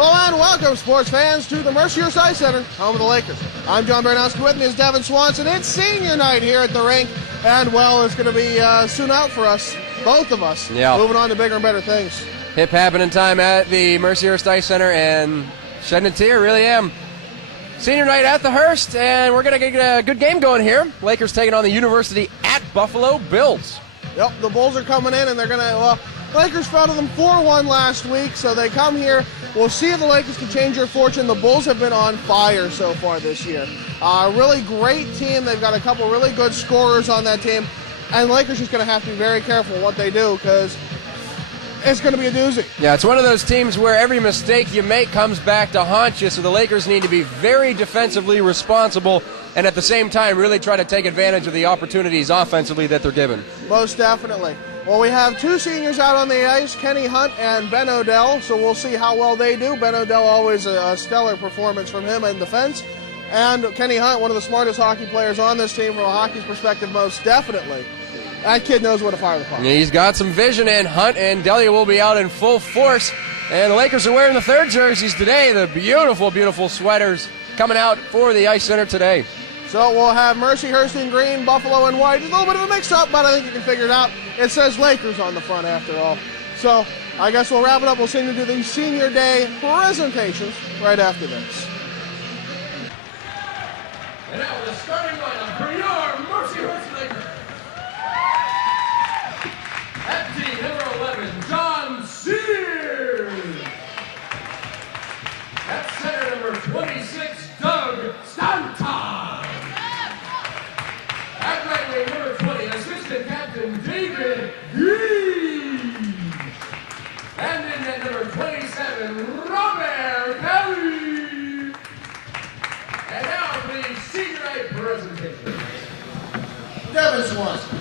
Hello and welcome, sports fans, to the Mercyhurst Ice Center, home of the Lakers. I'm John Baranowski. With me is Devin Swanson. It's senior night here at the rink, and, well, it's going to be soon out for us, both of us, moving on to bigger and better things. Hip happening time at the Mercyhurst Ice Center, and shedding a tear, really am. Senior night at the Hearst, and we're going to get a good game going here. Lakers taking on the University at Buffalo Bills. Yep, the Bulls are coming in, and they're going to, well, Lakers fell to them 4-1 last week, so they come here. We'll see if the Lakers can change their fortune. The Bulls have been on fire so far this year. Really great team. They've got a couple really good scorers on that team, and the Lakers just going to have to be very careful what they do because it's going to be a doozy. Yeah, it's one of those teams where every mistake you make comes back to haunt you, so the Lakers need to be very defensively responsible and at the same time really try to take advantage of the opportunities offensively that they're given. Most definitely. Well, we have two seniors out on the ice, Kenny Hunt and Ben Odell, so we'll see how well they do. Ben Odell, always a stellar performance from him in defense. And Kenny Hunt, one of the smartest hockey players on this team from a hockey's perspective, most definitely. That kid knows where to fire the puck. He's got some vision, and Hunt and Delia will be out in full force. And the Lakers are wearing the third jerseys today, the beautiful, beautiful sweaters coming out for the Ice Center today. So we'll have Mercyhurst in green, Buffalo in white. Just a little bit of a mix-up, but I think you can figure it out. It says Lakers on the front after all. So I guess we'll wrap it up. We'll see you do the Senior Day presentations right after this. And now the starting lineup for your Mercyhurst Lakers. At team number 11, John Sears. At center number 26, Doug Stanton. At right wing number 20, assistant captain David Green. And in at number 27, Robert Kelly. And now for the senior night presentation. Devin Swanson.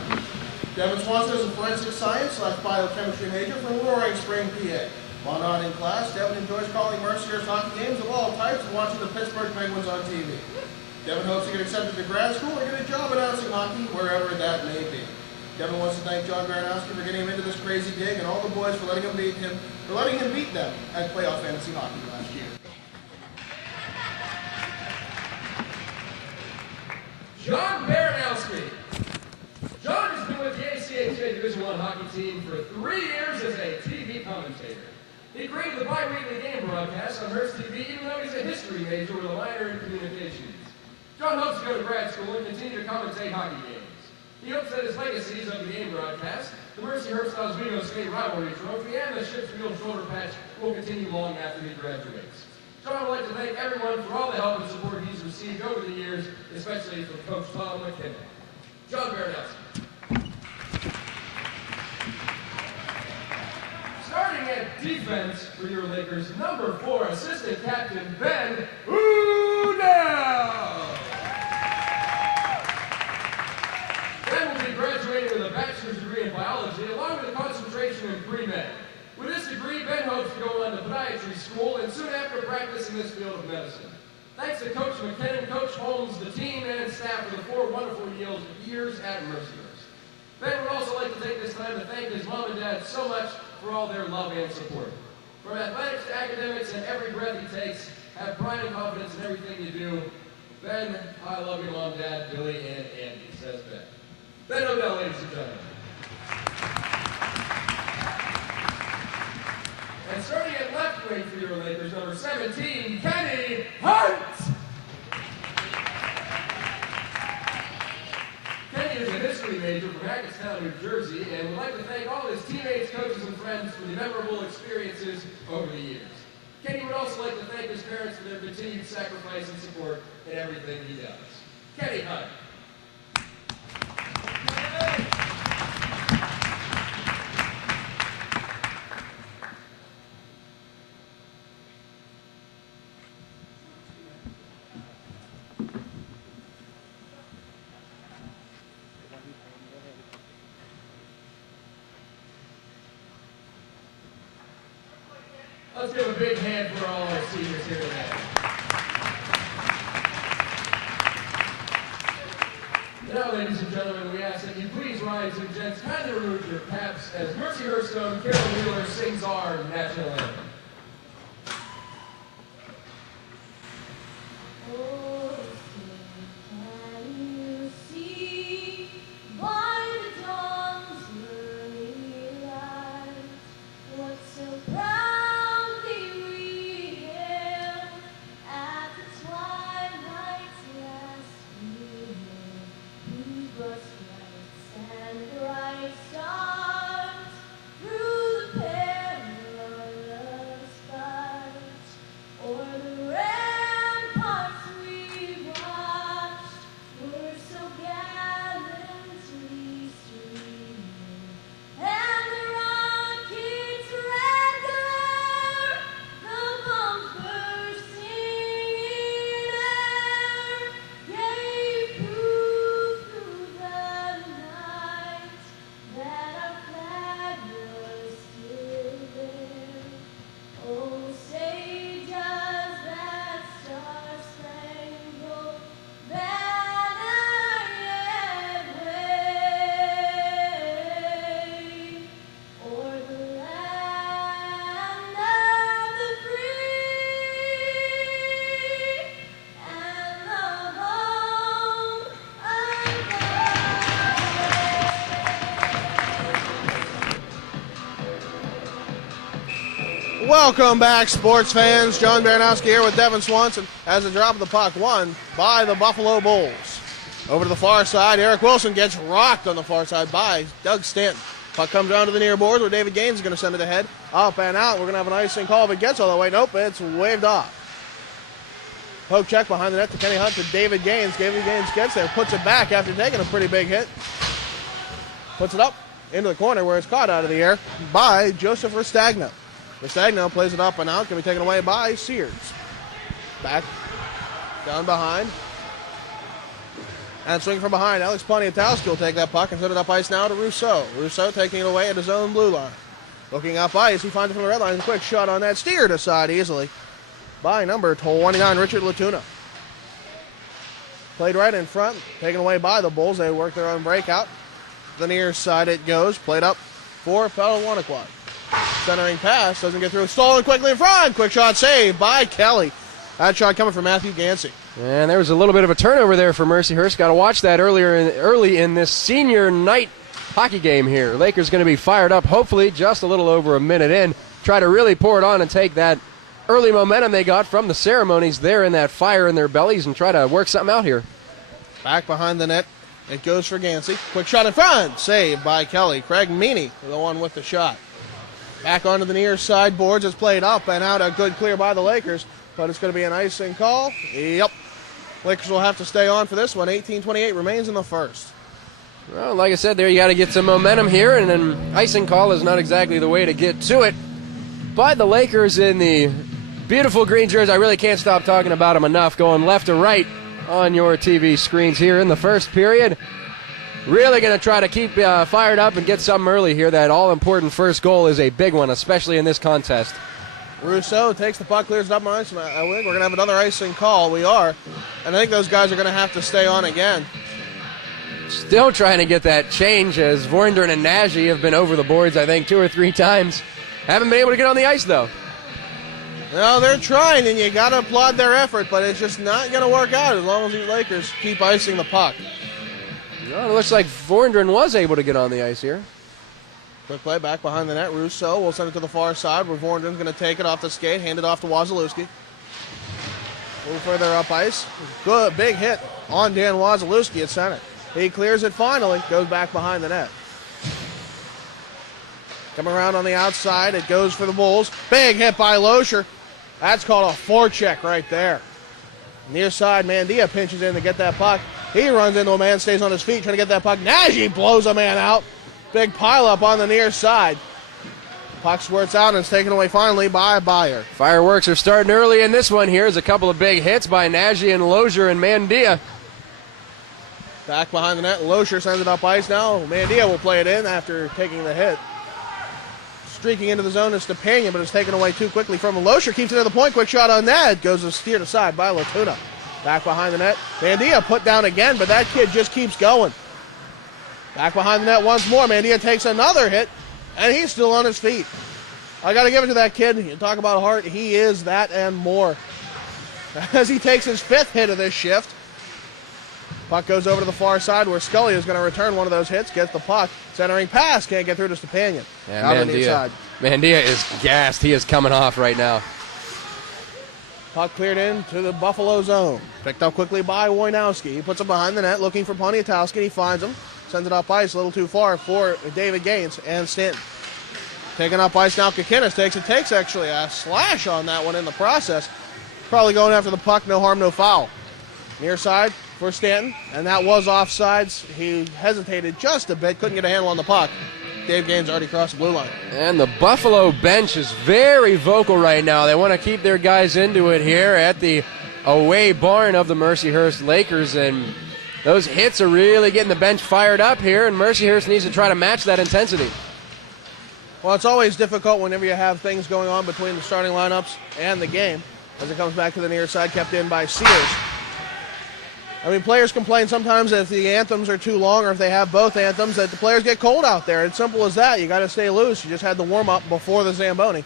Devin Swanson is a forensic science / biochemistry major from Roaring Spring, PA. While not in class, Devin enjoys calling Mercyhurst hockey games of all types and watching the Pittsburgh Penguins on TV. Devin hopes to get accepted to grad school or get a job announcing hockey wherever that may be. Devin wants to thank John Baranowski for getting him into this crazy gig and all the boys for letting him beat them at playoff fantasy hockey last year. John Baranowski. John has been with the ACHA Division I hockey team for 3 years as a TV commentator. He created the bi-weekly game broadcast on Hearst TV even though he's a history major with a minor in communications. John hopes to go to grad school and continue to commentate hockey games. He hopes that his legacies of the game broadcast, the Mercyhurst Oswego State Rivalry Trophy, and the Ship's Field Shoulder Patch will continue long after he graduates. John would like to thank everyone for all the help and support he's received over the years, especially from Coach Tom McKinnon. John Baranowski. Starting at defense for your Lakers, number 4, assistant captain Ben Odell. Ben will be graduating with a bachelor's degree in biology along with a concentration in pre-med. With this degree, Ben hopes to go on to podiatry school and soon after practice in this field of medicine. Thanks to Coach McKinnon, Coach Holmes, the team, and staff for the 4 wonderful years at Mercyhurst. Ben would also like to take this time to thank his mom and dad so much for all their love and support. From athletics to academics and every breath he takes, have pride and confidence in everything you do. Ben, I love your mom, dad, Billy, and Andy, says Ben. Ben Odell, ladies and gentlemen. And starting at left wing for your Lakers, number 17, Kenny Hunt. Kenny is a history major from Hackettstown, New Jersey, and would like to thank all his teammates, coaches, and friends for the memorable experiences over the years. Kenny would also like to thank his parents for their continued sacrifice and support in everything he does. Kenny Hunt. Let's give a big hand for all our seniors here today. Now, ladies and gentlemen, we ask that you please rise and gents kindly remove your caps as Mercyhurst own Carol Wheeler sings our national anthem. Welcome back, sports fans. John Baranowski here with Devin Swanson as the drop of the puck won by the Buffalo Bulls. Over to the far side, Eric Wilson gets rocked on the far side by Doug Stanton. Puck comes down to the near board where David Gaines is going to send it ahead. Up and out. We're going to have an icing call if it gets all the way. Nope, it's waved off. Poke check behind the net to Kenny Hunt to David Gaines. David Gaines gets there, puts it back after taking a pretty big hit. Puts it up into the corner where it's caught out of the air by Joseph Restagno. Restagno plays it up and out. Can be taken away by Sears. Back down behind. And swinging from behind, Alex Poniatowski will take that puck and send it up ice now to Rousseau. Rousseau taking it away at his own blue line. Looking up ice, he finds it from the red line. A quick shot on that, steered aside easily by number 29, Richard Latuna. Played right in front, taken away by the Bulls. They work their own breakout. The near side it goes, played up for Pelawanaquad. Centering pass, doesn't get through, stolen quickly in front. Quick shot saved by Kelly. That shot coming from Matthew Gansey. And there was a little bit of a turnover there for Mercyhurst. Got to watch that early in this senior night hockey game here. Lakers going to be fired up, hopefully just a little over a minute in. Try to really pour it on and take that early momentum they got from the ceremonies there in that fire in their bellies and try to work something out here. Back behind the net, it goes for Gansey. Quick shot in front, saved by Kelly. Craig Meany, the one with the shot. Back onto the near side boards. It's played up and out. A good clear by the Lakers, but it's going to be an icing call. Yep. Lakers will have to stay on for this one. 18-28 remains in the first. Well, like I said there, you got to get some momentum here, and an icing call is not exactly the way to get to it. But the Lakers in the beautiful green jerseys, I really can't stop talking about them enough, going left to right on your TV screens here in the first period. Really going to try to keep fired up and get something early here. That all-important first goal is a big one, especially in this contest. Rousseau takes the puck, clears it up on ice. We're going to have another icing call. We are. And I think those guys are going to have to stay on again. Still trying to get that change as Vorndren and Nagy have been over the boards, I think, 2 or 3 times. Haven't been able to get on the ice, though. No, they're trying, and you got to applaud their effort, but it's just not going to work out as long as these Lakers keep icing the puck. Well, it looks like Vorndren was able to get on the ice here. Quick play back behind the net. Rousseau will send it to the far side where Vorndren's going to take it off the skate, hand it off to Wazalewski. A little further up ice. Good, big hit on Dan Wazalewski at center. He clears it finally, goes back behind the net. Coming around on the outside, it goes for the Bulls. Big hit by Loescher. That's called a forecheck right there. Near side, Mandia pinches in to get that puck. He runs into a man, stays on his feet, trying to get that puck. Nagy blows a man out. Big pileup on the near side. Puck squirts out and it's taken away finally by Bayer. Fireworks are starting early in this one here. There's a couple of big hits by Nagy and Loescher and Mandia. Back behind the net, Loescher sends it up ice now. Mandia will play it in after taking the hit. Streaking into the zone is Stepanian, but it's taken away too quickly from him. Loescher keeps it to the point. Quick shot on net. Goes steered aside by Latuna. Back behind the net. Mandia put down again, but that kid just keeps going. Back behind the net once more. Mandia takes another hit, and he's still on his feet. I got to give it to that kid. You talk about heart. He is that and more. As he takes his 5th hit of this shift. Puck goes over to the far side where Scully is going to return one of those hits. Gets the puck. Centering pass. Can't get through to Stepanian. Yeah, Mandia is gassed. He is coming off right now. Puck cleared into the Buffalo zone. Picked up quickly by Wojnowski. He puts it behind the net looking for Poniatowski. He finds him. Sends it up ice a little too far for David Gaines and Stanton. Taking up ice now, Kakinis takes actually a slash on that one in the process. Probably going after the puck, no harm, no foul. Near side for Stanton, and that was offsides. He hesitated just a bit, couldn't get a handle on the puck. Dave Gaines already crossed the blue line. And the Buffalo bench is very vocal right now. They want to keep their guys into it here at the away barn of the Mercyhurst Lakers, and those hits are really getting the bench fired up here, and Mercyhurst needs to try to match that intensity. Well, it's always difficult whenever you have things going on between the starting lineups and the game, as it comes back to the near side, kept in by Sears. I mean, players complain sometimes if the anthems are too long or if they have both anthems that the players get cold out there. It's simple as that. You got to stay loose. You just had the warm-up before the Zamboni.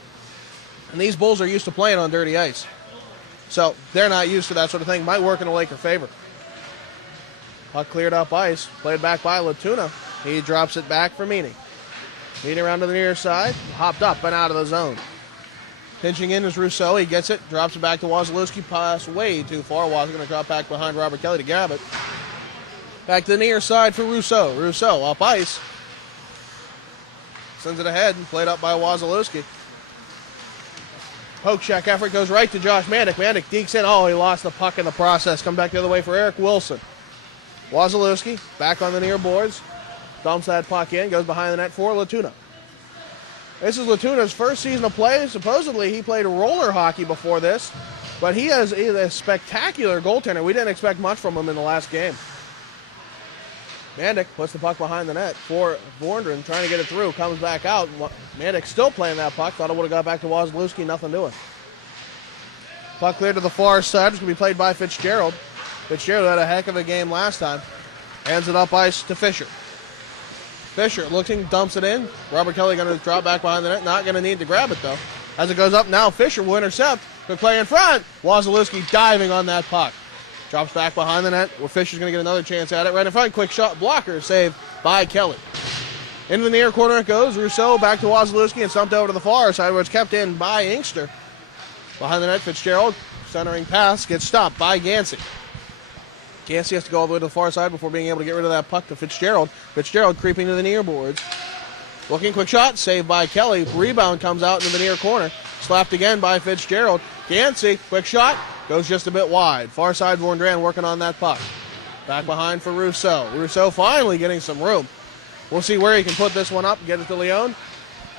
And these Bulls are used to playing on dirty ice. So they're not used to that sort of thing. Might work in a Laker favor. Puck cleared up ice. Played back by Latuna. He drops it back for Meany. Meany around to the near side. Hopped up and out of the zone. Pinching in is Rousseau. He gets it, drops it back to Wasilewski. Pass way too far. Was going to drop back behind Robert Kelly to grab it. Back to the near side for Rousseau. Rousseau up ice. Sends it ahead and played up by Wasilewski. Poke check effort goes right to Josh Mandick. Mandick dekes in. Oh, he lost the puck in the process. Come back the other way for Eric Wilson. Wasilewski back on the near boards. Dumps that puck in. Goes behind the net for Latuna. This is Latuna's first season of play. Supposedly he played roller hockey before this. But he is a spectacular goaltender. We didn't expect much from him in the last game. Mandick puts the puck behind the net for Vorndren, trying to get it through. Comes back out. Mandick still playing that puck. Thought it would have got back to Wasilewski. Nothing doing. Puck cleared to the far side. It's going to be played by Fitzgerald. Fitzgerald had a heck of a game last time. Hands it up ice to Fisher. Fisher looking, dumps it in. Robert Kelly going to drop back behind the net. Not going to need to grab it, though. As it goes up now, Fisher will intercept. Good play in front. Wasilewski diving on that puck. Drops back behind the net, where Fisher's going to get another chance at it. Right in front, quick shot, blocker, saved by Kelly. Into the near corner it goes. Rousseau back to Wasilewski and stumped over to the far side, where it's kept in by Inkster. Behind the net, Fitzgerald, centering pass, gets stopped by Gansey. Gansey has to go all the way to the far side before being able to get rid of that puck to Fitzgerald. Fitzgerald creeping to the near boards. Looking, quick shot, saved by Kelly. Rebound comes out into the near corner. Slapped again by Fitzgerald. Gansey, quick shot, goes just a bit wide. Far side, Vorndran working on that puck. Back behind for Rousseau. Rousseau finally getting some room. We'll see where he can put this one up, get it to Leone.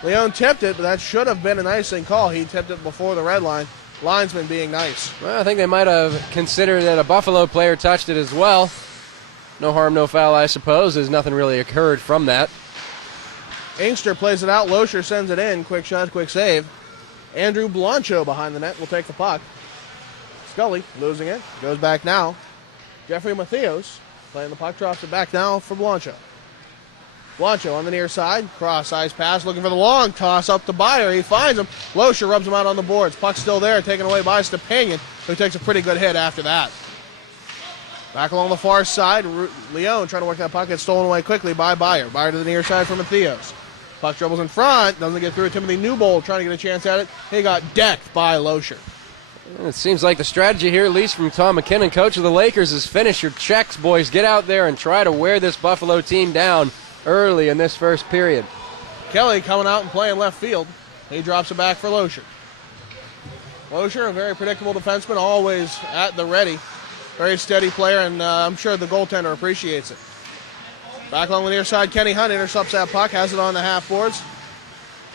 Leone tipped it, but that should have been an icing call. He tipped it before the red line. Linesman being nice. Well, I think they might have considered that a Buffalo player touched it as well. No harm, no foul, I suppose, as nothing really occurred from that. Inkster plays it out. Loescher sends it in. Quick shot, quick save. Andrew Blancho behind the net will take the puck. Scully losing it. Goes back now. Jeffrey Mattheos playing the puck. Drops it back now for Blancho. Blancho on the near side. Cross ice pass. Looking for the long toss up to Byer. He finds him. Loescher rubs him out on the boards. Puck's still there. Taken away by Stepanian, who takes a pretty good hit after that. Back along the far side. Leone trying to work that puck. Gets stolen away quickly by Byer. Byer to the near side for Mattheos. Puck dribbles in front. Doesn't get through. Timothy Newbold trying to get a chance at it. He got decked by Loescher. It seems like the strategy here, at least from Tom McKinnon, coach of the Lakers, is finish your checks, boys. Get out there and try to wear this Buffalo team down early in this first period. Kelly coming out and playing left field. He drops it back for Loescher. Loescher, a very predictable defenseman, always at the ready. Very steady player, and I'm sure the goaltender appreciates it. Back along the near side, Kenny Hunt intercepts that puck, has it on the half boards.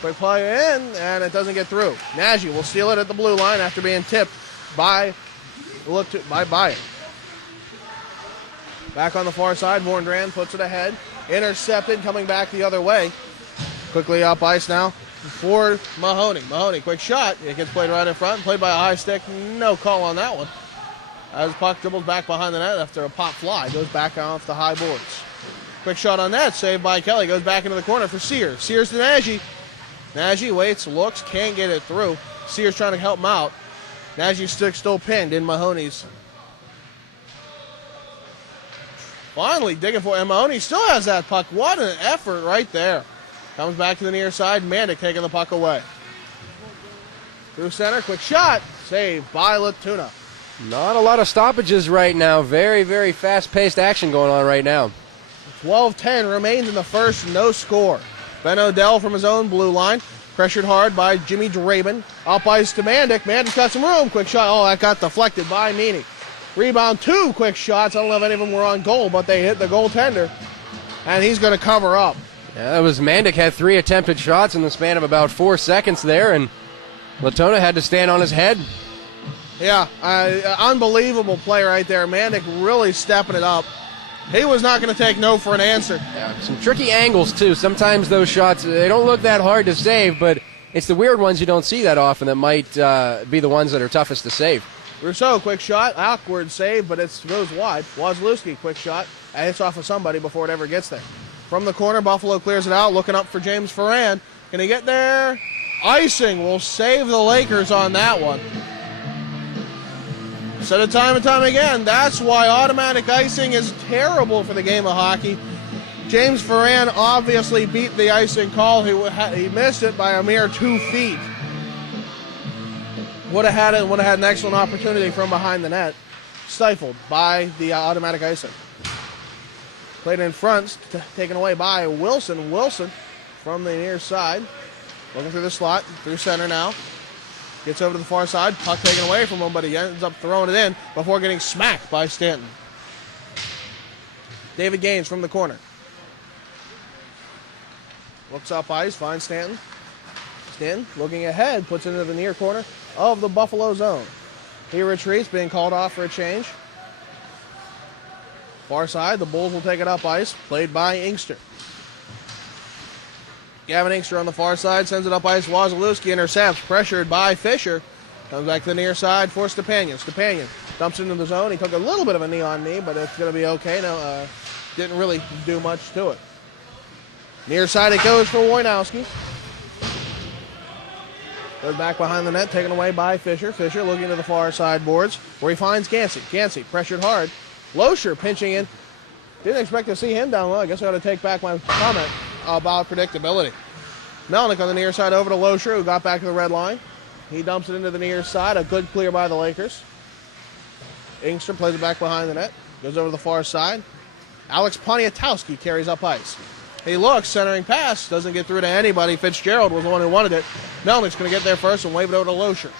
Quick play in, and it doesn't get through. Nagy will steal it at the blue line after being tipped by Byer. Back on the far side, Vorndran puts it ahead. Intercepted, coming back the other way. Quickly up ice now for Mahoney. Mahoney, quick shot. It gets played right in front, played by a high stick. No call on that one. As puck dribbles back behind the net after a pop fly, goes back off the high boards. Quick shot on that, saved by Kelly. Goes back into the corner for Sears. Sears to Nagy. Nagy waits, looks, can't get it through. Sears trying to help him out. Nagy's stick still pinned in Mahoney's. Finally digging for him. Mahoney still has that puck. What an effort right there. Comes back to the near side. Mandick taking the puck away. Through center, quick shot. Saved by Latuna. Not a lot of stoppages right now. Very, very fast-paced action going on right now. 12-10 remains in the first, no score. Ben Odell from his own blue line. Pressured hard by Jimmy Draben. Up ice to Mandick. Mandick's got some room. Quick shot. Oh, that got deflected by Meany. Rebound, 2 quick shots. I don't know if any of them were on goal, but they hit the goaltender. And he's going to cover up. Yeah, that was Mandick had 3 attempted shots in the span of about 4 seconds there, and Latona had to stand on his head. Yeah, unbelievable play right there. Mandick really stepping it up. He was not going to take no for an answer. Yeah, some tricky angles, too. Sometimes those shots, they don't look that hard to save, but it's the weird ones you don't see that often that might be the ones that are toughest to save. Rousseau, quick shot. Awkward save, but it goes wide. Wasilewski, quick shot. And hits off of somebody before it ever gets there. From the corner, Buffalo clears it out, looking up for James Ferran. Can he get there? Icing will save the Lakers on that one. Said it time and time again, that's why automatic icing is terrible for the game of hockey. James Ferran obviously beat the icing call. He missed it by a mere 2 feet. would have had an excellent opportunity from behind the net, stifled by the automatic icing. Played in front, taken away by Wilson. Wilson from the near side, looking through the slot, through center now. Gets over to the far side, puck taken away from him, but he ends up throwing it in before getting smacked by Stanton. David Gaines from the corner. Looks up ice, finds Stanton. Stanton looking ahead, puts it into the near corner of the Buffalo zone. He retreats, being called off for a change. Far side, the Bulls will take it up ice, played by Inkster. Gavin Inkster on the far side, sends it up ice. Wasilewski intercepts, pressured by Fisher. Comes back to the near side for Stepanian. Stepanian dumps into the zone. He took a little bit of a knee on knee, but it's going to be okay. No, didn't really do much to it. Near side it goes for Wojnowski. Goes back behind the net, taken away by Fisher. Fisher looking to the far side boards, where he finds Gansey. Gansey pressured hard. Loescher pinching in. Didn't expect to see him down low. I guess I ought to take back my comment about predictability. Melnick on the near side over to Loescher, who got back to the red line. He dumps it into the near side. A good clear by the Lakers. Inkster plays it back behind the net. Goes over to the far side. Alex Poniatowski carries up ice. He looks, centering pass. Doesn't get through to anybody. Fitzgerald was the one who wanted it. Melnick's going to get there first and wave it over to Loescher.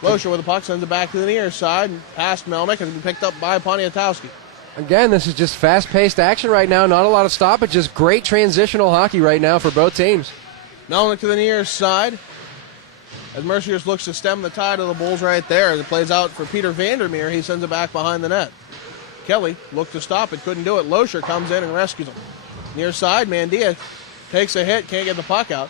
Loescher with the puck sends it back to the near side. Past Melnick has been picked up by Poniatowski. Again, this is just fast-paced action right now. Not a lot of stoppage. Just great transitional hockey right now for both teams. Melnick to the near side. As Mercyhurst looks to stem the tide of the Bulls right there. As it plays out for Peter Vandermeer, he sends it back behind the net. Kelly looked to stop it, couldn't do it. Loescher comes in and rescues him. Near side, Mandia takes a hit, can't get the puck out.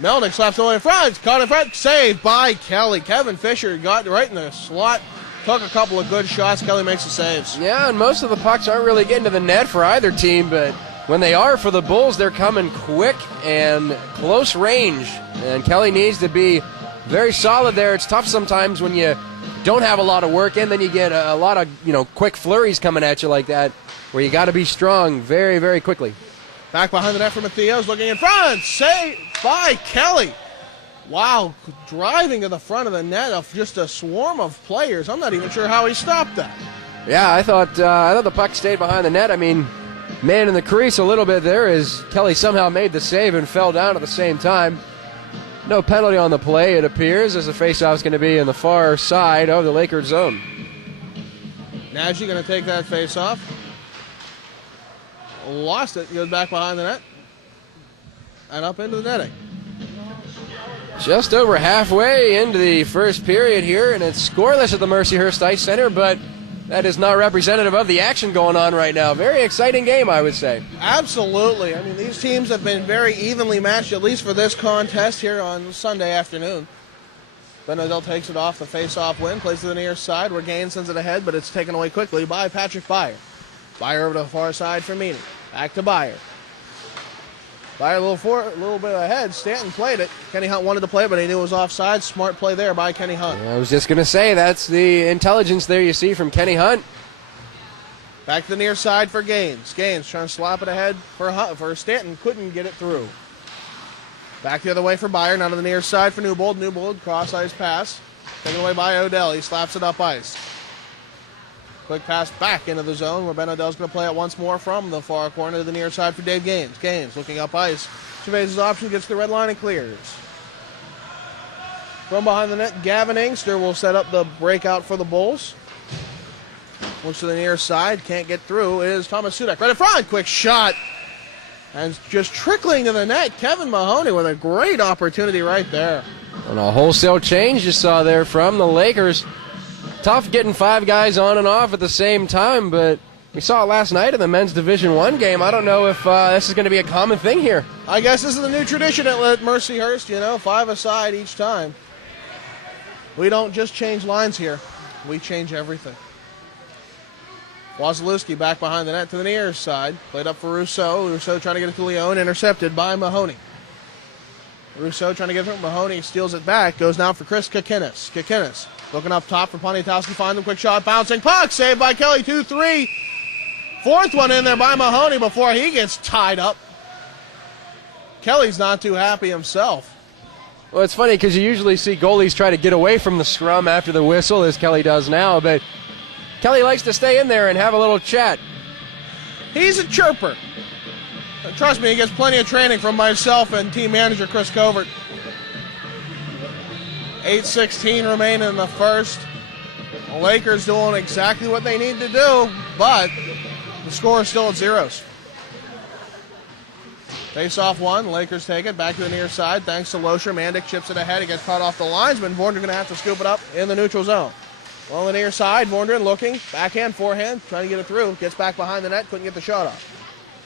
Melnick slaps away in front, caught in front, saved by Kelly. Kevin Fisher got right in the slot, took a couple of good shots. Kelly makes the saves. Yeah, and most of the pucks aren't really getting to the net for either team, but when they are for the Bulls, they're coming quick and close range. And Kelly needs to be very solid there. It's tough sometimes when you don't have a lot of work in, then you get a lot of quick flurries coming at you like that, where you got to be strong very, very quickly. Back behind the net for Matheos, looking in front, saved by Kelly. Wow, driving to the front of the net of just a swarm of players. I'm not even sure how he stopped that. Yeah, I thought the puck stayed behind the net. I mean, man in the crease a little bit there as Kelly somehow made the save and fell down at the same time. No penalty on the play, it appears, as the faceoff is going to be in the far side of the Lakers zone. Nagy going to take that faceoff. Lost it, goes back behind the net. And up into the netting. Just over halfway into the first period here, and it's scoreless at the Mercyhurst Ice Center, but that is not representative of the action going on right now. Very exciting game, I would say. Absolutely. I mean, these teams have been very evenly matched, at least for this contest here on Sunday afternoon. Benodell takes it off the face-off win, plays to the near side where Gaines sends it ahead, but it's taken away quickly by Patrick Beyer. Beyer over to the far side for Meany. Back to Beyer. Beyer a little bit ahead. Stanton played it. Kenny Hunt wanted to play it, but he knew it was offside. Smart play there by Kenny Hunt. I was just going to say, that's the intelligence there you see from Kenny Hunt. Back to the near side for Gaines. Gaines trying to slap it ahead for Stanton. Couldn't get it through. Back the other way for Beyer. Now to the near side for Newbold. Newbold, cross-ice pass. Taken away by Odell. He slaps it up ice. Quick pass back into the zone where Ben Odell's going to play it once more from the far corner to the near side for Dave Gaines. Gaines looking up ice. Surveys his option, gets to the red line and clears. From behind the net, Gavin Inkster will set up the breakout for the Bulls. Looks to the near side, can't get through. It is Thomas Sudak right in front. Quick shot. And just trickling to the net, Kevin Mahoney with a great opportunity right there. And a wholesale change you saw there from the Lakers. Tough getting five guys on and off at the same time, but we saw it last night in the men's Division I game. I don't know if this is going to be a common thing here. I guess this is the new tradition at Mercyhurst, five aside each time. We don't just change lines here. We change everything. Wasilewski back behind the net to the near side. Played up for Rousseau. Rousseau trying to get it to Leone. Intercepted by Mahoney. Rousseau trying to get it. Mahoney steals it back. Goes now for Chris Kikinis. Kikinis looking up top for Poniatowski. Finds him. Quick shot. Bouncing puck. Saved by Kelly. 2-3. Fourth one in there by Mahoney before he gets tied up. Kelly's not too happy himself. Well, it's funny because you usually see goalies try to get away from the scrum after the whistle, as Kelly does now, but Kelly likes to stay in there and have a little chat. He's a chirper. Trust me, he gets plenty of training from myself and team manager Chris Covert. 8:16 remain in the first. The Lakers doing exactly what they need to do, but the score is still at zeros. Face-off one, Lakers take it, back to the near side, thanks to Loescher. Mandic chips it ahead, he gets caught off the linesman. Vorndren going to have to scoop it up in the neutral zone. On the near side, Vorndren looking, backhand, forehand, trying to get it through, gets back behind the net, couldn't get the shot off.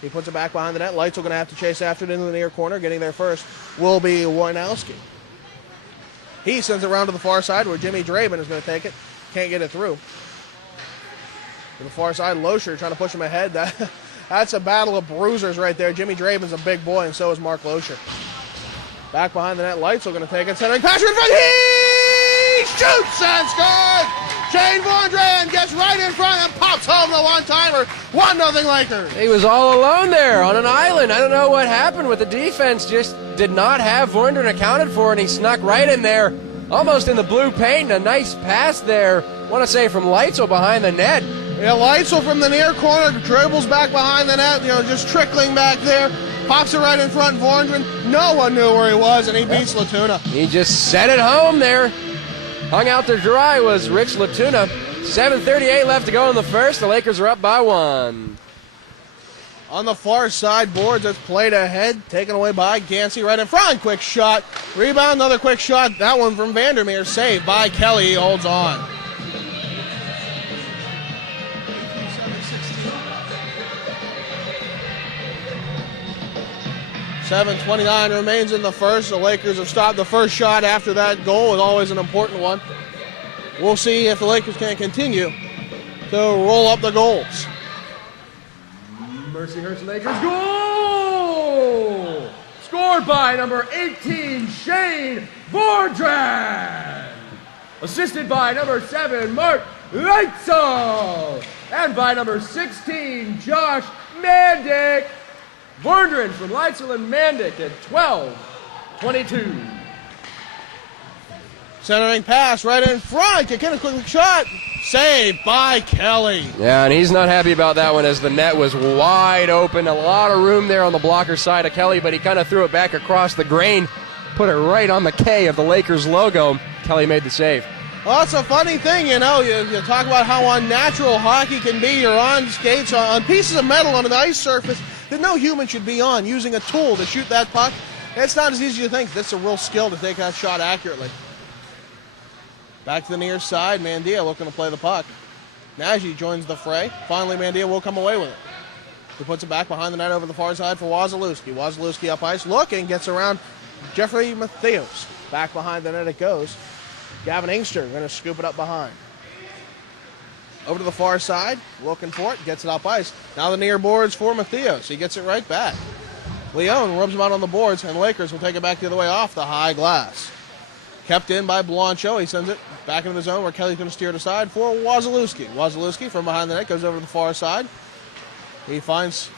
He puts it back behind the net, Leitzel going to have to chase after it into the near corner, getting there first will be Wojnowski. He sends it around to the far side where Jimmy Draven is going to take it, can't get it through. To the far side, Loescher trying to push him ahead. That's a battle of bruisers right there. Jimmy Draven's a big boy, and so is Mark Loescher. Back behind the net, Leitzel going to take it. Centering pass in front. He shoots and scores! Shane Vorndren gets right in front and pops home the one-timer. 1-0 Lakers. He was all alone there on an island. I don't know what happened with the defense. Just did not have Vorndren accounted for, and he snuck right in there, almost in the blue paint. A nice pass there, I want to say, from Leitzel behind the net. Yeah, Leitzel from the near corner, dribbles back behind the net, just trickling back there. Pops it right in front, Vorndren. No one knew where he was, and he beats Latuna. He just set it home there. Hung out to dry was Rich Latuna. 7:38 left to go in the first. The Lakers are up by 1. On the far side, boards that's played ahead, taken away by Gansey right in front. Quick shot. Rebound, another quick shot. That one from Vandermeer. Saved by Kelly. He holds on. 7:29 remains in the first. The Lakers have stopped the first shot after that goal. It's always an important one. We'll see if the Lakers can continue to roll up the goals. Mercyhurst Lakers goal! Scored by number 18, Shane Vorndren. Assisted by number 7, Mark Leitzel. And by number 16, Josh Mandic. Vorndren from Leitzel and Mandic at 12:22. Centering pass right in front. Get a quick shot. Saved by Kelly. Yeah, and he's not happy about that one as the net was wide open. A lot of room there on the blocker side of Kelly, but he kind of threw it back across the grain, put it right on the K of the Lakers logo. Kelly made the save. Well, that's a funny thing, you talk about how unnatural hockey can be. You're on skates, on pieces of metal on an ice surface that no human should be on, using a tool to shoot that puck. It's not as easy as you think. That's a real skill to take that shot accurately. Back to the near side, Mandia looking to play the puck. Nagy joins the fray. Finally, Mandia will come away with it. He puts it back behind the net over the far side for Wasilewski. Wasilewski up ice, looking, gets around Jeffrey Matthews. Back behind the net it goes. Gavin Inkster going to scoop it up behind. Over to the far side, looking for it, gets it up ice. Now the near boards for Matthews. He gets it right back. Leon rubs him out on the boards, and Lakers will take it back the other way off the high glass. Kept in by Blanchot. He sends it back into the zone where Kelly's going to steer it aside for Wasilewski. Wasilewski from behind the net goes over to the far side. He finds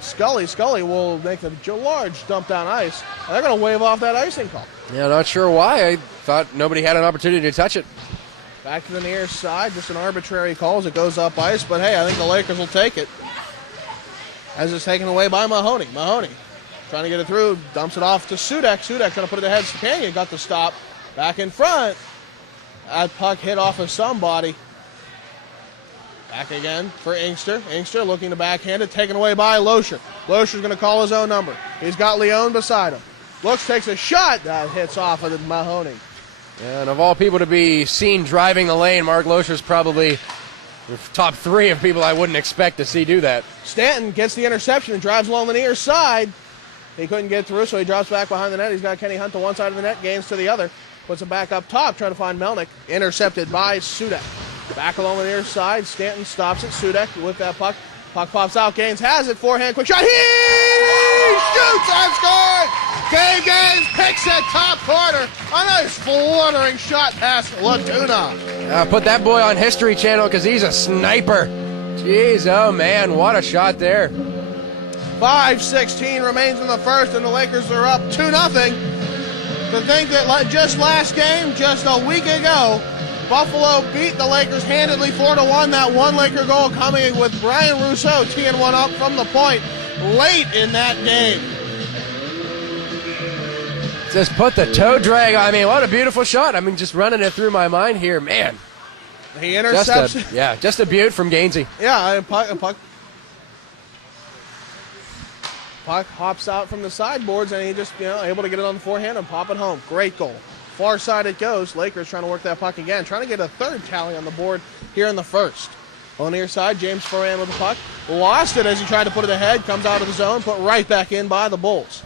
Scully. Scully will make a large dump down ice. And they're going to wave off that icing call. Yeah, not sure why. I thought nobody had an opportunity to touch it. Back to the near side, just an arbitrary call as it goes up ice. But hey, I think the Lakers will take it. As it's taken away by Mahoney. Mahoney trying to get it through, dumps it off to Sudek. Sudek trying to put it ahead. Stepanian got the stop. Back in front. That puck hit off of somebody. Back again for Inkster. Inkster looking to backhand it, taken away by Loescher. Loescher's going to call his own number. He's got Leon beside him. Looks, takes a shot. That hits off of Mahoney. And of all people to be seen driving the lane, Mark Loescher's probably top 3 of people I wouldn't expect to see do that. Stanton gets the interception and drives along the near side. He couldn't get through, so he drops back behind the net. He's got Kenny Hunt to one side of the net, gains to the other. Puts it back up top, trying to find Melnick. Intercepted by Sudek. Back along the near side. Stanton stops it. Sudek with that puck. Puck pops out. Gaines has it. Forehand. Quick shot. He shoots and scores. Dave Gaines picks it top corner. A nice fluttering shot past Latuna. Put that boy on History Channel because he's a sniper. Jeez, oh man, what a shot there. 5:16 remains in the first, and the Lakers are up 2-0. To think that just last game, just a week ago, Buffalo beat the Lakers handedly 4-1. That one Laker goal coming with Brian Rousseau teeing one up from the point late in that game. Just put the toe drag. I mean, what a beautiful shot. I mean, just running it through my mind here, man. He intercepts. Just a beaut from Gainsey. Yeah, puck hops out from the sideboards, and he just able to get it on the forehand and pop it home. Great goal. Far side it goes. Lakers trying to work that puck again, trying to get a third tally on the board here in the first. On the near side, James Foran with the puck. Lost it as he tried to put it ahead. Comes out of the zone, put right back in by the Bulls.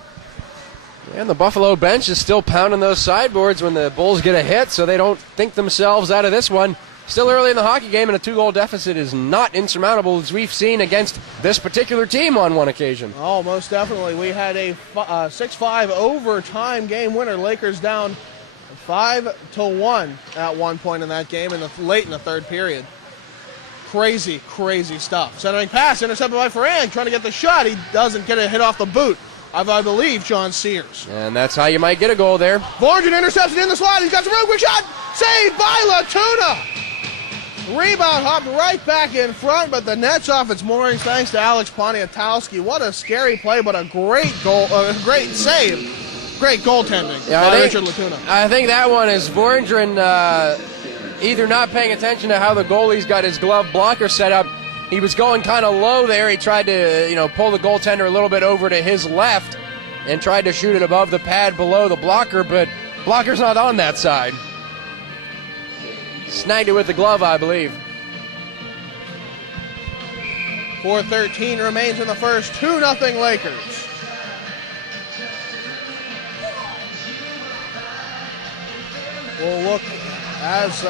And the Buffalo bench is still pounding those sideboards when the Bulls get a hit, so they don't think themselves out of this one. Still early in the hockey game, and a 2-goal deficit is not insurmountable, as we've seen against this particular team on one occasion. Oh, most definitely. We had a 6-5 overtime game winner. Lakers down 5-1 at one point in that game, late in the third period. Crazy, crazy stuff. Centering pass, intercepted by Foran, trying to get the shot. He doesn't get a hit off the boot of, I believe, John Sears. And that's how you might get a goal there. Borgen intercepts it in the slot. He's got some room. Quick shot. Saved by Latuna. Rebound hopped right back in front, but the net's off its moorings thanks to Alex Poniatowski. What a scary play, but a great goal, great save. Great goaltending by Richard Latuna. I think that one is Borgen either not paying attention to how the goalie's got his glove blocker set up. He was going kind of low there. He tried to, pull the goaltender a little bit over to his left and tried to shoot it above the pad below the blocker, but blocker's not on that side. Snagged it with the glove, I believe. 4:13 remains in the first. 2-0 Lakers. We'll look as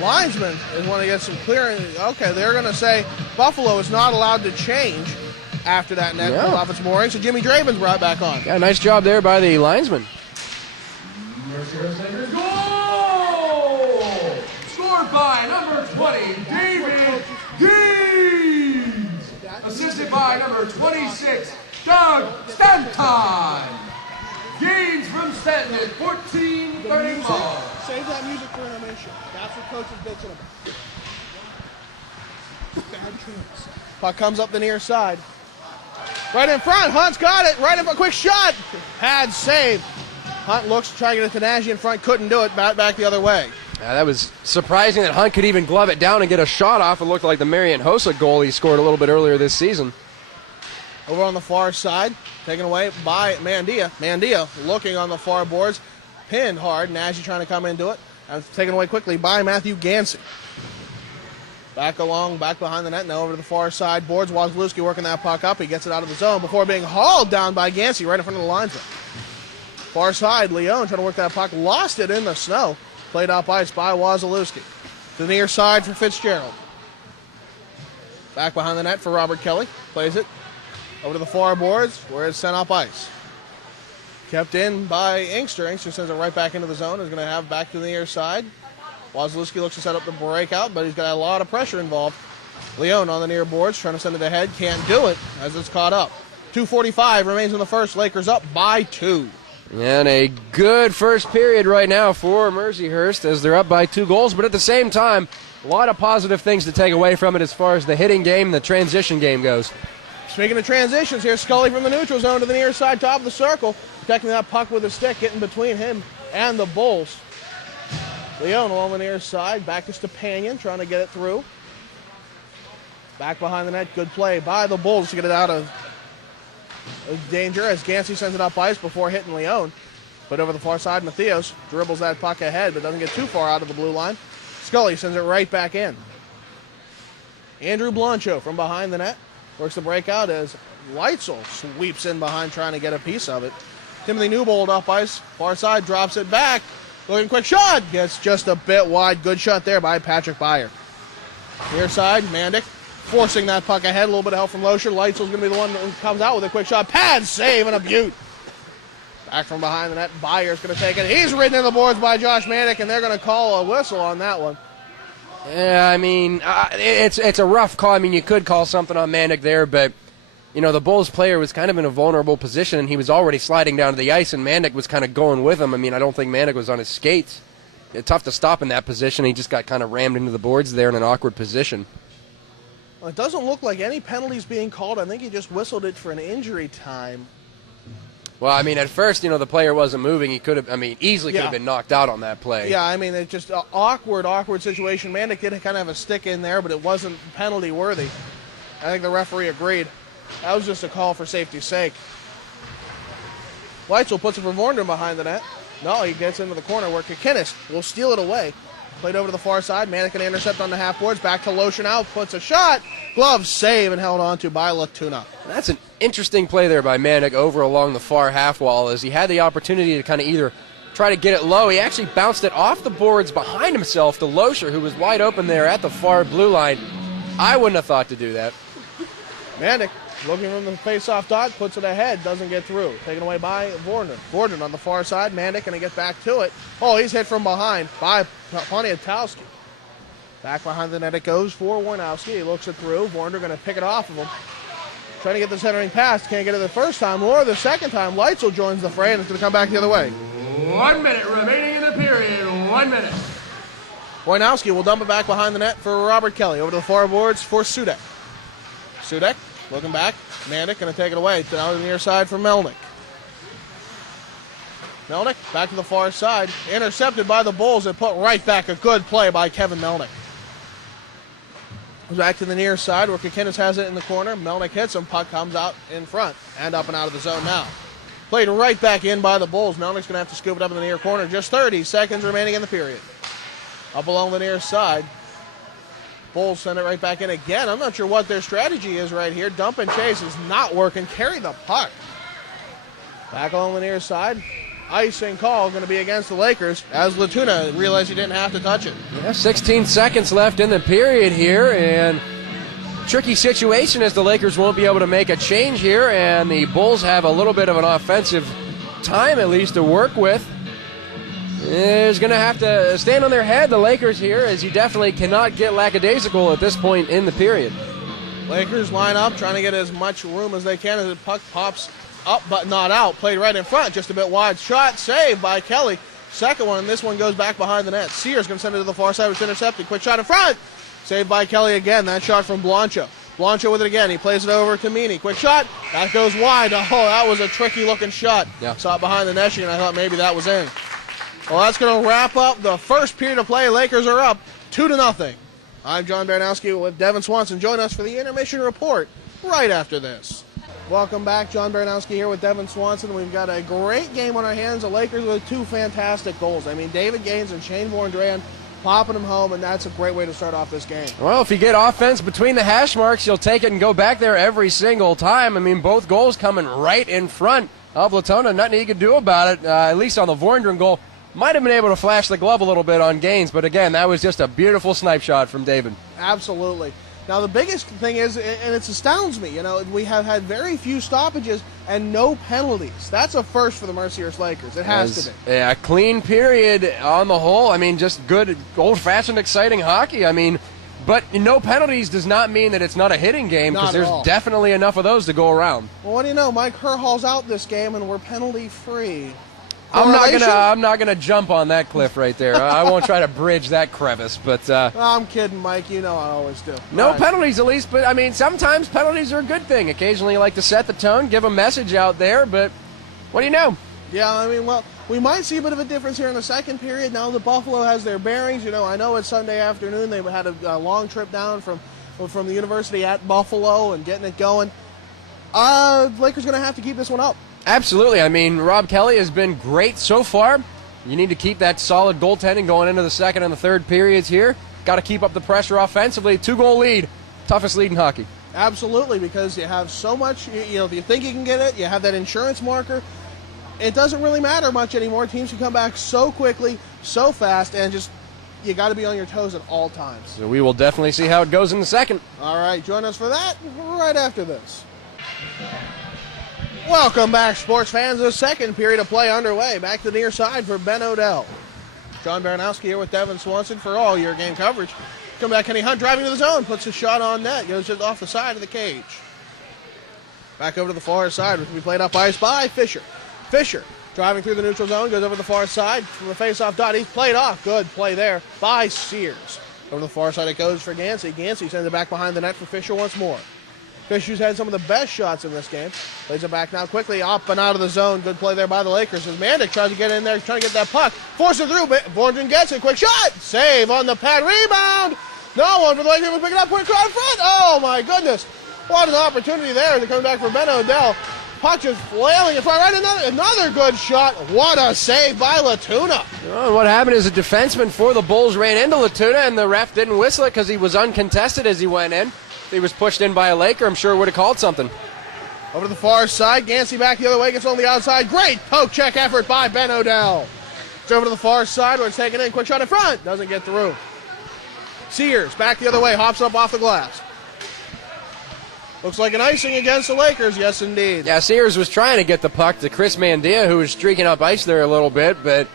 linesman is want to get some clearing. Okay, they're going to say Buffalo is not allowed to change after that net pulled off its mooring, so Jimmy Draven's brought back on. Yeah, nice job there by the linesman. Mercyhurst goal! Scored by number 20, David Deans. Assisted by number 26, Doug Stanton. Gains from Stanton at 14:31. Save that music for intermission. That's what Coach is bitching about. Bad choice. Puck comes up the near side. Right in front. Hunt's got it. Right in front. Quick shot. Pad save. Hunt looks to try to get a Tanaji in front. Couldn't do it. Back the other way. That was surprising that Hunt could even glove it down and get a shot off. It looked like the Marian Hossa goal he scored a little bit earlier this season. Over on the far side, taken away by Mandia. Mandia looking on the far boards, pinned hard. Nagy trying to come into it. And taken away quickly by Matthew Gansey. Back behind the net, now over to the far side boards. Wozlewski working that puck up. He gets it out of the zone before being hauled down by Gansey right in front of the linesman. Far side, Leone trying to work that puck. Lost it in the snow. Played up ice by Wozlewski. To the near side for Fitzgerald. Back behind the net for Robert Kelly. Plays it over to the far boards where it's sent up ice. Kept in by Inkster. Inkster sends it right back into the zone. Is going to have back to the near side. Wozlewski looks to set up the breakout, but he's got a lot of pressure involved. Leone on the near boards trying to send it ahead. Can't do it as it's caught up. 2:45 remains in the first. Lakers up by 2. And a good first period right now for Mercyhurst as they're up by 2 goals, but at the same time, a lot of positive things to take away from it as far as the hitting game, the transition game goes. Speaking of transitions, here's Scully from the neutral zone to the near side, top of the circle, protecting that puck with a stick, getting between him and the Bulls. Leone along the near side, back to Stepanian, trying to get it through. Back behind the net, good play by the Bulls to get it out of danger as Gansey sends it up ice before hitting Leone. But over the far side, Matthias dribbles that puck ahead, but doesn't get too far out of the blue line. Scully sends it right back in. Andrew Blancho from behind the net works the breakout as Leitzel sweeps in behind trying to get a piece of it. Timothy Newbold up ice, far side, drops it back. Looking quick shot, gets just a bit wide. Good shot there by Patrick Beyer. Near side, Mandic forcing that puck ahead. A little bit of help from Loescher. Leitzel's going to be the one who comes out with a quick shot. Pad save and a beaut. Back from behind the net, Beyer's going to take it. He's ridden in the boards by Josh Mandic, and they're going to call a whistle on that one. Yeah, I mean, it's a rough call. I mean, you could call something on Mandic there, but you know, the Bulls player was kind of in a vulnerable position, and he was already sliding down to the ice, and Mandic was kind of going with him. I mean, I don't think Mandic was on his skates. It's tough to stop in that position. He just got kind of rammed into the boards there in an awkward position. Well, it doesn't look like any penalties being called. I think he just whistled it for an injury time. Well, I mean, at first, you know, the player wasn't moving. He could have, I mean, easily could have been knocked out on that play. Yeah, I mean, it's just an awkward situation. Mandic did kind of have a stick in there, but it wasn't penalty worthy. I think the referee agreed. That was just a call for safety's sake. Weitzel puts it for Vornder behind the net. No, he gets into the corner where Kikinis will steal it away. Played over to the far side. Mandic can intercept on the half boards. Back to Lotion out. Puts a shot. Glove save and held on to by Latuna. That's an interesting play there by Mandic over along the far half wall, as he had the opportunity to kind of either try to get it low. He actually bounced it off the boards behind himself to Loescher, who was wide open there at the far blue line. I wouldn't have thought to do that. Mandic looking from the face-off dot, puts it ahead, doesn't get through. Taken away by Vornder. Vornder on the far side. Mandic going to get back to it. Oh, he's hit from behind by Poniatowski. Back behind the net it goes for Warnowski. He looks it through. Vornder going to pick it off of him. Trying to get the centering pass. Can't get it the first time or the second time. Leitzel joins the fray and it's going to come back the other way. 1 minute remaining in the period. 1 minute. Warnowski will dump it back behind the net for Robert Kelly. Over to the far boards for Sudek. Sudek looking back. Mandic going to take it away. Down to the near side for Melnick. Melnick back to the far side. Intercepted by the Bulls and put right back. A good play by Kevin Melnick. Back to the near side where Kikinis has it in the corner. Melnick hits him. Puck comes out in front and up and out of the zone now. Played right back in by the Bulls. Melnick's going to have to scoop it up in the near corner. Just 30 seconds remaining in the period. Up along the near side. Bulls send it right back in again. I'm not sure what their strategy is right here. Dump and chase is not working. Carry the puck. Back along the near side. Icing call going to be against the Lakers as Latuna realized he didn't have to touch it. Yeah, 16 seconds left in the period here, and tricky situation as the Lakers won't be able to make a change here, and the Bulls have a little bit of an offensive time at least to work with. Is going to have to stand on their head, the Lakers here, as you definitely cannot get lackadaisical at this point in the period. Lakers line up, trying to get as much room as they can as the puck pops up but not out. Played right in front, just a bit wide. Shot saved by Kelly. Second one, and this one goes back behind the net. Sears going to send it to the far side. It's intercepted. Quick shot in front. Saved by Kelly again. That shot from Blanco. Blanco with it again. He plays it over to Meany. Quick shot. That goes wide. Oh, that was a tricky looking shot. Yeah. Saw it behind the netting, and I thought maybe that was in. Well, that's going to wrap up the first period of play. Lakers are up 2-0. I'm John Baranowski with Devin Swanson. Join us for the intermission report right after this. Welcome back. John Baranowski here with Devin Swanson. We've got a great game on our hands. The Lakers with two fantastic goals. I mean, David Gaines and Shane Vorndran popping them home, and that's a great way to start off this game. Well, if you get offense between the hash marks, you'll take it and go back there every single time. I mean, both goals coming right in front of Latona. Nothing you can do about it, at least on the Vorndran goal. Might have been able to flash the glove a little bit on Gaines, but again, that was just a beautiful snipe shot from David. Absolutely. Now, the biggest thing is, and it astounds me, you know, we have had very few stoppages and no penalties. That's a first for the Mercyhurst Lakers. It has to be. Yeah, clean period on the whole. I mean, just good, old-fashioned, exciting hockey. I mean, but no penalties does not mean that it's not a hitting game, because there's definitely enough of those to go around. Well, what do you know? Mike Herhal's out this game, and we're penalty-free. I'm not gonna jump on that cliff right there. I won't try to bridge that crevice, but I'm kidding, Mike. You know I always do. No penalties, at least. But I mean, sometimes penalties are a good thing. Occasionally, you like to set the tone, give a message out there. But what do you know? Yeah, I mean, well, we might see a bit of a difference here in the second period. Now that Buffalo has their bearings, you know, I know it's Sunday afternoon. They had a long trip down from the university at Buffalo and getting it going. Lakers going to have to keep this one up. Absolutely. I mean, Rob Kelly has been great so far. You need to keep that solid goaltending going into the second and the third periods here. Got to keep up the pressure offensively. 2-goal lead. Toughest lead in hockey. Absolutely, because you have so much, you know, if you think you can get it, you have that insurance marker. It doesn't really matter much anymore. Teams can come back so quickly, so fast, and just, you got to be on your toes at all times. So we will definitely see how it goes in the second. All right, join us for that right after this. Welcome back, sports fans. The second period of play underway. Back to the near side for Ben Odell. John Baranowski here with Devin Swanson for all your game coverage. Come back, Kenny Hunt driving to the zone. Puts a shot on net. Goes just off the side of the cage. Back over to the far side, which will be played up ice by Fisher. Fisher driving through the neutral zone, goes over the far side from the face-off dot. He's played off. Good play there by Sears. Over the far side it goes for Gansey. Gansey sends it back behind the net for Fisher once more. Fisher's had some of the best shots in this game. Plays it back now quickly, up and out of the zone. Good play there by the Lakers as Mandic tries to get in there, trying to get that puck. Forces it through, Borgen gets it. Quick shot! Save on the pad. Rebound! No one for the Lakers will pick it up. Quick crowd in front. Oh my goodness. What an opportunity there to come back for Ben O'Dell. Puck just flailing in front. Right, another good shot. What a save by Latuna. Well, what happened is a defenseman for the Bulls ran into Latuna, and the ref didn't whistle it because he was uncontested as he went in. If he was pushed in by a Laker, I'm sure would have called something. Over to the far side. Gansey back the other way. Gets on the outside. Great poke check effort by Ben O'Dell. It's over to the far side where it's taken in. Quick shot in front. Doesn't get through. Sears back the other way. Hops up off the glass. Looks like an icing against the Lakers. Yes, indeed. Yeah, Sears was trying to get the puck to Chris Mandia, who was streaking up ice there a little bit, but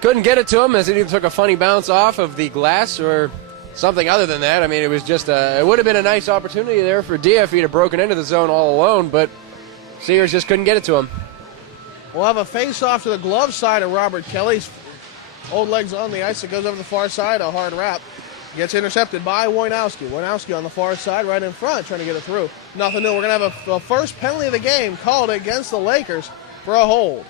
couldn't get it to him as it either took a funny bounce off of the glass or something other than that. I mean, it was just it would have been a nice opportunity there for Dia if he'd have broken into the zone all alone, but Sears just couldn't get it to him. We'll have a face-off to the glove side of Robert Kelly's old legs on the ice. It goes over the far side, a hard wrap. Gets intercepted by Wojnowski. Wojnowski on the far side, right in front, trying to get it through. Nothing new. We're going to have a first penalty of the game called against the Lakers for a hold.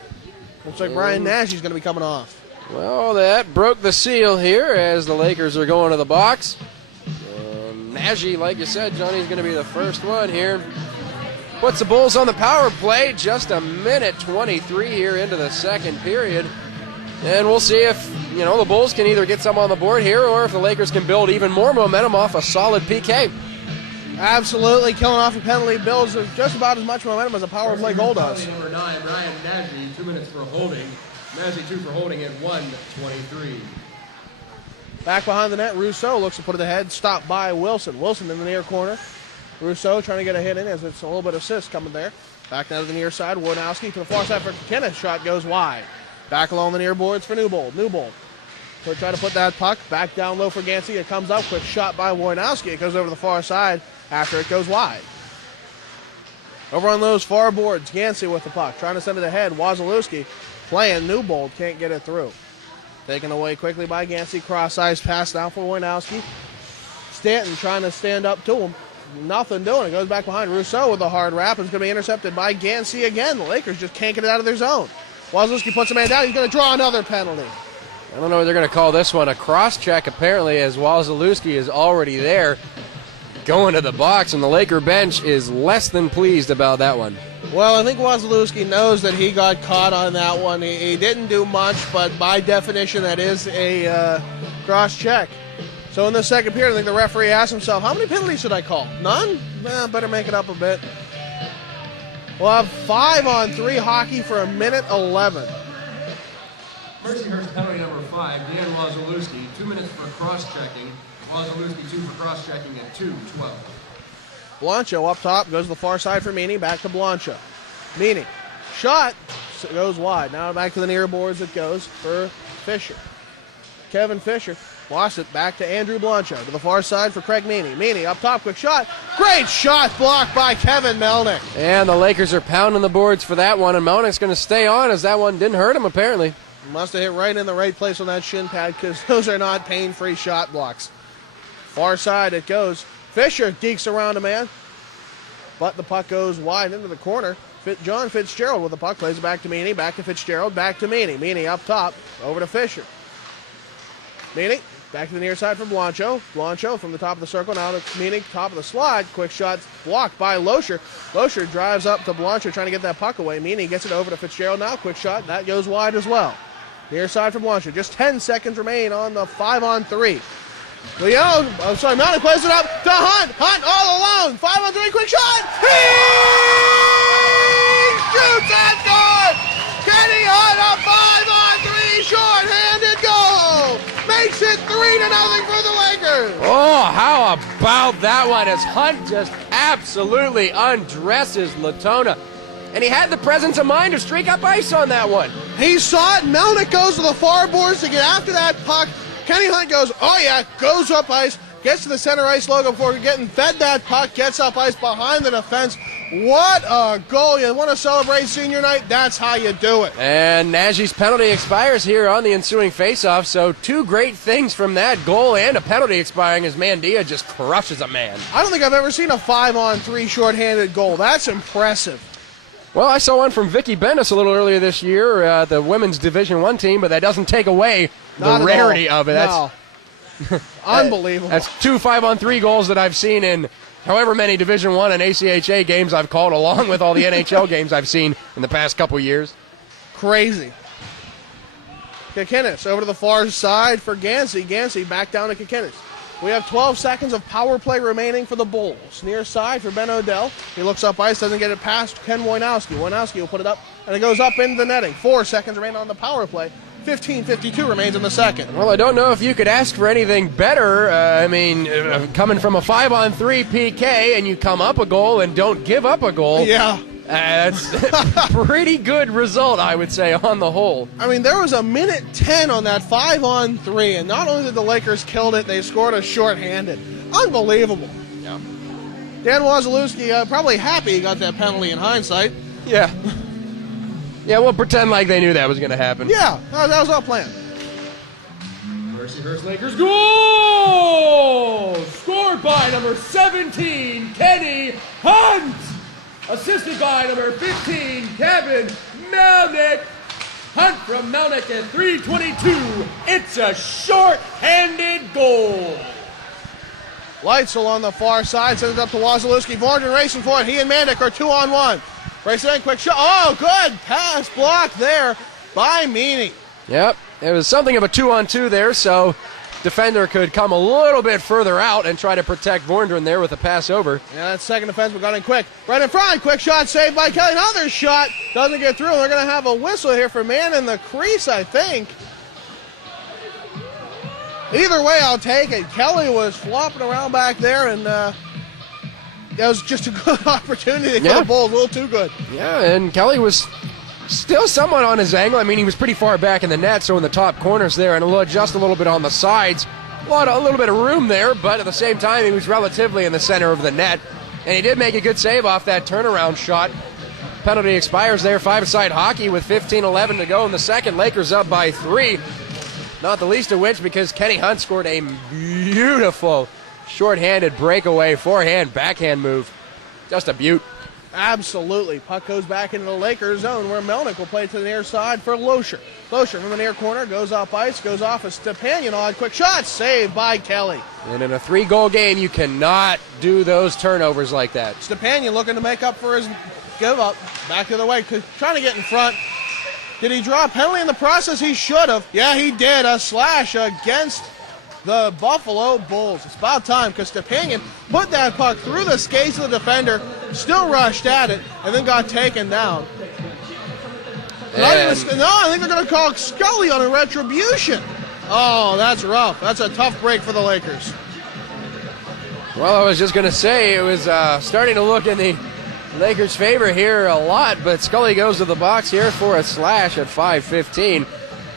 Looks like Brian Nash is going to be coming off. Well, that broke the seal here as the Lakers are going to the box. And Nagy, like you said, Johnny's going to be the first one here. Puts the Bulls on the power play. Just a minute 23 here into the second period. And we'll see if, the Bulls can either get some on the board here or if the Lakers can build even more momentum off a solid PK. Absolutely. Killing off a penalty builds just about as much momentum as a power play goal does. Number 9, Ryan Nagy, 2 minutes for holding. Nagy 2 for holding at 1:23. Back behind the net, Rousseau looks to put it ahead. Stopped by Wilson. Wilson in the near corner. Rousseau trying to get a hit in as it's a little bit of assist coming there. Back down to the near side. Wojnowski to the far side for Kenneth. Shot goes wide. Back along the near boards for Newbold. Newbold will try to put that puck back down low for Gansey. It comes up. Quick shot by Wojnowski. It goes over to the far side after it goes wide. Over on those far boards, Gansey with the puck. Trying to send it ahead. Wasilewski playing. Newbold can't get it through. Taken away quickly by Gansey. Cross ice pass down for Wojnowski. Stanton trying to stand up to him. Nothing doing. It goes back behind Rousseau with a hard wrap. It's going to be intercepted by Gansey again. The Lakers just can't get it out of their zone. Wasilewski puts a man down. He's going to draw another penalty. I don't know if they're going to call this one a cross-check, apparently, as Wasilewski is already there going to the box, and the Laker bench is less than pleased about that one. Well, I think Wasilewski knows that he got caught on that one. He didn't do much, but by definition, that is a cross-check. So in the second period, I think the referee asked himself, how many penalties should I call? None? Better make it up a bit. We'll have 5-on-3 hockey for a minute 11. Mercyhurst penalty number 5, Dan Wasilewski, 2 minutes for cross-checking. Wasilewski 2 for cross-checking at 2:12. Blancho up top, goes to the far side for Meany, back to Blancho. Meany, shot, goes wide. Now back to the near boards it goes for Fisher. Kevin Fisher lost it back to Andrew Blancho. To the far side for Craig Meany. Meany up top, quick shot. Great shot blocked by Kevin Melnick. And the Lakers are pounding the boards for that one, and Melnick's going to stay on as that one didn't hurt him, apparently. Must have hit right in the right place on that shin pad because those are not pain-free shot blocks. Far side it goes. Fisher geeks around a man, but the puck goes wide into the corner. John Fitzgerald with the puck, plays it back to Meany, back to Fitzgerald, back to Meany. Meany up top, over to Fisher. Meany, back to the near side for Blancho. Blancho from the top of the circle, now to Meany, top of the slot. Quick shot blocked by Loescher. Loescher drives up to Blancho, trying to get that puck away. Meany gets it over to Fitzgerald now. Quick shot, that goes wide as well. Near side for Blancho. Just 10 seconds remain on the 5-on-3. Melnick plays it up to Hunt. Hunt all alone. 5-on-3, quick shot. He shoots and scores. Kenny Hunt, a 5-on-3 short-handed goal. Makes it 3-0 for the Lakers. Oh, how about that one as Hunt just absolutely undresses Latona. And he had the presence of mind to streak up ice on that one. He saw it. Melnick goes to the far boards to get after that puck. Kenny Hunt goes, oh yeah, goes up ice, gets to the center ice logo before getting fed that puck, gets up ice behind the defense. What a goal. You want to celebrate senior night? That's how you do it. And Nagy's penalty expires here on the ensuing faceoff, so two great things from that goal and a penalty expiring as Mandia just crushes a man. I don't think I've ever seen a 5-on-3 shorthanded goal. That's impressive. Well, I saw one from Vicky Bendis a little earlier this year, the women's Division I team, but that doesn't take away the rarity of it. No. Unbelievable. That's two 5-on-3 goals that I've seen in however many Division I and ACHA games I've called, along with all the NHL games I've seen in the past couple years. Crazy. Kikinis over to the far side for Gansey. Gansey back down to Kikinis. We have 12 seconds of power play remaining for the Bulls. Near side for Ben Odell. He looks up ice, doesn't get it past Ken Wojnowski. Wojnowski will put it up, and it goes up into the netting. 4 seconds remain on the power play. 15:52 remains in the second. Well, I don't know if you could ask for anything better. Coming from a 5-on-3 PK and you come up a goal and don't give up a goal. Yeah. That's a pretty good result, I would say, on the whole. I mean, there was a minute 10 on that 5-on-3, and not only did the Lakers kill it, they scored a shorthanded. Unbelievable. Yeah. Dan Wazalewski probably happy he got that penalty in hindsight. Yeah. Yeah, we'll pretend like they knew that was going to happen. Yeah, that was all planned. Mercyhurst Lakers goal! Scored by number 17, Kenny Hunt! Assisted by number 15, Kevin Melnick. Hunt from Melnick at 3:22. It's a short-handed goal. Leitzel on the far side, sends it up to Wazalewski. Vornden racing for it. He and Mandick are 2-on-1. Racing in, quick shot. Oh, good pass block there by Meany. Yep, it was something of a 2-on-2 there, so defender could come a little bit further out and try to protect Vornden there with a pass over. Yeah, that second defenseman got in quick. Right in front, quick shot saved by Kelly. Another shot doesn't get through. They're going to have a whistle here for man in the crease, I think. Either way, I'll take it. Kelly was flopping around back there, and that was just a good opportunity for the Bulls. A little too good. Yeah, and Kelly was still somewhat on his angle. I mean, he was pretty far back in the net, so in the top corners there, and just a little bit on the sides. A little bit of room there, but at the same time, he was relatively in the center of the net. And he did make a good save off that turnaround shot. Penalty expires there, 5-a-side hockey with 15:11 to go in the second. Lakers up by 3. Not the least of which because Kenny Hunt scored a beautiful shorthanded breakaway, forehand, backhand move. Just a beaut. Absolutely. Puck goes back into the Lakers zone where Melnick will play to the near side for Loescher. Loescher from the near corner goes up ice, goes off a Stepanyanov. Quick shot, saved by Kelly. And in a 3-goal game, you cannot do those turnovers like that. Stepanyan looking to make up for his give up. Back the other way, trying to get in front. Did he draw a penalty in the process? He should have. Yeah, he did. A slash against the Buffalo Bulls. It's about time because Stepanyan put that puck through the skates of the defender, still rushed at it, and then got taken down. I think they're going to call Scully on a retribution. Oh, that's rough. That's a tough break for the Lakers. Well, I was just going to say it was starting to look in the Lakers' favor here a lot, but Scully goes to the box here for a slash at 5:15.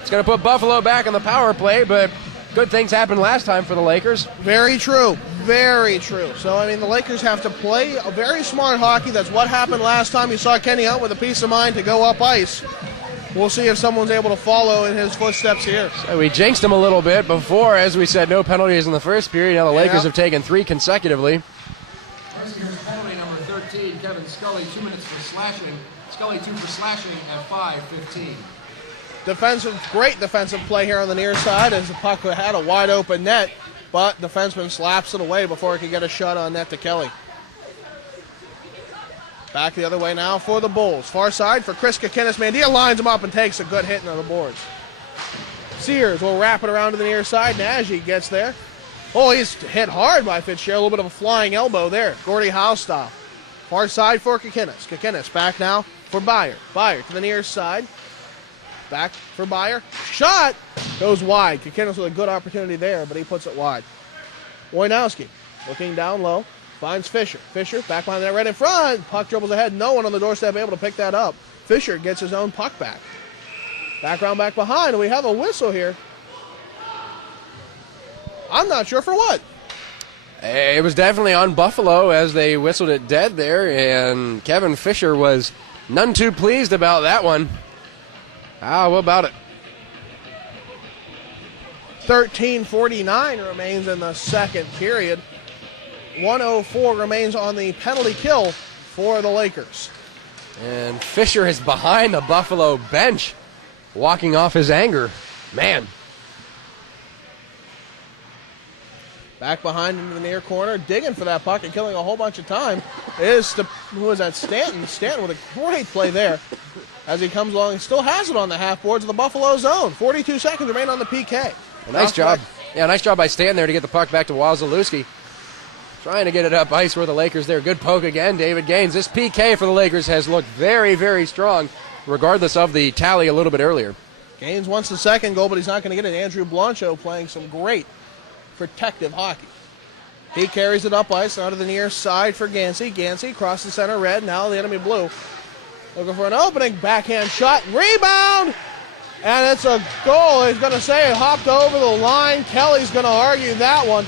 It's going to put Buffalo back on the power play, but good things happened last time for the Lakers. Very true. Very true. So, I mean, the Lakers have to play a very smart hockey. That's what happened last time. You saw Kenny Hunt with a peace of mind to go up ice. We'll see if someone's able to follow in his footsteps here. So we jinxed him a little bit before. As we said, no penalties in the first period. Now the Lakers have taken 3 consecutively. Penalty number 13, Kevin Scully, 2 minutes for slashing. Scully 2 for slashing at 5:15. Great defensive play here on the near side as the puck had a wide open net, but defenseman slaps it away before he could get a shot on net to Kelly. Back the other way now for the Bulls. Far side for Chris Kikinis. Mandia lines him up and takes a good hit into the boards. Sears will wrap it around to the near side. Nagy gets there. Oh, he's hit hard by Fitzgerald. A little bit of a flying elbow there. Gordie Howe style. Far side for Kikinis. Kikinis back now for Byer. Byer to the near side. Back for Byer. Shot goes wide. Kikinis with a good opportunity there, but he puts it wide. Wojnowski looking down low. Finds Fisher. Fisher back behind that right in front. Puck dribbles ahead. No one on the doorstep able to pick that up. Fisher gets his own puck back. Background back behind. We have a whistle here. I'm not sure for what. It was definitely on Buffalo as they whistled it dead there, and Kevin Fisher was none too pleased about that one. What about it? 13:49 remains in the second period. 1:04 remains on the penalty kill for the Lakers. And Fisher is behind the Buffalo bench, walking off his anger. Man. Back behind into the near corner, digging for that puck and killing a whole bunch of time is who is that? Stanton. Stanton with a great play there as he comes along and still has it on the half boards of the Buffalo zone. 42 seconds remain on the PK. Nice job. Yeah, nice job by Stanton there to get the puck back to Wazalewski. Trying to get it up ice for the Lakers there. Good poke again, David Gaines. This PK for the Lakers has looked very, very strong, regardless of the tally a little bit earlier. Gaines wants the second goal, but he's not going to get it. Andrew Blanchot playing some great protective hockey. He carries it up ice out of the near side for Gansey. Gansey crosses center red, now the enemy blue. Looking for an opening, backhand shot, rebound, and it's a goal. He's going to say it hopped over the line. Kelly's going to argue that one.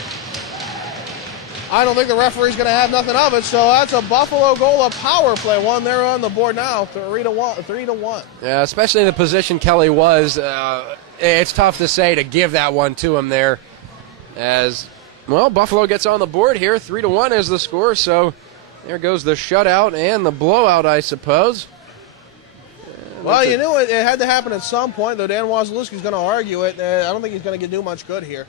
I don't think the referee's going to have nothing of it, so that's a Buffalo goal, a power play. One there on the board now, 3-1. Yeah, especially in the position Kelly was. It's tough to say to give that one to him there. As, well, Buffalo gets on the board here. 3-1 is the score, so there goes the shutout and the blowout, I suppose. Well, you knew it had to happen at some point, though Dan Wazalewski's going to argue it. I don't think he's going to do much good here.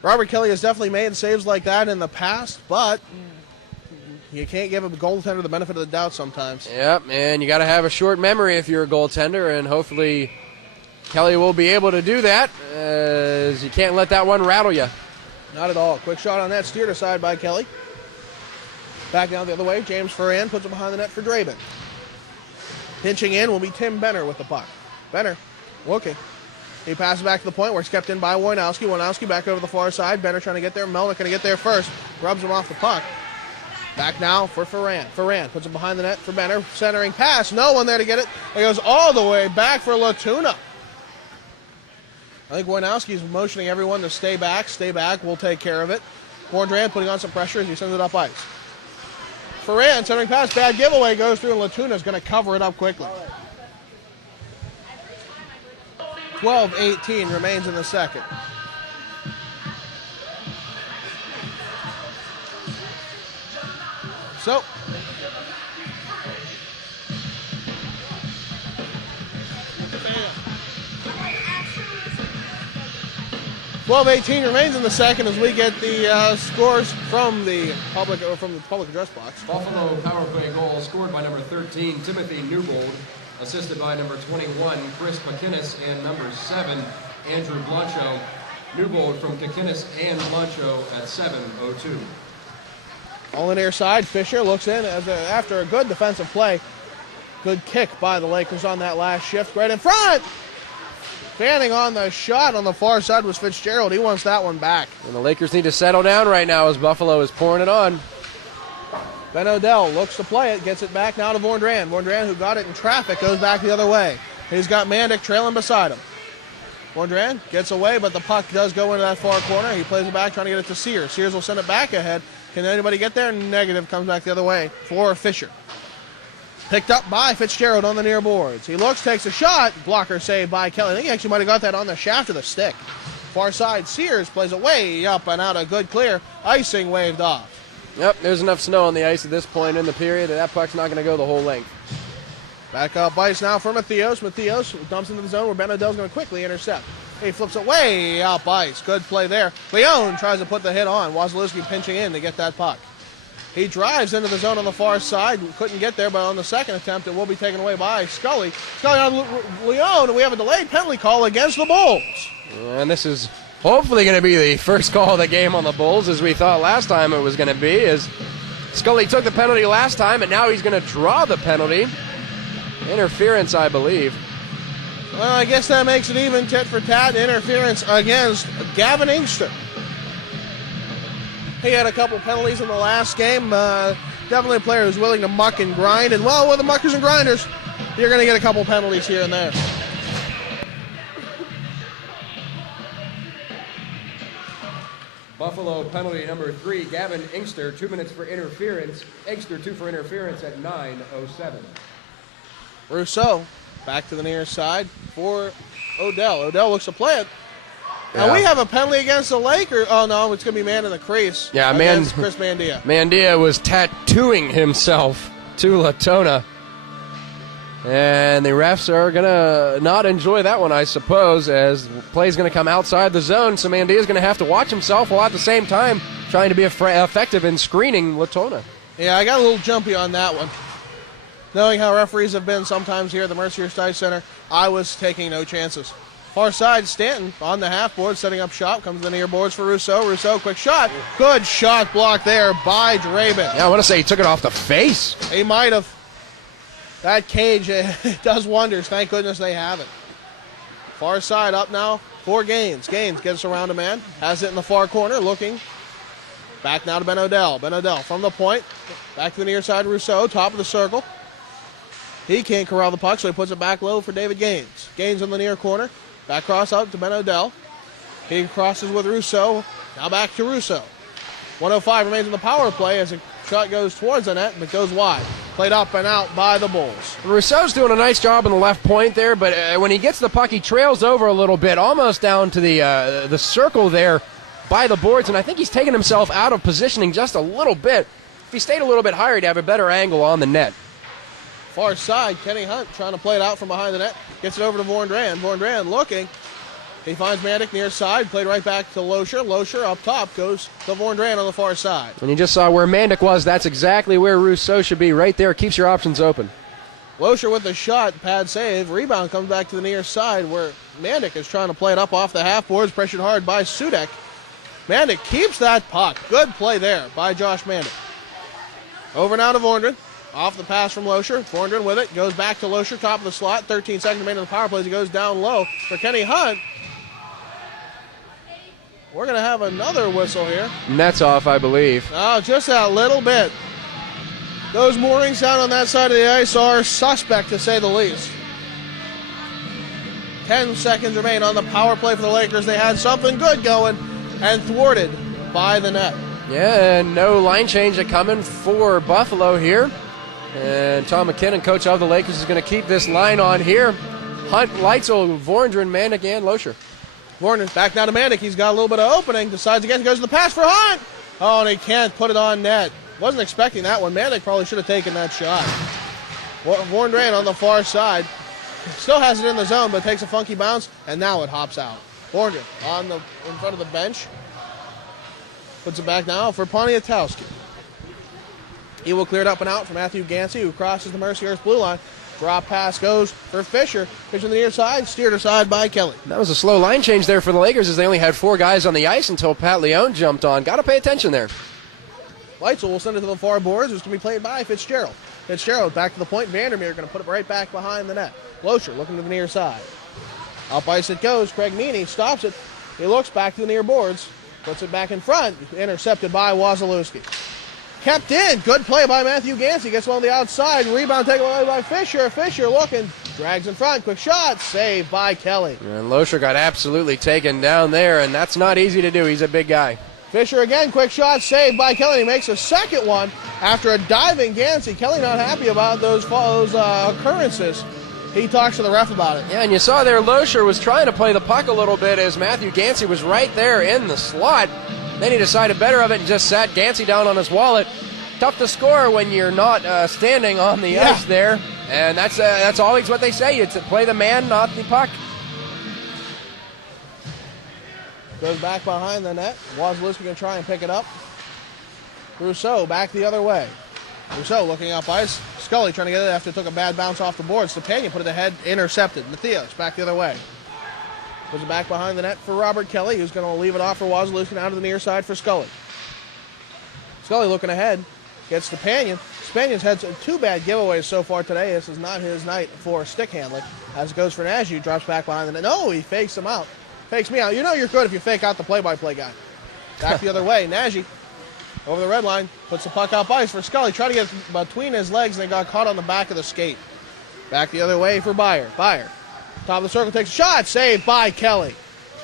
Robert Kelly has definitely made saves like that in the past, but you can't give a goaltender the benefit of the doubt sometimes. Yep, and you got to have a short memory if you're a goaltender, and hopefully Kelly will be able to do that, as you can't let that one rattle you. Not at all. Quick shot on that, steered aside by Kelly. Back down the other way, James Ferran puts it behind the net for Draben. Pinching in will be Tim Benner with the puck. Benner looking. He passes back to the point where it's kept in by Wojnowski. Wojnowski back over the far side. Benner trying to get there. Melnick going to get there first. Rubs him off the puck. Back now for Ferran. Ferran puts it behind the net for Benner. Centering pass. No one there to get it. It goes all the way back for Latuna. I think Wojnowski's motioning everyone to stay back. Stay back. We'll take care of it. Borndrand putting on some pressure as he sends it up ice. Ferran centering pass. Bad giveaway goes through, and Latuna's going to cover it up quickly. 12:18 remains in the second. So, remains in the second as we get the scores from the public address box. Buffalo power play goal scored by number 13, Timothy Newbold. Assisted by number 21, Chris McInnes, and number 7, Andrew Blanchot. Newbold from McInnes and Blanchot at 7:02. On the near side, Fisher looks in after a good defensive play. Good kick by the Lakers on that last shift. Right in front! Fanning on the shot on the far side was Fitzgerald. He wants that one back. And the Lakers need to settle down right now as Buffalo is pouring it on. Ben Odell looks to play it, gets it back now to Vorndrand. Vorndrand, who got it in traffic, goes back the other way. He's got Mandick trailing beside him. Vorndrand gets away, but the puck does go into that far corner. He plays it back, trying to get it to Sears. Sears will send it back ahead. Can anybody get there? Negative. Comes back the other way for Fisher. Picked up by Fitzgerald on the near boards. He looks, takes a shot. Blocker saved by Kelly. I think he actually might have got that on the shaft of the stick. Far side, Sears plays it way up and out. A good clear. Icing waved off. Yep, there's enough snow on the ice at this point in the period, and that puck's not going to go the whole length. Back up ice now for Mathios. Mathios dumps into the zone where Ben Odell's going to quickly intercept. He flips it way up ice. Good play there. Leone tries to put the hit on. Wazalewski pinching in to get that puck. He drives into the zone on the far side. Couldn't get there, but on the second attempt, it will be taken away by Scully. Scully on Leone, and we have a delayed penalty call against the Bulls. And this is hopefully going to be the first call of the game on the Bulls, as we thought last time it was going to be, as Scully took the penalty last time, and now he's going to draw the penalty. Interference, I believe. Well, I guess that makes it even tit for tat. Interference against Gavin Inkster. He had a couple penalties in the last game. Definitely a player who's willing to muck and grind. And, well, with the muckers and grinders, you're going to get a couple penalties here and there. Buffalo penalty number 3, Gavin Inkster, 2 minutes for interference. Inkster 2 for interference at 9:07. Rousseau back to the near side for Odell. Odell looks to play it. Yeah. Now we have a penalty against the Lakers. Oh, no, it's going to be man in the crease. Yeah, against Chris Mandia. Mandia was tattooing himself to Latona. And the refs are going to not enjoy that one, I suppose, as play's going to come outside the zone. So Mandia's going to have to watch himself while at the same time trying to be effective in screening Latona. Yeah, I got a little jumpy on that one. Knowing how referees have been sometimes here at the Mercyhurst Ice Center, I was taking no chances. Far side, Stanton on the half board, setting up shop, comes to the near boards for Rousseau. Rousseau, quick shot. Good shot blocked there by Draben. Yeah, I want to say he took it off the face. He might have. That cage, it does wonders. Thank goodness they have it. Far side up now for Gaines. Gaines gets around a man, has it in the far corner, looking. Back now to Ben Odell. Ben Odell from the point, back to the near side, Rousseau, top of the circle. He can't corral the puck, so he puts it back low for David Gaines. Gaines in the near corner. Back cross out to Ben Odell. He crosses with Rousseau. Now back to Rousseau. 1:05 remains in the power play as a shot goes towards the net, but goes wide. Played up and out by the Bulls. Rousseau's doing a nice job in the left point there, but when he gets the puck, he trails over a little bit, almost down to the circle there by the boards, and I think he's taken himself out of positioning just a little bit. If he stayed a little bit higher, he'd have a better angle on the net. Far side, Kenny Hunt trying to play it out from behind the net. Gets it over to Vorndran. Vorndran looking. He finds Mandic near side. Played right back to Loescher. Loescher up top goes to Vorndran on the far side. And you just saw where Mandic was. That's exactly where Rousseau should be. Right there. Keeps your options open. Loescher with the shot. Pad save. Rebound comes back to the near side where Mandic is trying to play it up off the half boards. Pressured hard by Sudek. Mandic keeps that puck. Good play there by Josh Mandic. Over now to Vorndran. Off the pass from Loescher. Vorndran with it. Goes back to Loescher, top of the slot. 13 seconds remaining in the power play as he goes down low for Kenny Hunt. We're going to have another whistle here. Net's off, I believe. Oh, just a little bit. Those moorings down on that side of the ice are suspect, to say the least. 10 seconds remain on the power play for the Lakers. They had something good going and thwarted by the net. Yeah, and no line change coming for Buffalo here. And Tom McKinnon, coach of the Lakers, is going to keep this line on here. Hunt, Leitzel, Vorndran, Mandic, and Loescher. Vorndran back now to Mandic. He's got a little bit of opening. Decides again, goes to the pass for Hunt. Oh, and he can't put it on net. Wasn't expecting that one. Mandic probably should have taken that shot. Vorndran on the far side. Still has it in the zone, but takes a funky bounce, and now it hops out. Vorndran in front of the bench. Puts it back now for Poniatowski. He will clear it up and out for Matthew Gansey, who crosses the Mercyhurst blue line. Drop pass goes for Fisher. Fisher on the near side, steered aside by Kelly. That was a slow line change there for the Lakers as they only had 4 guys on the ice until Pat Leone jumped on. Got to pay attention there. Leitzel will send it to the far boards. It's going to be played by Fitzgerald. Fitzgerald back to the point. Vandermeer going to put it right back behind the net. Loescher looking to the near side. Up ice it goes. Craig Meany stops it. He looks back to the near boards. Puts it back in front. Intercepted by Wasilewski. Kept in. Good play by Matthew Gansey. Gets one on the outside. Rebound taken away by Fisher. Fisher looking. Drags in front. Quick shot. Saved by Kelly. And Loescher got absolutely taken down there, and that's not easy to do. He's a big guy. Fisher again. Quick shot. Saved by Kelly. He makes a second one after a diving Gansey. Kelly not happy about those occurrences. He talks to the ref about it. Yeah, and you saw there Loescher was trying to play the puck a little bit as Matthew Gansey was right there in the slot. Then he decided better of it and just sat Gansey down on his wallet. Tough to score when you're not standing on the ice there. And that's always what they say. It's to play the man, not the puck. Goes back behind the net. Wasilewski going to try and pick it up. Rousseau back the other way. Rousseau looking up ice. Scully trying to get it after it took a bad bounce off the board. Stepanian put it ahead, intercepted. Matthias back the other way. Puts it back behind the net for Robert Kelly, who's going to leave it off for Wasilewski out to the near side for Scully. Scully looking ahead. Gets Stepanian. Stepanian's had 2 bad giveaways so far today. This is not his night for stick handling. As it goes for Nagy, drops back behind the net. No, he fakes him out. Fakes me out. You know you're good if you fake out the play-by-play guy. Back the other way. Nagy over the red line, puts the puck up ice for Scully. Tried to get between his legs and then got caught on the back of the skate. Back the other way for Byer. Byer, top of the circle, takes a shot. Saved by Kelly.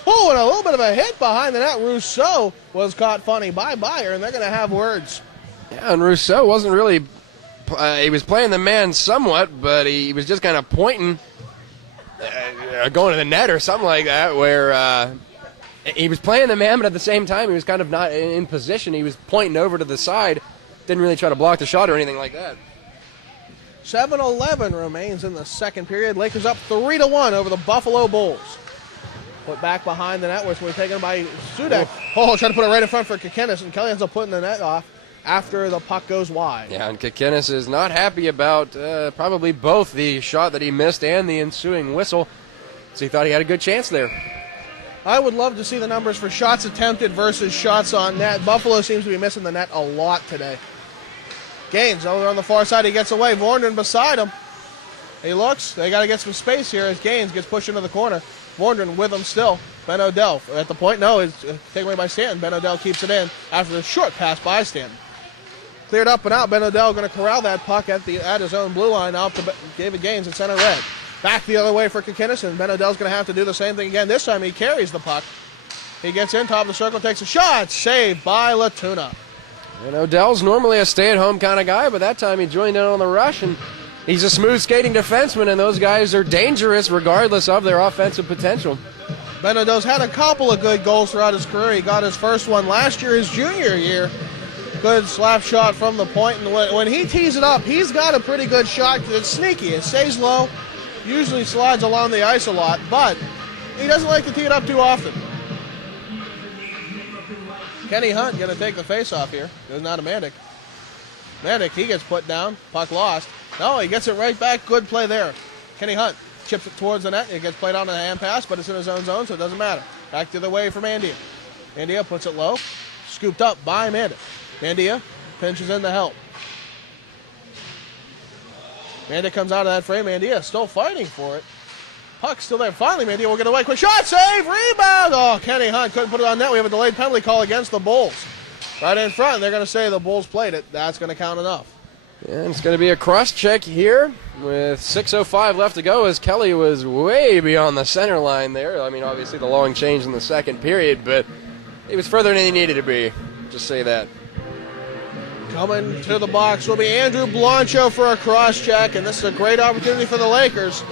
Oh, and a little bit of a hit behind the net. Rousseau was caught funny by Byer, and they're going to have words. Yeah, and Rousseau wasn't really, he was playing the man somewhat, but he was just kind of pointing, going to the net or something like that, where he was playing the man, but at the same time he was kind of not in position. He was pointing over to the side, didn't really try to block the shot or anything like that. 7:11 remains in the second period. Lakers up 3-1 over the Buffalo Bulls. Put back behind the net, which was taken by Sudak. Oh, trying to put it right in front for Kikinis, and Kelly ends up putting the net off after the puck goes wide. Yeah, and Kikinis is not happy about probably both the shot that he missed and the ensuing whistle, so he thought he had a good chance there. I would love to see the numbers for shots attempted versus shots on net. Buffalo seems to be missing the net a lot today. Gaines over on the far side, he gets away. Vorndren beside him. He looks, they got to get some space here as Gaines gets pushed into the corner. Vorndren with him still. Ben O'Dell at the point. No, it's taken away by Stanton. Ben O'Dell keeps it in after the short pass by Stanton. Cleared up and out. Ben O'Dell going to corral that puck at his own blue line out to David Gaines at center red. Back the other way for Kikinis, and Ben O'Dell's going to have to do the same thing again. This time he carries the puck. He gets in, top of the circle, takes a shot. Saved by Latuna. And O'Dell's normally a stay-at-home kind of guy, but that time he joined in on the rush, and he's a smooth skating defenseman, and those guys are dangerous regardless of their offensive potential. Ben O'Dell's had a couple of good goals throughout his career. He got his first one last year, his junior year. Good slap shot from the point, and when he tees it up, he's got a pretty good shot. It's sneaky. It stays low, usually slides along the ice a lot, but he doesn't like to tee it up too often. Kenny Hunt going to take the face-off here. Goes now to Mandic. Mandic, he gets put down. Puck lost. No, he gets it right back. Good play there. Kenny Hunt chips it towards the net. It gets played on a hand pass, but it's in his own zone, so it doesn't matter. Back the other way from Mandia. Mandia puts it low. Scooped up by Mandic. Mandia pinches in to help. Mandia comes out of that frame. Mandia still fighting for it. Puck still there. Finally, Mandia will get away. Quick shot, save, rebound. Oh, Kenny Hunt couldn't put it on net. We have a delayed penalty call against the Bulls. Right in front, they're going to say the Bulls played it. That's going to count enough. And it's going to be a cross-check here with 6:05 left to go as Kelly was way beyond the center line there. I mean, obviously the long change in the second period, but he was further than he needed to be. Just say that. Coming to the box will be Andrew Blancho for a cross-check, and this is a great opportunity for the Lakers.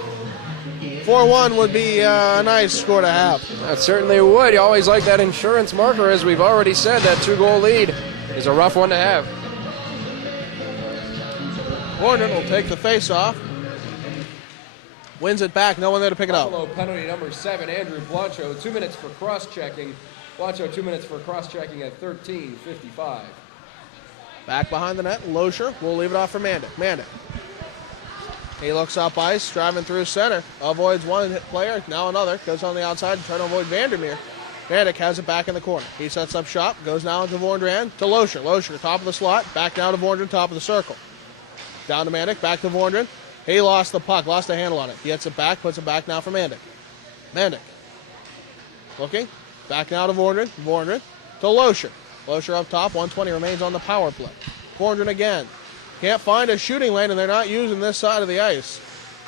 4-1 would be a nice score to have. That certainly would. You always like that insurance marker, as we've already said. That 2-goal lead is a rough one to have. Vorndren will take the face-off. Wins it back. No one there to pick it up. Buffalo penalty number 7, Andrew Blancho. 2 minutes for cross-checking. Blancho 2 minutes for cross-checking at 13:55. Back behind the net, Loescher will leave it off for Mandic. Mandic. He looks up ice, driving through center. Avoids one player, now another. Goes on the outside, trying to avoid Vandermeer. Mandic has it back in the corner. He sets up shop, goes now into Vorndran to Loescher. Loescher, top of the slot, back now to Vorndran, top of the circle. Down to Mandic, back to Vorndran. He lost the puck, lost the handle on it. He gets it back, puts it back now for Mandic. Mandic. Looking, back now to Vorndran. Vorndran to Loescher. Loescher up top, 120 remains on the power play. Vorndran again. Can't find a shooting lane, and they're not using this side of the ice.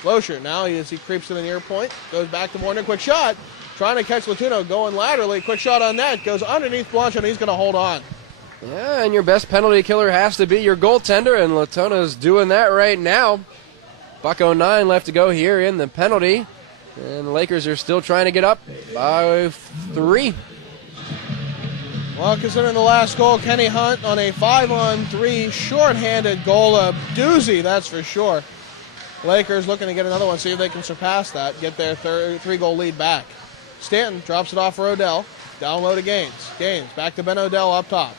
Loescher now, as he creeps to the near point, goes back to Vorndran. Quick shot. Trying to catch Latuno, going laterally. Quick shot on net. Goes underneath Blancho, and he's going to hold on. Yeah, and your best penalty killer has to be your goaltender, and Latuno's doing that right now. $1.09 left to go here in the penalty. And the Lakers are still trying to get up by 3. Well, considering the last goal, Kenny Hunt on a 5-on-3 shorthanded goal, a doozy, that's for sure. Lakers looking to get another one, see if they can surpass that, get their 3-goal lead back. Stanton drops it off for O'Dell. Down low to Gaines. Gaines back to Ben O'Dell up top.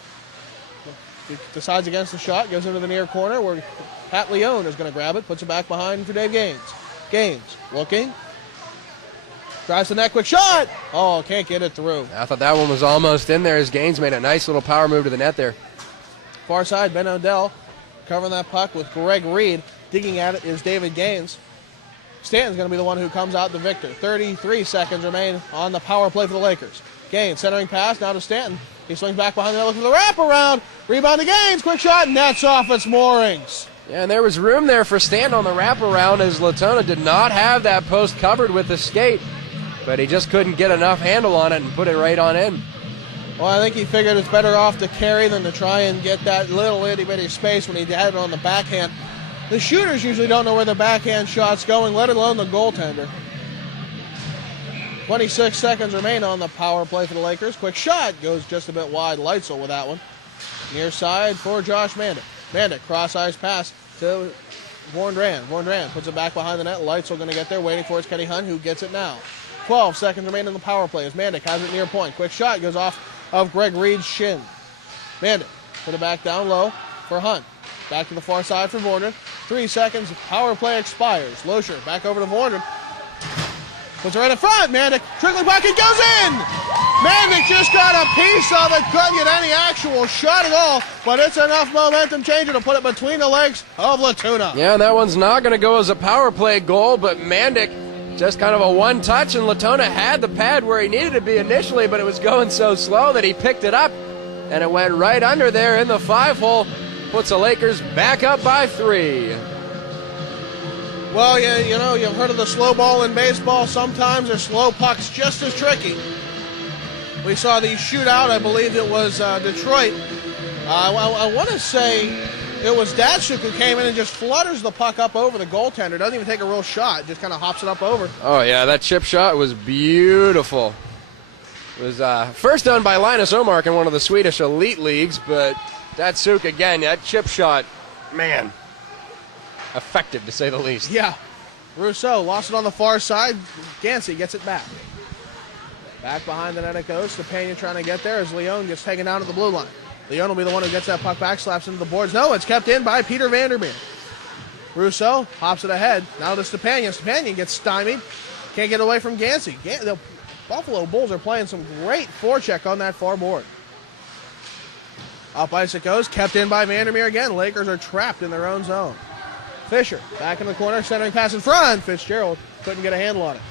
He decides against the shot, goes into the near corner where Pat Leone is going to grab it, puts it back behind for Dave Gaines. Gaines looking. Drives the net, quick shot! Oh, can't get it through. I thought that one was almost in there as Gaines made a nice little power move to the net there. Far side, Ben O'Dell covering that puck with Greg Reed. Digging at it is David Gaines. Stanton's going to be the one who comes out the victor. 33 seconds remain on the power play for the Lakers. Gaines centering pass now to Stanton. He swings back behind the net looking for the wraparound. Rebound to Gaines, quick shot, nets off its moorings. Yeah, and there was room there for Stanton on the wraparound as Latona did not have that post covered with the skate. but he just couldn't get enough handle on it and put it right on in. Well, I think he figured it's better off to carry than to try and get that little itty-bitty space when he had it on the backhand. The shooters usually don't know where the backhand shot's going, let alone the goaltender. 26 seconds remain on the power play for the Lakers. Quick shot goes just a bit wide. Leitzel with that one. Near side for Josh Mandic. Mandic, cross-ice pass to Vorndrand. Vorndrand puts it back behind the net. Leitzel going to get there, waiting for it's Kenny Hunt, who gets it now. 12 seconds remain in the power play as Mandic has it near point. Quick shot goes off of Greg Reed's shin. Mandic put it back down low for Hunt. Back to the far side for Vorndrand. 3 seconds, power play expires. Loescher back over to Vorndrand. Puts it right in front. Mandic, trickling back, it goes in! Mandic just got a piece of it, couldn't get any actual shot at all, but it's enough momentum changer to put it between the legs of Latuna. Yeah, and that one's not going to go as a power play goal, but Mandic just kind of a one-touch, and Latona had the pad where he needed to be initially, but it was going so slow that he picked it up, and it went right under there in the 5-hole. Puts the Lakers back up by 3. Well, you know, you've heard of the slow ball in baseball. Sometimes a slow puck's just as tricky. We saw the shootout, I believe it was Detroit. I want to say it was Datsuk who came in and just flutters the puck up over the goaltender. Doesn't even take a real shot, just kind of hops it up over. Oh, yeah, that chip shot was beautiful. It was first done by Linus Omark in one of the Swedish elite leagues, but Datsuk, again, that chip shot, man, effective to say the least. Yeah. Rousseau lost it on the far side. Gansey gets it back. Back behind the net it goes. Stepanian trying to get there as Leon gets taken down to the blue line. Leon will be the one who gets that puck back, slaps into the boards. No, it's kept in by Peter Vandermeer. Rousseau hops it ahead. Now to Stepanian. Stepanian gets stymied. Can't get away from Gansey. The Buffalo Bulls are playing some great forecheck on that far board. Up ice it goes. Kept in by Vandermeer again. Lakers are trapped in their own zone. Fisher back in the corner, centering pass in front. Fitzgerald couldn't get a handle on it.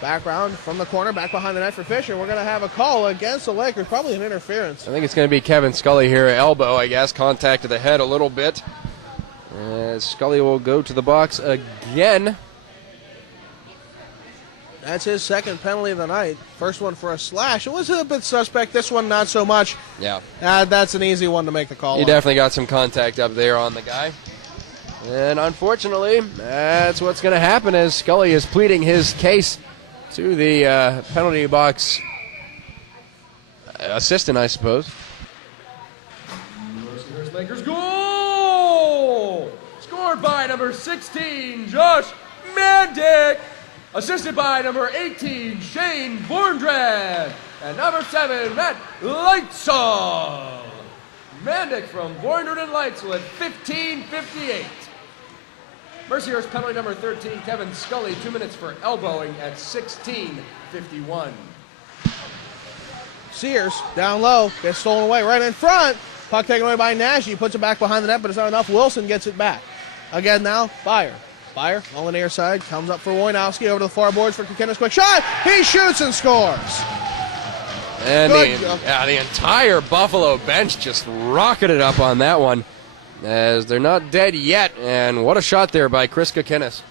Back round from the corner, back behind the net for Fisher. We're going to have a call against the Lakers, probably an interference. I think it's going to be Kevin Scully here, elbow, I guess, contact to the head a little bit. Scully will go to the box again. That's his second penalty of the night. First one for a slash. It was a bit suspect. This one, not so much. Yeah. That's an easy one to make the call He on. definitely got some contact up there on the guy. And unfortunately, that's what's going to happen as Scully is pleading his case to the penalty box assistant, I suppose. Mercyhurst Lakers goal! Scored by number 16, Josh Mandic. Assisted by number 18, Shane Vorndrand. And number 7, Matt Leitzel. Mandic from Vorndrand and Leitzel at 15:58. Mercyhurst penalty number 13, Kevin Scully, 2 minutes for elbowing at 16:51. Sears down low, gets stolen away right in front. Puck taken away by Nash. He puts it back behind the net, but it's not enough. Wilson gets it back. Again now, Byer. Byer on the near side, comes up for Wojnowski, over to the far boards for Kukinis. Quick shot! He shoots and scores! And the entire Buffalo bench just rocketed up on that one, as they're not dead yet. And what a shot there by Chris Kukinis.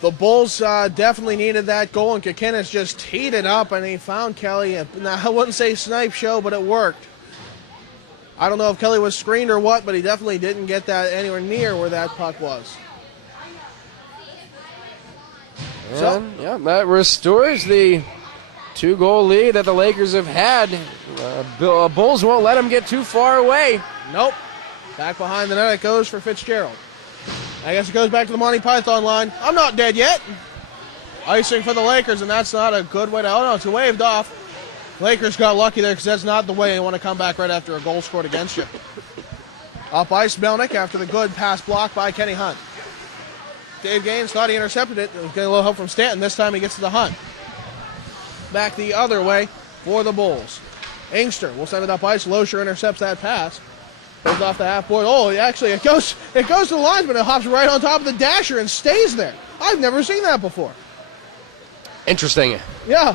The Bulls definitely needed that goal, and Kukinis just teed it up, and he found Kelly. Now, I wouldn't say snipe show, but it worked. I don't know if Kelly was screened or what, but he definitely didn't get that anywhere near where that puck was. And, yeah, that restores the 2-goal lead that the Lakers have had. Bulls won't let them get too far away. Nope. Back behind the net it goes for Fitzgerald. I guess it goes back to the Monty Python line. I'm not dead yet. Icing for the Lakers, and that's not a good way to... Oh, no, it's waved off. Lakers got lucky there because that's not the way you want to come back right after a goal scored against you. Up ice, Melnick after the good pass block by Kenny Hunt. Dave Gaines thought he intercepted it. It was getting a little help from Stanton. This time he gets to the Hunt. Back the other way for the Bulls. Inkster will send it up ice. Loescher intercepts that pass. Goes off the half board. Oh, actually, it goes to the linesman. It hops right on top of the dasher and stays there. I've never seen that before. Interesting. Yeah,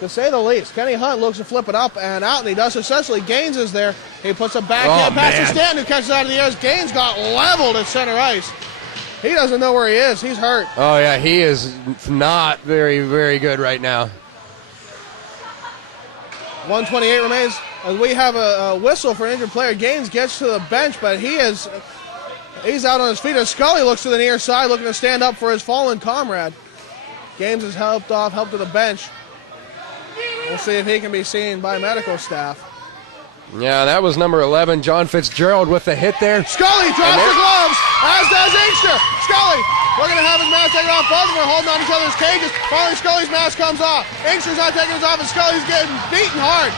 to say the least. Kenny Hunt looks to flip it up and out, and he does successfully. Gaines is there. He puts a backhand pass to Stanton, who catches it out of the air. Gaines got leveled at center ice. He doesn't know where he is. He's hurt. Oh, yeah, he is not very, very good right now. 1:28 remains. We have a whistle for an injured player. Gaines gets to the bench, but he's out on his feet. As Scully looks to the near side, looking to stand up for his fallen comrade. Gaines is helped to the bench. We'll see if he can be seen by medical staff. Yeah, that was number 11, John Fitzgerald, with the hit there. Scully drops the gloves, as does Inkster. Scully looking to have his mask taken off. Both of them are holding on to each other's cages. Finally, Scully's mask comes off. Inkster's not taking his off, and Scully's getting beaten hard.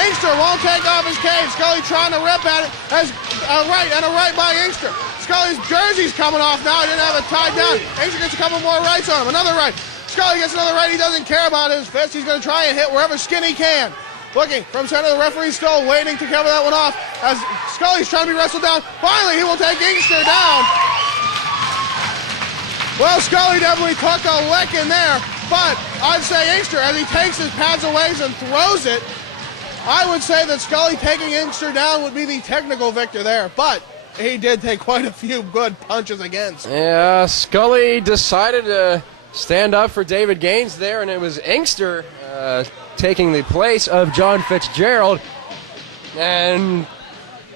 Inkster won't take off his cage. Scully trying to rip at it. As a right by Inkster. Scully's jersey's coming off now. He didn't have it tied down. Inkster gets a couple more rights on him. Another right. Scully gets another right. He doesn't care about his fist. He's going to try and hit wherever skin he can. Looking from center, the referee still waiting to cover that one off as Scully's trying to be wrestled down. Finally, he will take Inkster down. Well, Scully definitely took a lick in there, but I'd say Inkster, as he takes his pads away and throws it, I would say that Scully taking Inkster down would be the technical victor there, but he did take quite a few good punches against. Yeah, Scully decided to stand up for David Gaines there, and it was Inkster taking the place of John Fitzgerald. And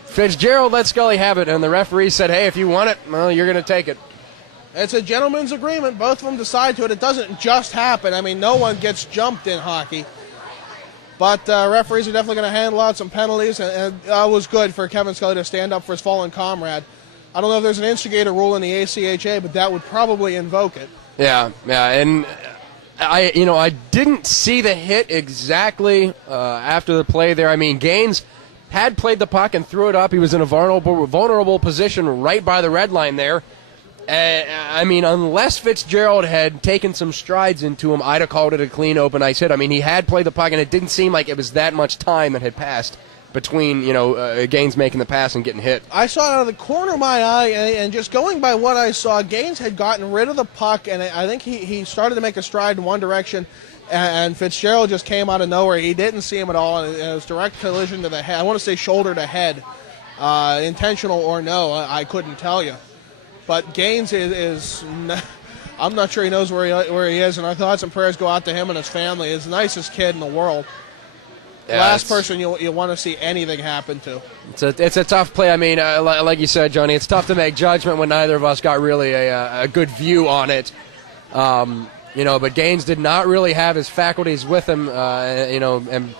Fitzgerald let Scully have it, and the referee said, hey, if you want it, well, you're going to take it. It's a gentleman's agreement. Both of them decide to it. It doesn't just happen. I mean, no one gets jumped in hockey. But referees are definitely going to handle out some penalties, and it was good for Kevin Scully to stand up for his fallen comrade. I don't know if there's an instigator rule in the ACHA, but that would probably invoke it. Yeah, and I didn't see the hit exactly after the play there. I mean, Gaines had played the puck and threw it up. He was in a vulnerable position right by the red line there. I mean, unless Fitzgerald had taken some strides into him, I'd have called it a clean open ice hit. I mean, he had played the puck, and it didn't seem like it was that much time that had passed between, Gaines making the pass and getting hit. I saw it out of the corner of my eye, and just going by what I saw, Gaines had gotten rid of the puck, and I think he started to make a stride in one direction, and Fitzgerald just came out of nowhere. He didn't see him at all, and it was direct collision to the head. I want to say shoulder to head. Intentional or no, I couldn't tell you. But Gaines I'm not sure he knows where he is, and our thoughts and prayers go out to him and his family. He's the nicest kid in the world. Yeah, last person you want to see anything happen to. It's a tough play. I mean, like you said, Johnny, it's tough to make judgment when neither of us got really a good view on it. But Gaines did not really have his faculties with him, and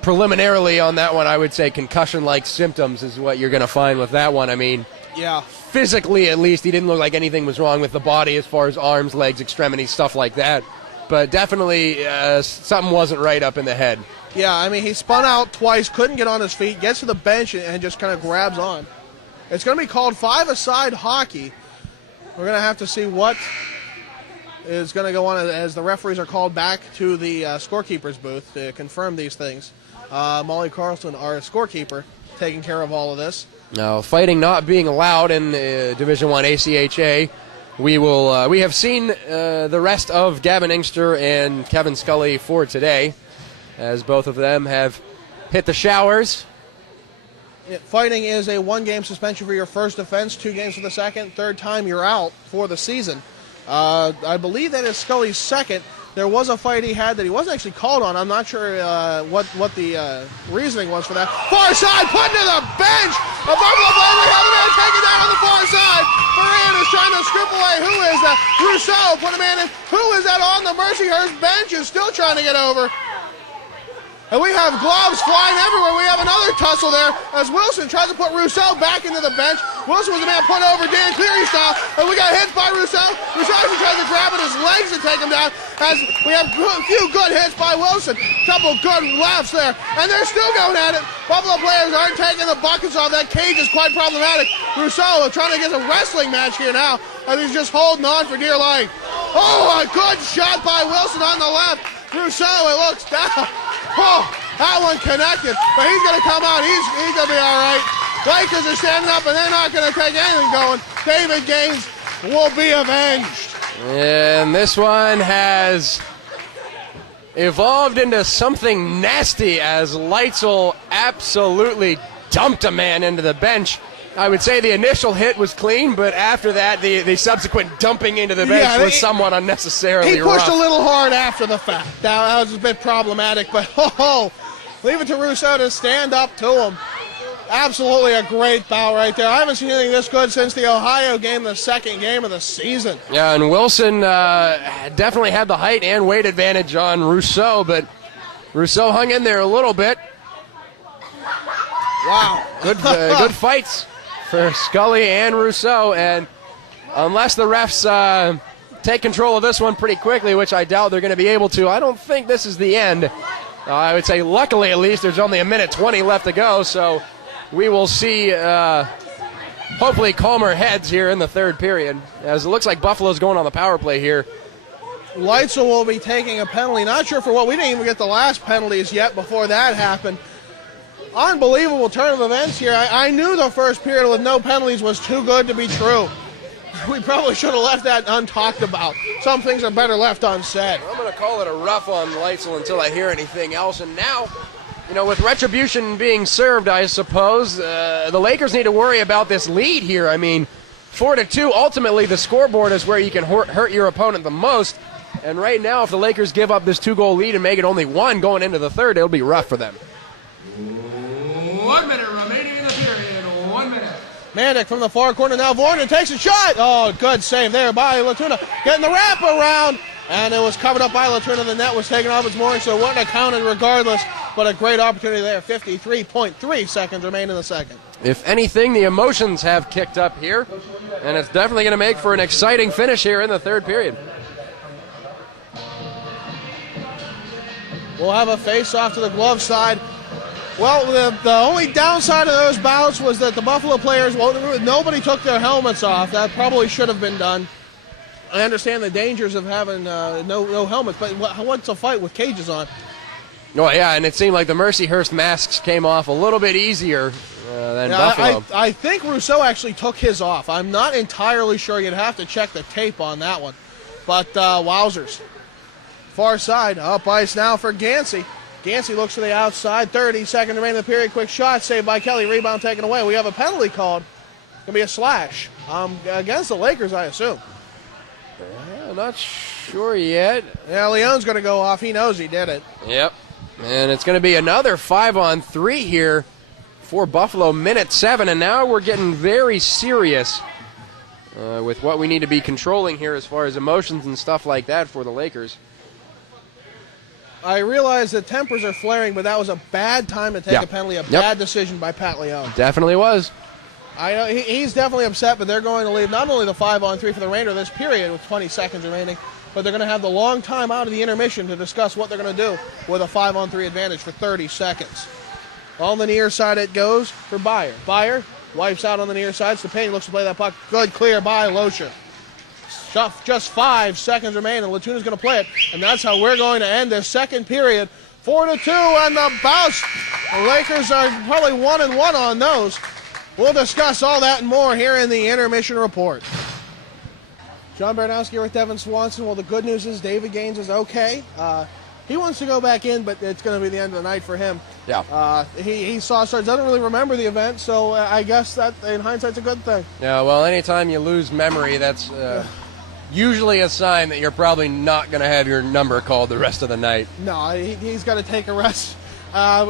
preliminarily on that one, I would say concussion-like symptoms is what you're going to find with that one. I mean, yeah. Physically, at least, he didn't look like anything was wrong with the body as far as arms, legs, extremities, stuff like that. But definitely something wasn't right up in the head. Yeah, I mean, he spun out twice, couldn't get on his feet, gets to the bench, and just kind of grabs on. It's going to be called five-a-side hockey. We're going to have to see what is going to go on as the referees are called back to the scorekeeper's booth to confirm these things. Molly Carlson, our scorekeeper, taking care of all of this. Now, fighting not being allowed in Division I ACHA, we have seen the rest of Gavin Inkster and Kevin Scully for today, as both of them have hit the showers. Fighting is a one-game suspension for your first offense, 2 games for the second. Third time, you're out for the season. I believe that is Scully's second. There was a fight he had that he wasn't actually called on. I'm not sure what the reasoning was for that. Far side, put to the bench. A Buffalo player, we have a man taken down on the far side. Moran is trying to strip away. Who is that? Rousseau put a man in. Who is that on the Mercyhurst bench is still trying to get over. And we have gloves flying everywhere. We have another tussle there as Wilson tries to put Rousseau back into the bench. Wilson was the man put over Dan Cleary style. And we got hits by Rousseau. Rousseau actually tries to grab at his legs to take him down as we have a few good hits by Wilson. Couple good laughs there. And they're still going at it. Buffalo players aren't taking the buckets off. That cage is quite problematic. Rousseau trying to get a wrestling match here now as he's just holding on for dear life. Oh, a good shot by Wilson on the left. Rousseau, it looks down. Oh, that one connected, but he's going to come out. He's going to be all right. Lakers are standing up, and they're not going to take anything going. David Gaines will be avenged. And this one has evolved into something nasty as Leitzel absolutely dumped a man into the bench. I would say the initial hit was clean, but after that, the subsequent dumping into the bench was somewhat unnecessarily He pushed rough. a little hard after the fact. That was a bit problematic, but leave it to Rousseau to stand up to him. Absolutely a great bout right there. I haven't seen anything this good since the Ohio game, the second game of the season. Yeah, and Wilson definitely had the height and weight advantage on Rousseau, but Rousseau hung in there a little bit. Wow. Good fights for Scully and Rousseau, and unless the refs take control of this one pretty quickly, which I doubt they're going to be able to, I don't think this is the end. I would say luckily at least there's only 1:20 left to go, so we will see hopefully calmer heads here in the third period, as it looks like Buffalo's going on the power play here. Leitzel will be taking a penalty. Not sure for what. We didn't even get the last penalties yet before that happened. Unbelievable turn of events here. I knew the first period with no penalties was too good to be true. We probably should have left that untalked about. Some things are better left unsaid. I'm going to call it a rough on Leitzel until I hear anything else. And now, with retribution being served, I suppose, the Lakers need to worry about this lead here. I mean, 4-2, ultimately the scoreboard is where you can hurt your opponent the most. And right now, if the Lakers give up this 2-goal lead and make it only 1 going into the third, it'll be rough for them. 1 minute remaining in the period. 1 minute. Mandick from the far corner now. Vorner takes a shot. Oh, good save there by Latuna. Getting the wrap around. And it was covered up by Latuna. The net was taken off its mooring, so it wouldn't have counted regardless. But a great opportunity there. 53.3 seconds remain in the second. If anything, the emotions have kicked up here. And it's definitely going to make for an exciting finish here in the third period. We'll have a face-off to the glove side. Well, the only downside of those bouts was that the Buffalo players, nobody took their helmets off. That probably should have been done. I understand the dangers of having no helmets, but what's a fight with cages on? Oh, yeah, and it seemed like the Mercyhurst masks came off a little bit easier than Buffalo. I think Rousseau actually took his off. I'm not entirely sure. You'd have to check the tape on that one. But wowzers. Far side, up ice now for Gansey. Gansey looks to the outside, 30 seconds remaining in the period. Quick shot, saved by Kelly, rebound taken away. We have a penalty called. It's going to be a slash against the Lakers, I assume. Yeah, not sure yet. Yeah, Leon's going to go off. He knows he did it. Yep. And it's going to be another 5-on-3 here for Buffalo, minute 7. And now we're getting very serious with what we need to be controlling here as far as emotions and stuff like that for the Lakers. I realize that tempers are flaring, but that was a bad time to take a penalty, bad decision by Pat Leon. Definitely was. I know he's definitely upset, but they're going to leave not only the 5-on-3 for the remainder of this period with 20 seconds remaining, but they're going to have the long time out of the intermission to discuss what they're going to do with a 5-on-3 advantage for 30 seconds. On the near side it goes for Byer. Byer wipes out on the near side. Stepanian looks to play that puck. Good clear by Losha. Just 5 seconds remain, and Latuna's going to play it, and that's how we're going to end this second period. 4-2, and the bounce. The Lakers are probably 1-1 on those. We'll discuss all that and more here in the intermission report. John Baranowski here with Devin Swanson. Well, the good news is David Gaines is okay. He wants to go back in, but it's going to be the end of the night for him. Yeah. He saw stars, doesn't really remember the event, so I guess that in hindsight's a good thing. Yeah, well, anytime you lose memory, that's usually a sign that you're probably not going to have your number called the rest of the night. No, he's got to take a rest.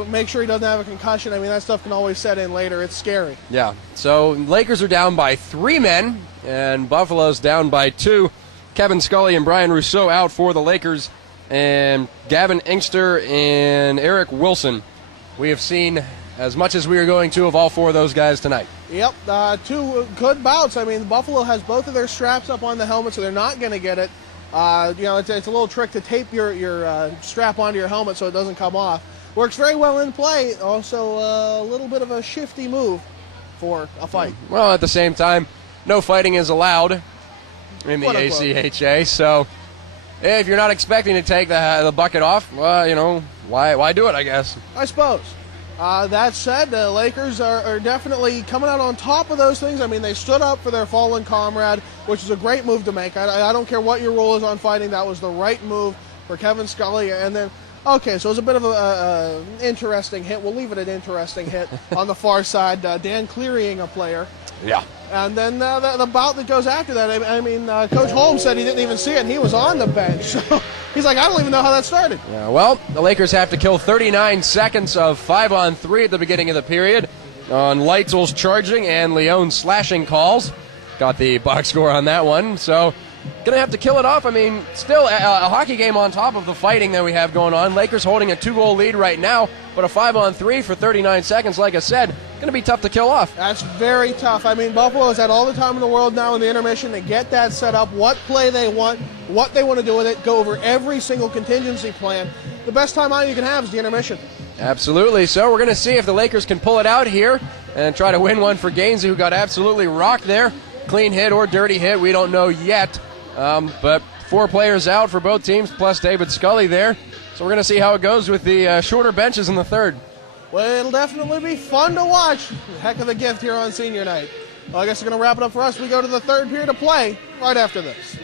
Make sure he doesn't have a concussion. I mean, that stuff can always set in later. It's scary. Yeah. So Lakers are down by 3 men, and Buffalo's down by 2. Kevin Scully and Brian Rousseau out for the Lakers, and Gavin Inkster and Eric Wilson. We have seen as much as we are going to of all 4 of those guys tonight. Yep, 2 good bouts. I mean, Buffalo has both of their straps up on the helmet, so they're not going to get it. It's a little trick to tape your strap onto your helmet so it doesn't come off. Works very well in play. Also, a little bit of a shifty move for a fight. Well, at the same time, no fighting is allowed in the ACHA. So, if you're not expecting to take the bucket off, well, why do it? I guess. I suppose. That said, the Lakers are definitely coming out on top of those things. I mean, they stood up for their fallen comrade, which is a great move to make. I don't care what your rule is on fighting. That was the right move for Kevin Scully. And then Okay, so it was a bit of a interesting hit. We'll leave it an interesting hit on the far side. Dan clearing a player. Yeah. And then the bout that goes after that, I mean, Coach Holmes said he didn't even see it, and he was on the bench. So he's like, I don't even know how that started. Yeah, well, the Lakers have to kill 39 seconds of 5-on-3 at the beginning of the period on Leitzel's charging and Leon's slashing calls. Got the box score on that one, so going to have to kill it off. I mean, still a hockey game on top of the fighting that we have going on. Lakers holding a 2-goal lead right now, but a 5-on-3 for 39 seconds, like I said, going to be tough to kill off. That's very tough. I mean, Buffalo has had all the time in the world now in the intermission to get that set up, what play they want, what they want to do with it, go over every single contingency plan. The best time out you can have is the intermission. Absolutely. So we're going to see if the Lakers can pull it out here and try to win one for Gainesy, who got absolutely rocked there. Clean hit or dirty hit, we don't know yet. But 4 players out for both teams, plus David Scully there. So we're going to see how it goes with the shorter benches in the third. Well, it'll definitely be fun to watch. Heck of a gift here on senior night. Well, I guess we're going to wrap it up for us. We go to the third period of play right after this.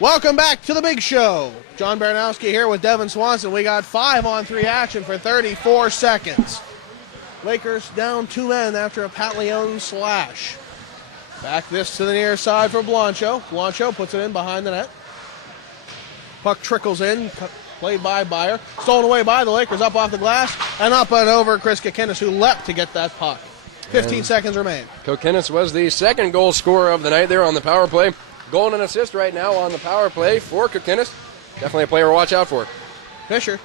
Welcome back to the big show. John Baranowski here with Devin Swanson. We got 5-on-3 action for 34 seconds. Lakers down 2 men after a Pat Leone slash. Back this to the near side for Blancho. Blancho puts it in behind the net. Puck trickles in, played by Byer. Stolen away by the Lakers, up off the glass, and up and over Chris Kokinis, who leapt to get that puck. 15 seconds remain. Kokinis was the second goal scorer of the night there on the power play. Goal and an assist right now on the power play for Kokinis. Definitely a player to watch out for. Fisher,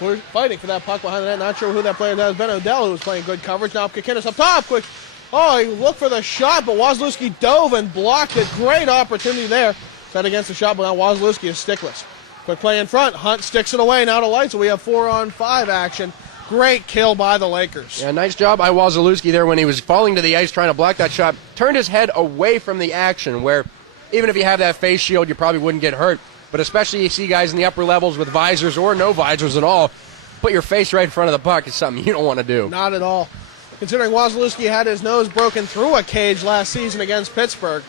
we're fighting for that puck behind the net. Not sure who that player is. Ben Odell, who was playing good coverage. Now Kokinis up top, quick. Oh, he looked for the shot, but Wazlewski dove and blocked it. Great opportunity there. Set against the shot, but now Wazlewski is stickless. Quick play in front. Hunt sticks it away. Now to Light, so we have 4-on-5 action. Great kill by the Lakers. Yeah, nice job by Wazlewski there when he was falling to the ice trying to block that shot. Turned his head away from the action, where even if you have that face shield, you probably wouldn't get hurt. But especially you see guys in the upper levels with visors or no visors at all, put your face right in front of the puck is something you don't want to do. Not at all. Considering Wazlewski had his nose broken through a cage last season against Pittsburgh,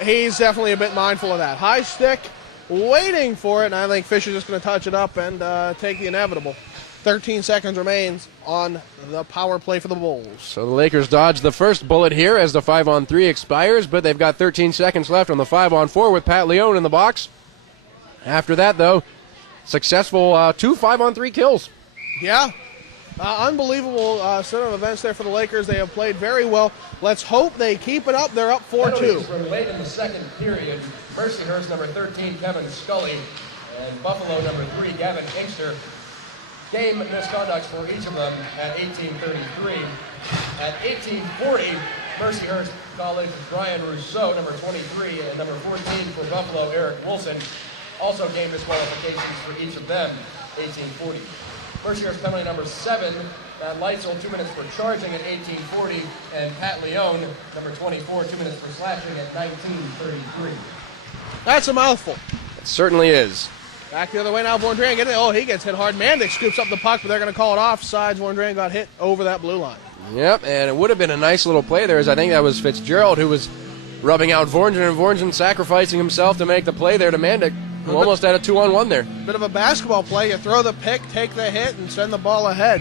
he's definitely a bit mindful of that. High stick, waiting for it, and I think Fisher's just going to touch it up and take the inevitable. 13 seconds remains on the power play for the Bulls. So the Lakers dodge the first bullet here as the 5-on-3 expires, but they've got 13 seconds left on the 5-on-4 with Pat Leone in the box. After that, though, successful 2 5-on-3 kills. Yeah. Unbelievable set of events there for the Lakers. They have played very well. Let's hope they keep it up. They're up 4-2. From late in the second period, Mercyhurst number 13, Kevin Scully, and Buffalo number 3, Gavin Inkster. Game misconducts for each of them at 18:33. At 18:40, Mercyhurst College Brian Rousseau, number 23, and number 14 for Buffalo, Eric Wilson. Also game disqualifications for each of them, 18:40. Mercyhurst penalty number 7, Matt Leitzel, 2 minutes for charging at 18:40, and Pat Leone, number 24, 2 minutes for slashing at 19:33. That's a mouthful. It certainly is. Back the other way now, Vorndran getting it. Oh, he gets hit hard. Mandic scoops up the puck, but they're going to call it offsides. Vorndran got hit over that blue line. Yep, and it would have been a nice little play there, as I think that was Fitzgerald who was rubbing out Vorndran, and Vorndran sacrificing himself to make the play there to Mandic. Who almost had a 2-on-1 there. Bit of a basketball play. You throw the pick, take the hit, and send the ball ahead.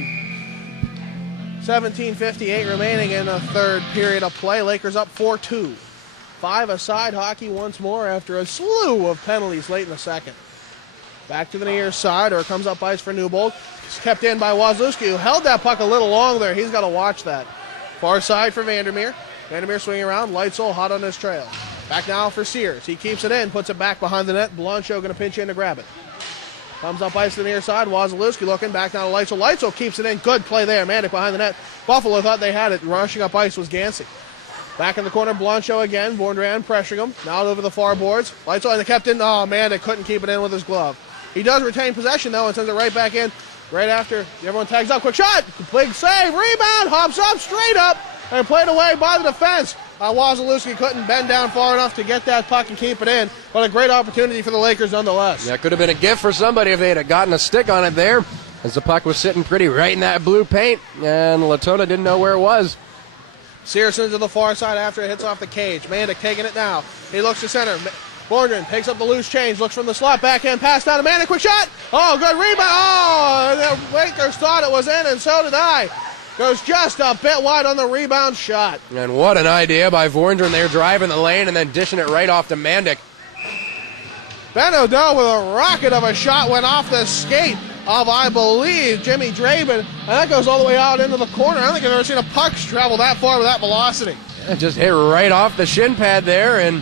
17:58 remaining in the third period of play. Lakers up 4-2. 5-a-side hockey once more after a slew of penalties late in the second. Back to the near side, or comes up ice for Newbold. It's kept in by Wazlewski, who held that puck a little long there. He's got to watch that. Far side for Vandermeer. Vandermeer swinging around. Leitzel hot on his trail. Back now for Sears. He keeps it in, puts it back behind the net. Blancho going to pinch in to grab it. Comes up ice to the near side. Wazlewski looking back now to Leitzel. Leitzel keeps it in. Good play there. Mandic behind the net. Buffalo thought they had it. Rushing up ice was Gansey. Back in the corner, Blancho again. Vorndran pressuring him. Now over the far boards. Leitzel and the captain. Oh, Mandic couldn't keep it in with his glove. He does retain possession, though, and sends it right back in. Right after everyone tags up. Quick shot. Big save. Rebound. Hops up. Straight up. And played away by the defense. Wazlewski couldn't bend down far enough to get that puck and keep it in. But a great opportunity for the Lakers nonetheless. Yeah, could have been a gift for somebody if they had gotten a stick on it there, as the puck was sitting pretty right in that blue paint, and Latona didn't know where it was. Searson to the far side after it hits off the cage. Mandic taking it now. He looks to center. Borgren takes up the loose change, looks from the slot, backhand pass down to Manning, quick shot. Oh, good rebound. Oh, the Lakers thought it was in, and so did I. Goes just a bit wide on the rebound shot. And what an idea by Vorndren there, driving the lane and then dishing it right off to Mandic. Ben O'Dell with a rocket of a shot went off the skate of, I believe, Jimmy Draven, and that goes all the way out into the corner. I don't think I've ever seen a puck travel that far with that velocity. It just hit right off the shin pad there, and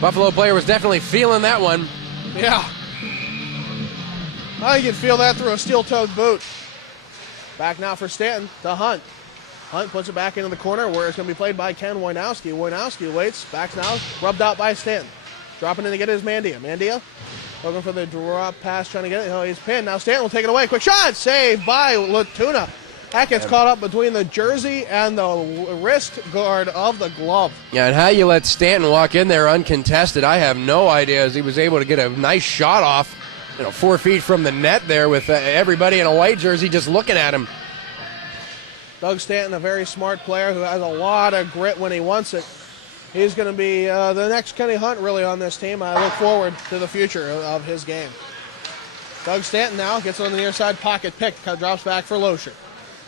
Buffalo player was definitely feeling that one. Yeah. I think you'd feel that through a steel-toed boot. Back now for Stanton to Hunt. Hunt puts it back into the corner where it's going to be played by Ken Wojnowski. Wojnowski waits, backs now, rubbed out by Stanton. Dropping in to get his Mandia. Mandia looking for the drop pass, trying to get it. Oh, he's pinned. Now Stanton will take it away. Quick shot, saved by Latuna. That gets caught up between the jersey and the wrist guard of the glove. Yeah, and how you let Stanton walk in there uncontested, I have no idea, as he was able to get a nice shot off, 4 feet from the net there with everybody in a white jersey just looking at him. Doug Stanton, a very smart player who has a lot of grit when he wants it. He's going to be the next Kenny Hunt really on this team. I look forward to the future of his game. Doug Stanton now gets on the near side pocket pick, drops back for Loescher.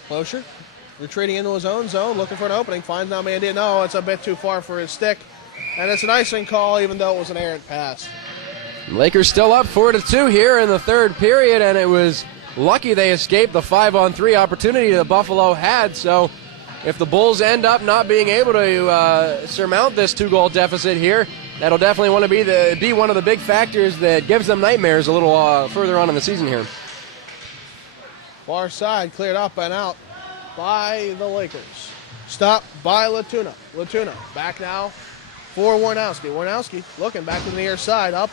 Loescher retreating into his own zone, looking for an opening, finds now Mandia. No, it's a bit too far for his stick. And it's an icing call, even though it was an errant pass. Lakers still up 4-2 here in the third period, and it was lucky they escaped the 5-on-3 opportunity that Buffalo had. So if the Bulls end up not being able to surmount this 2-goal deficit here, that'll definitely want to be one of the big factors that gives them nightmares a little further on in the season here. Far side cleared up and out by the Lakers. Stopped by Latuna. Latuna back now for Wojnowski. Wojnowski looking back to the near side, up.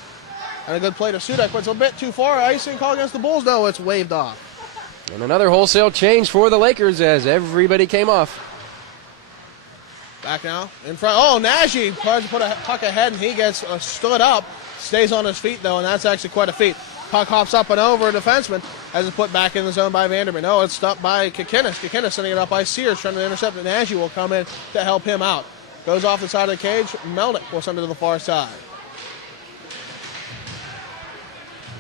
And a good play to Sudak, but it's a bit too far. Icing call against the Bulls. No, it's waved off. And another wholesale change for the Lakers as everybody came off. Back now in front. Oh, Nagy tries to put a puck ahead, and he gets stood up. Stays on his feet, though, and that's actually quite a feat. Puck hops up and over a defenseman as it's put back in the zone by Vandermeer. No, it's stopped by Kikinis. Kikinis sending it up by Sears, trying to intercept it. Nagy will come in to help him out. Goes off the side of the cage. Melnick will send it to the far side.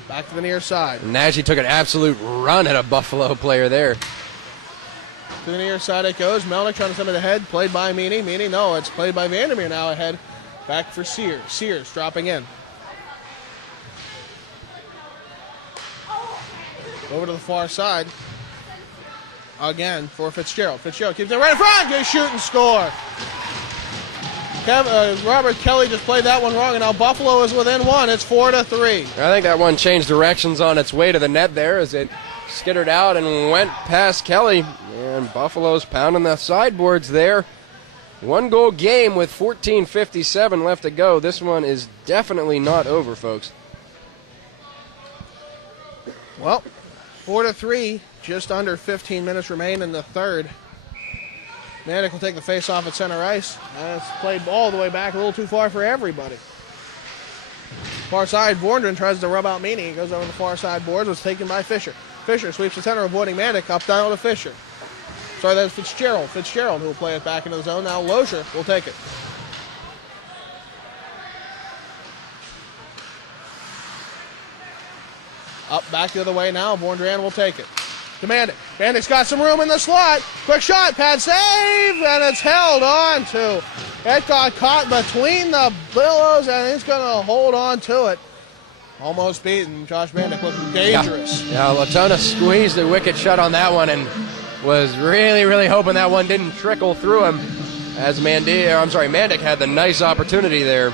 Back to the near side. Nagy took an absolute run at a Buffalo player there. To the near side it goes. Melnick trying to send it ahead. Played by Meany. Meany, no, it's played by Vandermeer now ahead. Back for Sears. Sears dropping in. Over to the far side. Again for Fitzgerald. Fitzgerald keeps it right in front. Good shoot and score. Robert Kelly just played that one wrong, and now Buffalo is within one. It's 4-3. I think that one changed directions on its way to the net there as it skittered out and went past Kelly. And Buffalo's pounding the sideboards there. 1-goal game with 14:57 left to go. This one is definitely not over, folks. Well, 4-3, just under 15 minutes remain in the third. Manick will take the face-off at center ice. And it's played all the way back, a little too far for everybody. Far side, Vorndren tries to rub out Meany. He goes over the far side boards. It's taken by Fisher. Fisher sweeps the center, avoiding Manick. Up down to Fisher. Sorry, that's Fitzgerald. Fitzgerald who will play it back into the zone. Now Loescher will take it. Up back the other way now. Vorndren will take it. To Mandic. Mandic's got some room in the slot. Quick shot, pad save, and it's held on to. It got caught between the billows, and he's going to hold on to it. Almost beaten. Josh Mandic looking dangerous. Yeah, Latona squeezed the wicket shut on that one and was really, really hoping that one didn't trickle through him as Mandic had the nice opportunity there.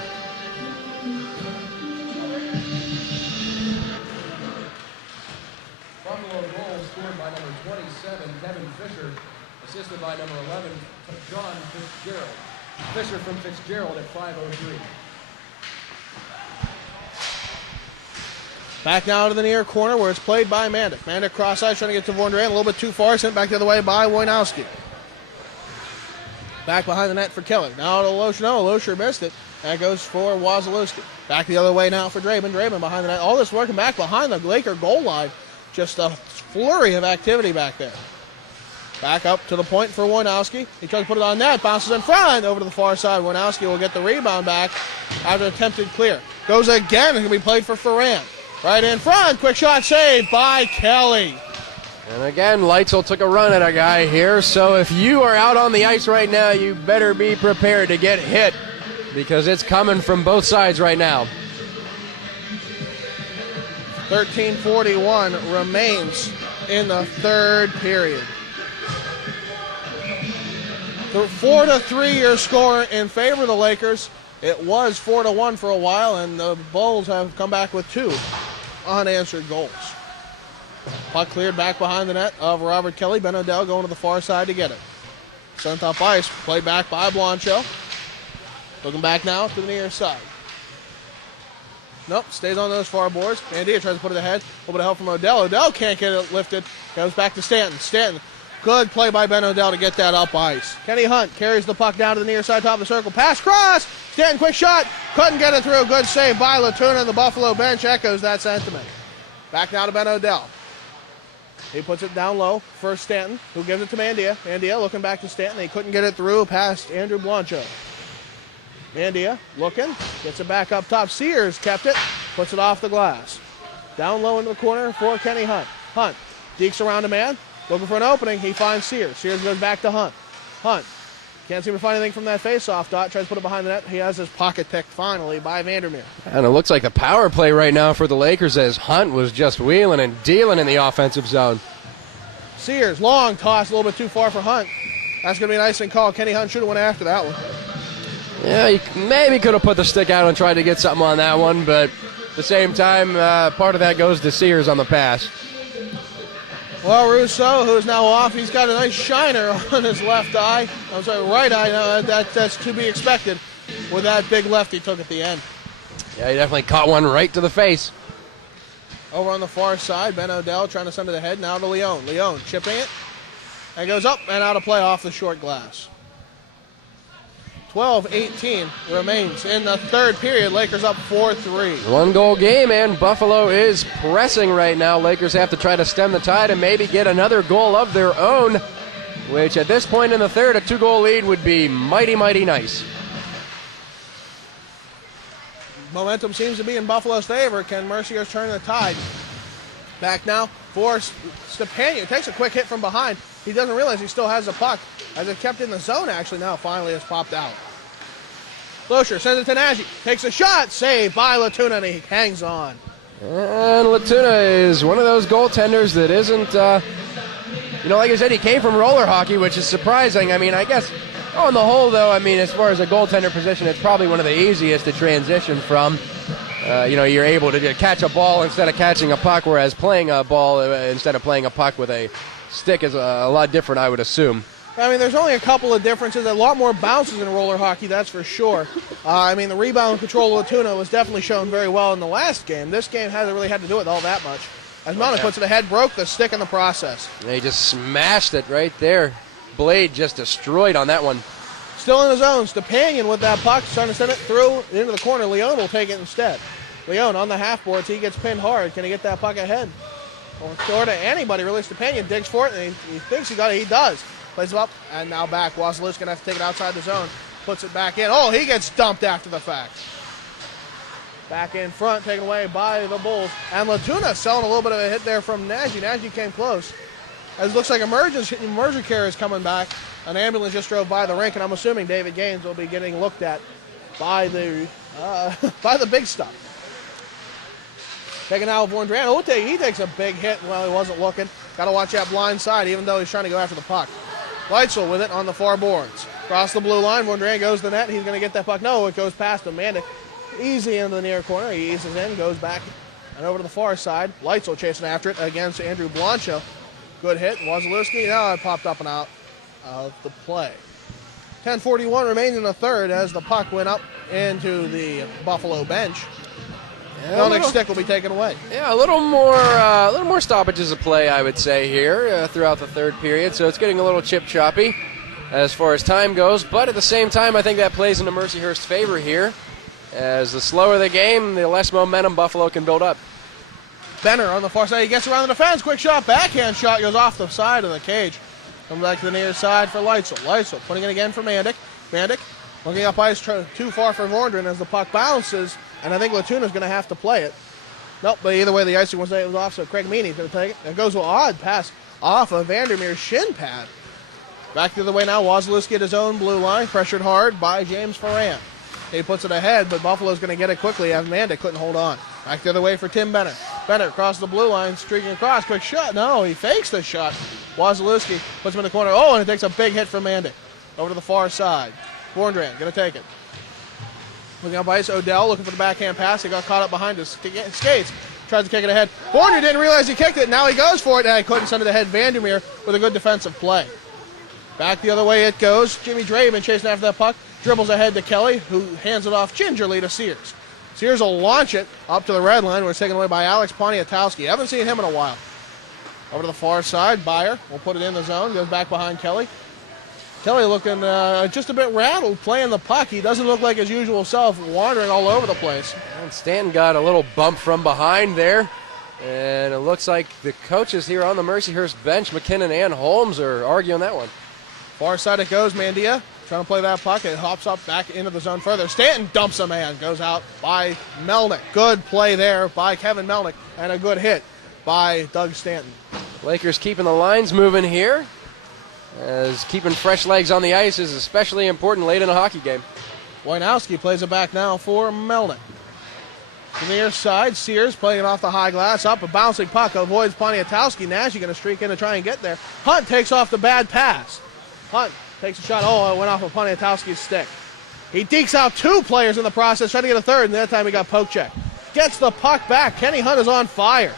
By number 11, John Fitzgerald. Fisher from Fitzgerald at 5:03. Back now to the near corner where it's played by Mandic. Mandic cross ice trying to get to Vorndren. A little bit too far. Sent back the other way by Wojnowski. Back behind the net for Keller. Now to Loescher. No, Loescher missed it. That goes for Wasilewski. Back the other way now for Draven. Draven behind the net. All this working back behind the Laker goal line. Just a flurry of activity back there. Back up to the point for Wojnowski. He tries to put it on net. Bounces in front. Over to the far side. Wojnowski will get the rebound back after attempted clear. Goes again. It's going to be played for Ferrand. Right in front. Quick shot saved by Kelly. And again, Leitzel took a run at a guy here, so if you are out on the ice right now, you better be prepared to get hit because it's coming from both sides right now. 13:41 remains in the third period. The 4-3 your score in favor of the Lakers. It was 4-1 for a while, and the Bulls have come back with 2 unanswered goals. Puck cleared back behind the net of Robert Kelly. Ben O'Dell going to the far side to get it. Sent up ice, played back by Blancho. Looking back now to the near side. Nope, stays on those far boards. Mandia tries to put it ahead. A little bit of help from O'Dell. O'Dell can't get it lifted. Goes back to Stanton. Stanton, good play by Ben O'Dell to get that up ice. Kenny Hunt carries the puck down to the near side, top of the circle. Pass cross. Stanton, quick shot. Couldn't get it through. Good save by Latuna. The Buffalo bench echoes that sentiment. Back now to Ben O'Dell. He puts it down low. First Stanton, who gives it to Mandia. Mandia looking back to Stanton. He couldn't get it through past Andrew Blancho. Mandia looking, gets it back up top. Sears kept it, puts it off the glass. Down low into the corner for Kenny Hunt. Hunt dekes around a man, looking for an opening. He finds Sears. Sears goes back to Hunt. Hunt can't seem to find anything from that face-off dot. Tries to put it behind the net. He has his pocket picked finally by Vandermeer. And it looks like the power play right now for the Lakers as Hunt was just wheeling and dealing in the offensive zone. Sears, long toss, a little bit too far for Hunt. That's going to be an icing call. Kenny Hunt should have went after that one. Yeah, he maybe could have put the stick out and tried to get something on that one, but at the same time, part of that goes to Sears on the pass. Well, Rousseau, who's now off, he's got a nice shiner on his left eye. I'm sorry, right eye. No, that's to be expected with that big left he took at the end. Yeah, he definitely caught one right to the face. Over on the far side, Ben O'Dell trying to send it ahead. Now to Leone. Leone chipping it. And goes up and out of play off the short glass. 12-18 remains in the third period. Lakers up 4-3. One-goal game, and Buffalo is pressing right now. Lakers have to try to stem the tide and maybe get another goal of their own, which at this point in the third, a 2-goal lead would be mighty, mighty nice. Momentum seems to be in Buffalo's favor. Can Mercyhurst turn the tide? Back now for Stepanian. Takes a quick hit from behind. He doesn't realize he still has the puck, as it kept in the zone actually. Now finally has popped out. Loescher sends it to Nagy. Takes a shot. Saved by Latuna, and he hangs on. And Latuna is one of those goaltenders that isn't, like I said, he came from roller hockey, which is surprising. I mean, I guess, on the whole, though, I mean, as far as a goaltender position, it's probably one of the easiest to transition from. You're able to catch a ball instead of catching a puck, whereas playing a ball instead of playing a puck with a stick is a lot different, I would assume. I mean, there's only a couple of differences. A lot more bounces in roller hockey, that's for sure. The rebound control of Latuna was definitely shown very well in the last game. This game hasn't really had to do with all that much. As Mona puts it ahead, broke the stick in the process. Yeah, he just smashed it right there. Blade just destroyed on that one. Still in his own. Stepanian with that puck, trying to send it through into the corner. Leone will take it instead. Leone on the half boards. He gets pinned hard. Can he get that puck ahead? Well, throw it to anybody, really. Stepanian digs for it, and he thinks he got it. He does. Plays it up, and now back. Wasilewski's going to have to take it outside the zone. Puts it back in. Oh, he gets dumped after the fact. Back in front, taken away by the Bulls. And Latuna selling a little bit of a hit there from Nagy. Nagy came close. As it looks like emergency care is coming back. An ambulance just drove by the rink, and I'm assuming David Gaines will be getting looked at by the big stuff. Taking out Vondran. He takes a big hit while he wasn't looking. Got to watch that blind side, even though he's trying to go after the puck. Leitzel with it on the far boards. Across the blue line, Vondran goes to the net. He's going to get that puck. No, it goes past him. Mandic easy into the near corner. He eases in, goes back and over to the far side. Leitzel chasing after it against Andrew Blancho. Good hit. Wasilewski. Now it popped up and out of the play. 10:41 remains in the third as the puck went up into the Buffalo bench. The next stick will be taken away. Yeah, a little more stoppages of play, I would say, here throughout the third period. So it's getting a little chip-choppy as far as time goes. But at the same time, I think that plays into Mercyhurst's favor here. As the slower the game, the less momentum Buffalo can build up. Benner on the far side. He gets around the defense. Quick shot. Backhand shot goes off the side of the cage. Comes back to the near side for Leitzel. Leitzel putting it again for Mandic. Mandic looking up ice too far for Vondran as the puck bounces and I think Latuna's going to have to play it. Nope, but either way, the icing was off, so Craig Meany's going to take it. It goes with an odd pass off of Vandermeer's shin pad. Back the other way now, Wasilewski at his own blue line, pressured hard by James Ferrand. He puts it ahead, but Buffalo's going to get it quickly as Amanda couldn't hold on. Back the other way for Tim Benner. Benner across the blue line, streaking across, quick shot. No, he fakes the shot. Wasilewski puts him in the corner. Oh, and it takes a big hit from Mandic. Over to the far side. Borndrand going to take it. Looking up ice, Odell looking for the backhand pass. He got caught up behind his skates. Tries to kick it ahead. Borndrand didn't realize he kicked it. Now he goes for it, and he couldn't send it ahead. Vandermeer with a good defensive play. Back the other way it goes. Jimmy Draven chasing after that puck. Dribbles ahead to Kelly, who hands it off gingerly to Sears. Sears will launch it up to the red line, where it's taken away by Alex Poniatowski. Haven't seen him in a while. Over to the far side, Byer will put it in the zone, goes back behind Kelly. Kelly looking just a bit rattled, playing the puck. He doesn't look like his usual self, wandering all over the place. And Stanton got a little bump from behind there. And it looks like the coaches here on the Mercyhurst bench, McKinnon and Holmes, are arguing that one. Far side it goes, Mandia trying to play that puck. It hops up back into the zone further. Stanton dumps a man, goes out by Melnick. Good play there by Kevin Melnick, and a good hit by Doug Stanton. Lakers keeping the lines moving here, as keeping fresh legs on the ice is especially important late in a hockey game. Wojnowski plays it back now for Melnick. To the near side, Sears playing it off the high glass. Up a bouncing puck, avoids Poniatowski. Nash going to streak in to try and get there. Hunt takes off the bad pass. Hunt takes a shot. Oh, it went off of Poniatowski's stick. He dekes out two players in the process, trying to get a third, and that time he got poke check. Gets the puck back. Kenny Hunt is on fire.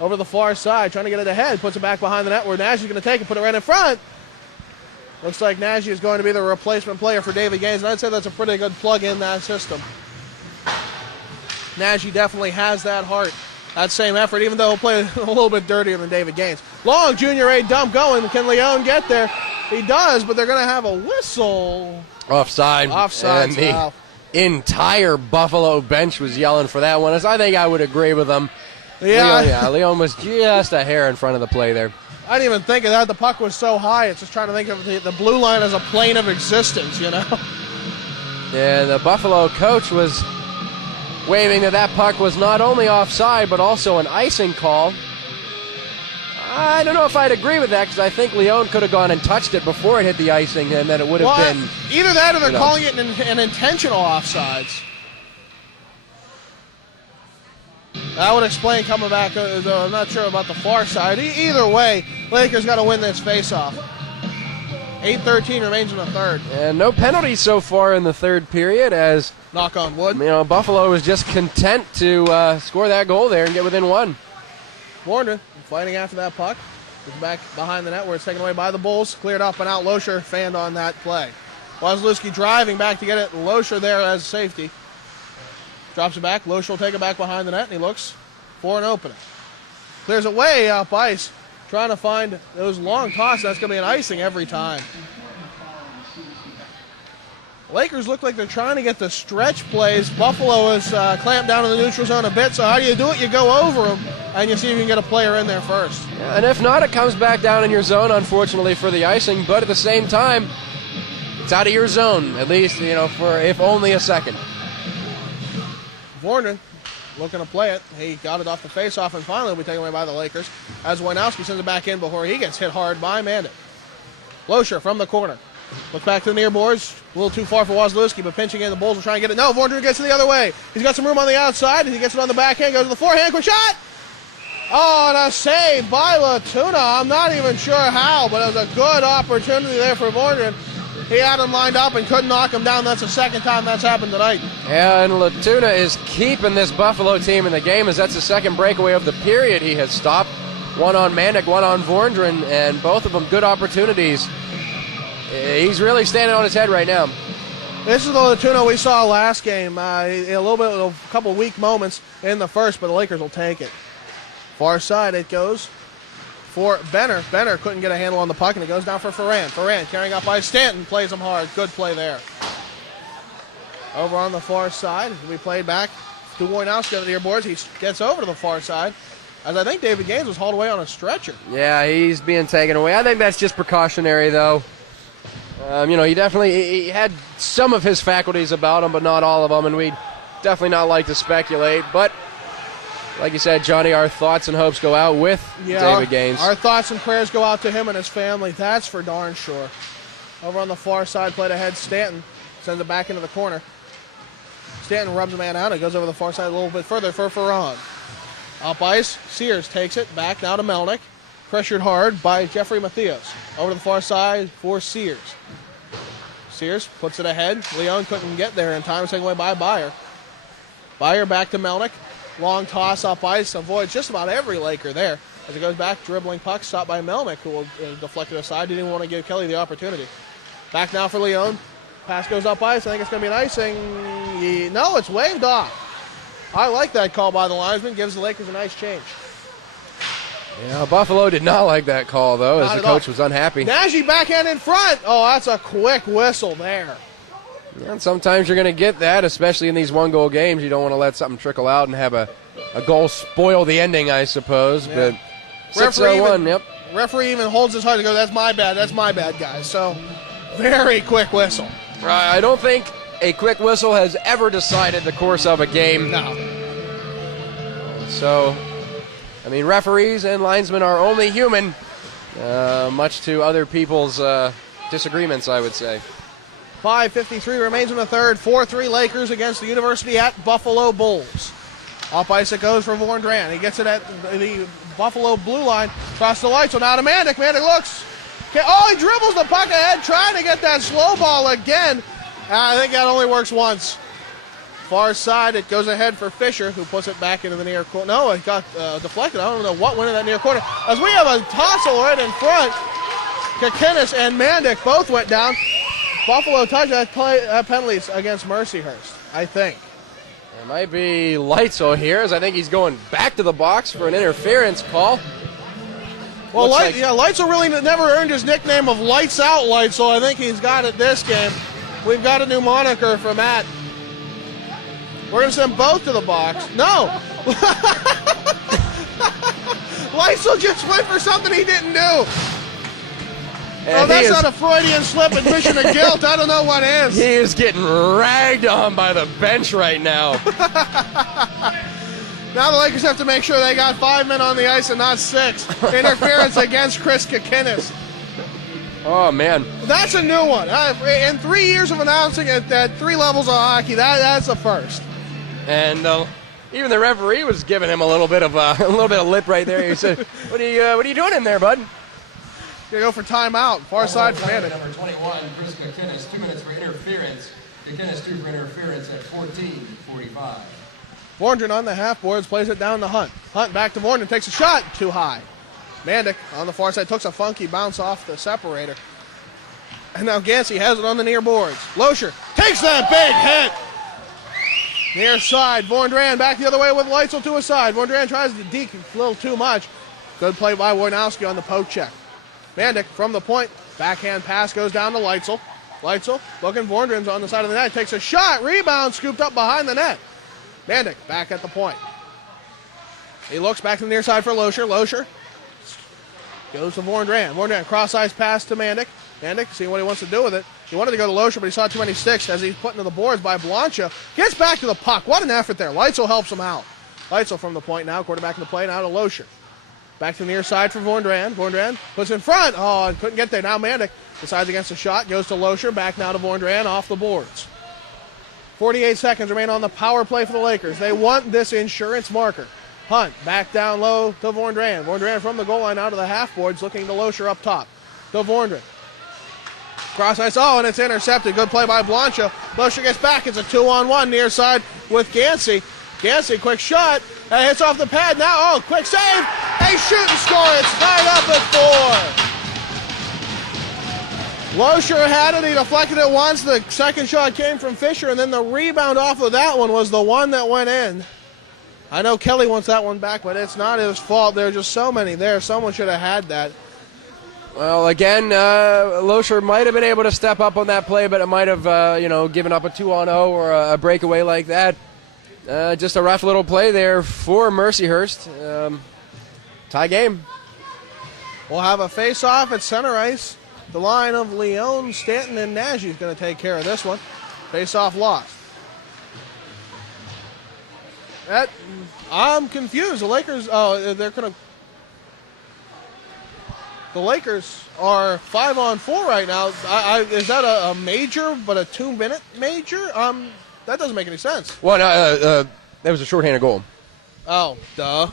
Over the far side, trying to get it ahead. Puts it back behind the net where Nagy is going to take it, put it right in front. Looks like Nagy is going to be the replacement player for David Gaines, and I'd say that's a pretty good plug in that system. Nagy definitely has that heart, that same effort, even though he'll play a little bit dirtier than David Gaines. Long Junior A dump going. Can Leon get there? He does, but they're going to have a whistle. Offside. Offside. And the entire Buffalo bench was yelling for that one, as I think I would agree with them. Yeah. Leon was just a hair in front of the play there. I didn't even think of that. The puck was so high. It's just trying to think of the blue line as a plane of existence, you know? Yeah, the Buffalo coach was waving that puck was not only offside, but also an icing call. I don't know if I'd agree with that, because I think Leon could have gone and touched it before it hit the icing, and then it would have been... Either that or they're calling it an intentional offsides. That would explain coming back, though I'm not sure about the far side. Either way, Lakers got to win this faceoff. 8:13 remains in the third. And no penalties so far in the third period, as... Knock on wood. Buffalo was just content to score that goal there and get within one. Warner fighting after that puck. He's back behind the net where it's taken away by the Bulls. Cleared up and out. Loescher fanned on that play. Wasilewski driving back to get it. Loescher there as safety. Drops it back. Loescher will take it back behind the net, and he looks for an opening. Clears it way up ice. Trying to find those long tosses. That's going to be an icing every time. Lakers look like they're trying to get the stretch plays. Buffalo is clamped down in the neutral zone a bit, so how do you do it? You go over them, and you see if you can get a player in there first. Yeah, and if not, it comes back down in your zone, unfortunately, for the icing, but at the same time, it's out of your zone, at least, for if only a second. Warner looking to play it. He got it off the faceoff, and finally will be taken away by the Lakers as Wojnowski sends it back in before he gets hit hard by Mandic. Loescher from the corner. Look back to the near boards. A little too far for Wasilewski, but pinching in. The Bulls will try and get it. No, Vorndran gets it the other way. He's got some room on the outside, and he gets it on the backhand. Goes to the forehand. Quick shot! Oh, and a save by Latuna. I'm not even sure how, but it was a good opportunity there for Vorndran. He had him lined up and couldn't knock him down. That's the second time that's happened tonight. Yeah, and Latuna is keeping this Buffalo team in the game, as that's the second breakaway of the period he has stopped. One on Mandic, one on Vorndran, and both of them good opportunities. He's really standing on his head right now. This is the Latuna we saw last game. A couple weak moments in the first, but the Lakers will take it. Far side it goes for Benner. Benner couldn't get a handle on the puck, and it goes down for Ferrand. Ferrand carrying up by Stanton, plays him hard. Good play there. Over on the far side, we played back to Wojnowski on the near boards. He gets over to the far side, as I think David Gaines was hauled away on a stretcher. Yeah, he's being taken away. I think that's just precautionary, though. He had some of his faculties about him, but not all of them, and we definitely not like to speculate, but like you said, Johnny, our thoughts and hopes go out with David Gaines. Our thoughts and prayers go out to him and his family. That's for darn sure. Over on the far side, played ahead, Stanton sends it back into the corner. Stanton rubs a man out. It goes over the far side a little bit further for Ferran. Up ice, Sears takes it back now to Melnick. Pressured hard by Jeffrey Mathios. Over to the far side for Sears. Sears puts it ahead. Leon couldn't get there in time, taken away by Byer. Byer back to Melnick. Long toss up ice, avoids just about every Laker there. As it goes back, dribbling puck, stopped by Melnick, who will deflect it aside. Didn't even want to give Kelly the opportunity. Back now for Leon. Pass goes up ice. I think it's going to be an icing. No, it's waved off. I like that call by the linesman. Gives the Lakers a nice change. Yeah, Buffalo did not like that call, though, as the coach was unhappy. Nagy backhand in front. Oh, that's a quick whistle there. And sometimes you're going to get that, especially in these one-goal games. You don't want to let something trickle out and have a goal spoil the ending, I suppose. Yeah. But 6-0-1, yep. Referee even holds his heart to go, that's my bad, guys. So, very quick whistle. I don't think a quick whistle has ever decided the course of a game. No. So, I mean, referees and linesmen are only human, much to other people's disagreements, I would say. 5:53 remains in the third. 4-3 Lakers against the University at Buffalo Bulls. Up ice it goes for Vorndran. He gets it at the Buffalo blue line. Across the lights, so now to Mandic. Mandic looks. Oh, he dribbles the puck ahead, trying to get that slow ball again. I think that only works once. Far side, it goes ahead for Fisher, who puts it back into the near corner. No, it got deflected. I don't know what went in that near corner. As we have a tussle right in front. Kakinis and Mandic both went down. Buffalo touchdown penalties against Mercyhurst, I think. There might be Leitzel here, as I think he's going back to the box for an interference call. Well, Leitzel really never earned his nickname of Lights Out Leitzel. I think he's got it this game. We've got a new moniker for Matt. We're going to send both to the box. No! Leitzel just went for something he didn't do. And that's not a Freudian slip admission of guilt. I don't know what is. He is getting ragged on by the bench right now. Now the Lakers have to make sure they got 5 men on the ice and not 6. Interference against Chris Kakinis. Oh, man. That's a new one. In 3 years of announcing it at 3 levels of hockey, that's a first. And even the referee was giving him a little bit of lip right there. He said, "What are you doing in there, bud?" Gonna go for timeout. Far side for Mandic. Number 21, Chris Kakinis, 2 minutes for interference. Kakinis 2 for interference at 14:45. Vorndran on the half boards, plays it down to Hunt. Hunt back to Vorndran, takes a shot, too high. Mandic on the far side took a funky bounce off the separator. And now Gansey has it on the near boards. Loescher takes that big hit. Near side, Vorndran back the other way with Leitzel to his side. Vorndran tries to deke a little too much. Good play by Wojnowski on the poke check. Mandic from the point, backhand pass goes down to Leitzel. Leitzel looking, Vorndran's on the side of the net, takes a shot, rebound, scooped up behind the net. Mandic back at the point. He looks back to the near side for Loescher. Loescher goes to Vorndran. Vorndran cross-ice pass to Mandic. Mandic seeing what he wants to do with it. He wanted to go to Loescher, but he saw too many sticks as he's put into the boards by Blancha. Gets back to the puck. What an effort there. Leitzel helps him out. Leitzel from the point now, quarterback in the play, now to Loescher. Back to the near side for Vorndran. Vorndran puts in front. Oh, and couldn't get there. Now Mandic decides against the shot. Goes to Loescher. Back now to Vorndran off the boards. 48 seconds remain on the power play for the Lakers. They want this insurance marker. Hunt back down low to Vorndran. Vorndran from the goal line out to the half boards, looking to Loescher up top. To Vorndran. Cross ice. Oh, and it's intercepted. Good play by Blancha. Loescher gets back. It's a 2-on-1 near side with Gansey. Gansey, quick shot. Hits off the pad now. Oh, quick save. They shoot and score. It's tied up at 4. Loescher had it. He deflected it once. The second shot came from Fisher, and then the rebound off of that one was the one that went in. I know Kelly wants that one back, but it's not his fault. There are just so many there. Someone should have had that. Well, again, Loescher might have been able to step up on that play, but it might have, given up a 2-on-0 or a breakaway like that. Just a rough little play there for Mercyhurst. Tie game. We'll have a face-off at center ice. The line of Leon, Stanton, and Nagy is going to take care of this one. Face-off lost. I'm confused. The Lakers, the Lakers are 5-on-4 right now. Is that a major, but a 2-minute major? That doesn't make any sense. Well, no, that was a shorthanded goal. Oh, duh.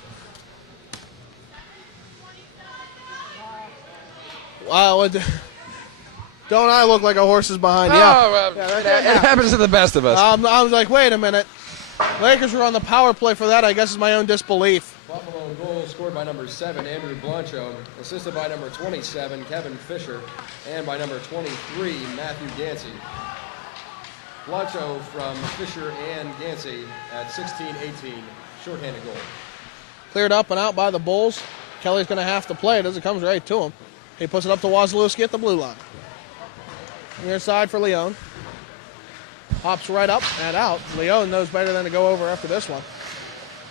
Wow, don't I look like a horse is behind? It happens to the best of us. I was like, wait a minute. Lakers were on the power play for that. I guess it's my own disbelief. Buffalo goal scored by number 7, Andrew Blancho, assisted by number 27, Kevin Fisher, and by number 23, Matthew Gansey. Blancho from Fisher and Gansey at 16-18, shorthanded goal. Cleared up and out by the Bulls. Kelly's going to have to play it as it comes right to him. He puts it up to Wazalewski at the blue line. Near side for Leone. Hops right up and out. Leone knows better than to go over after this one.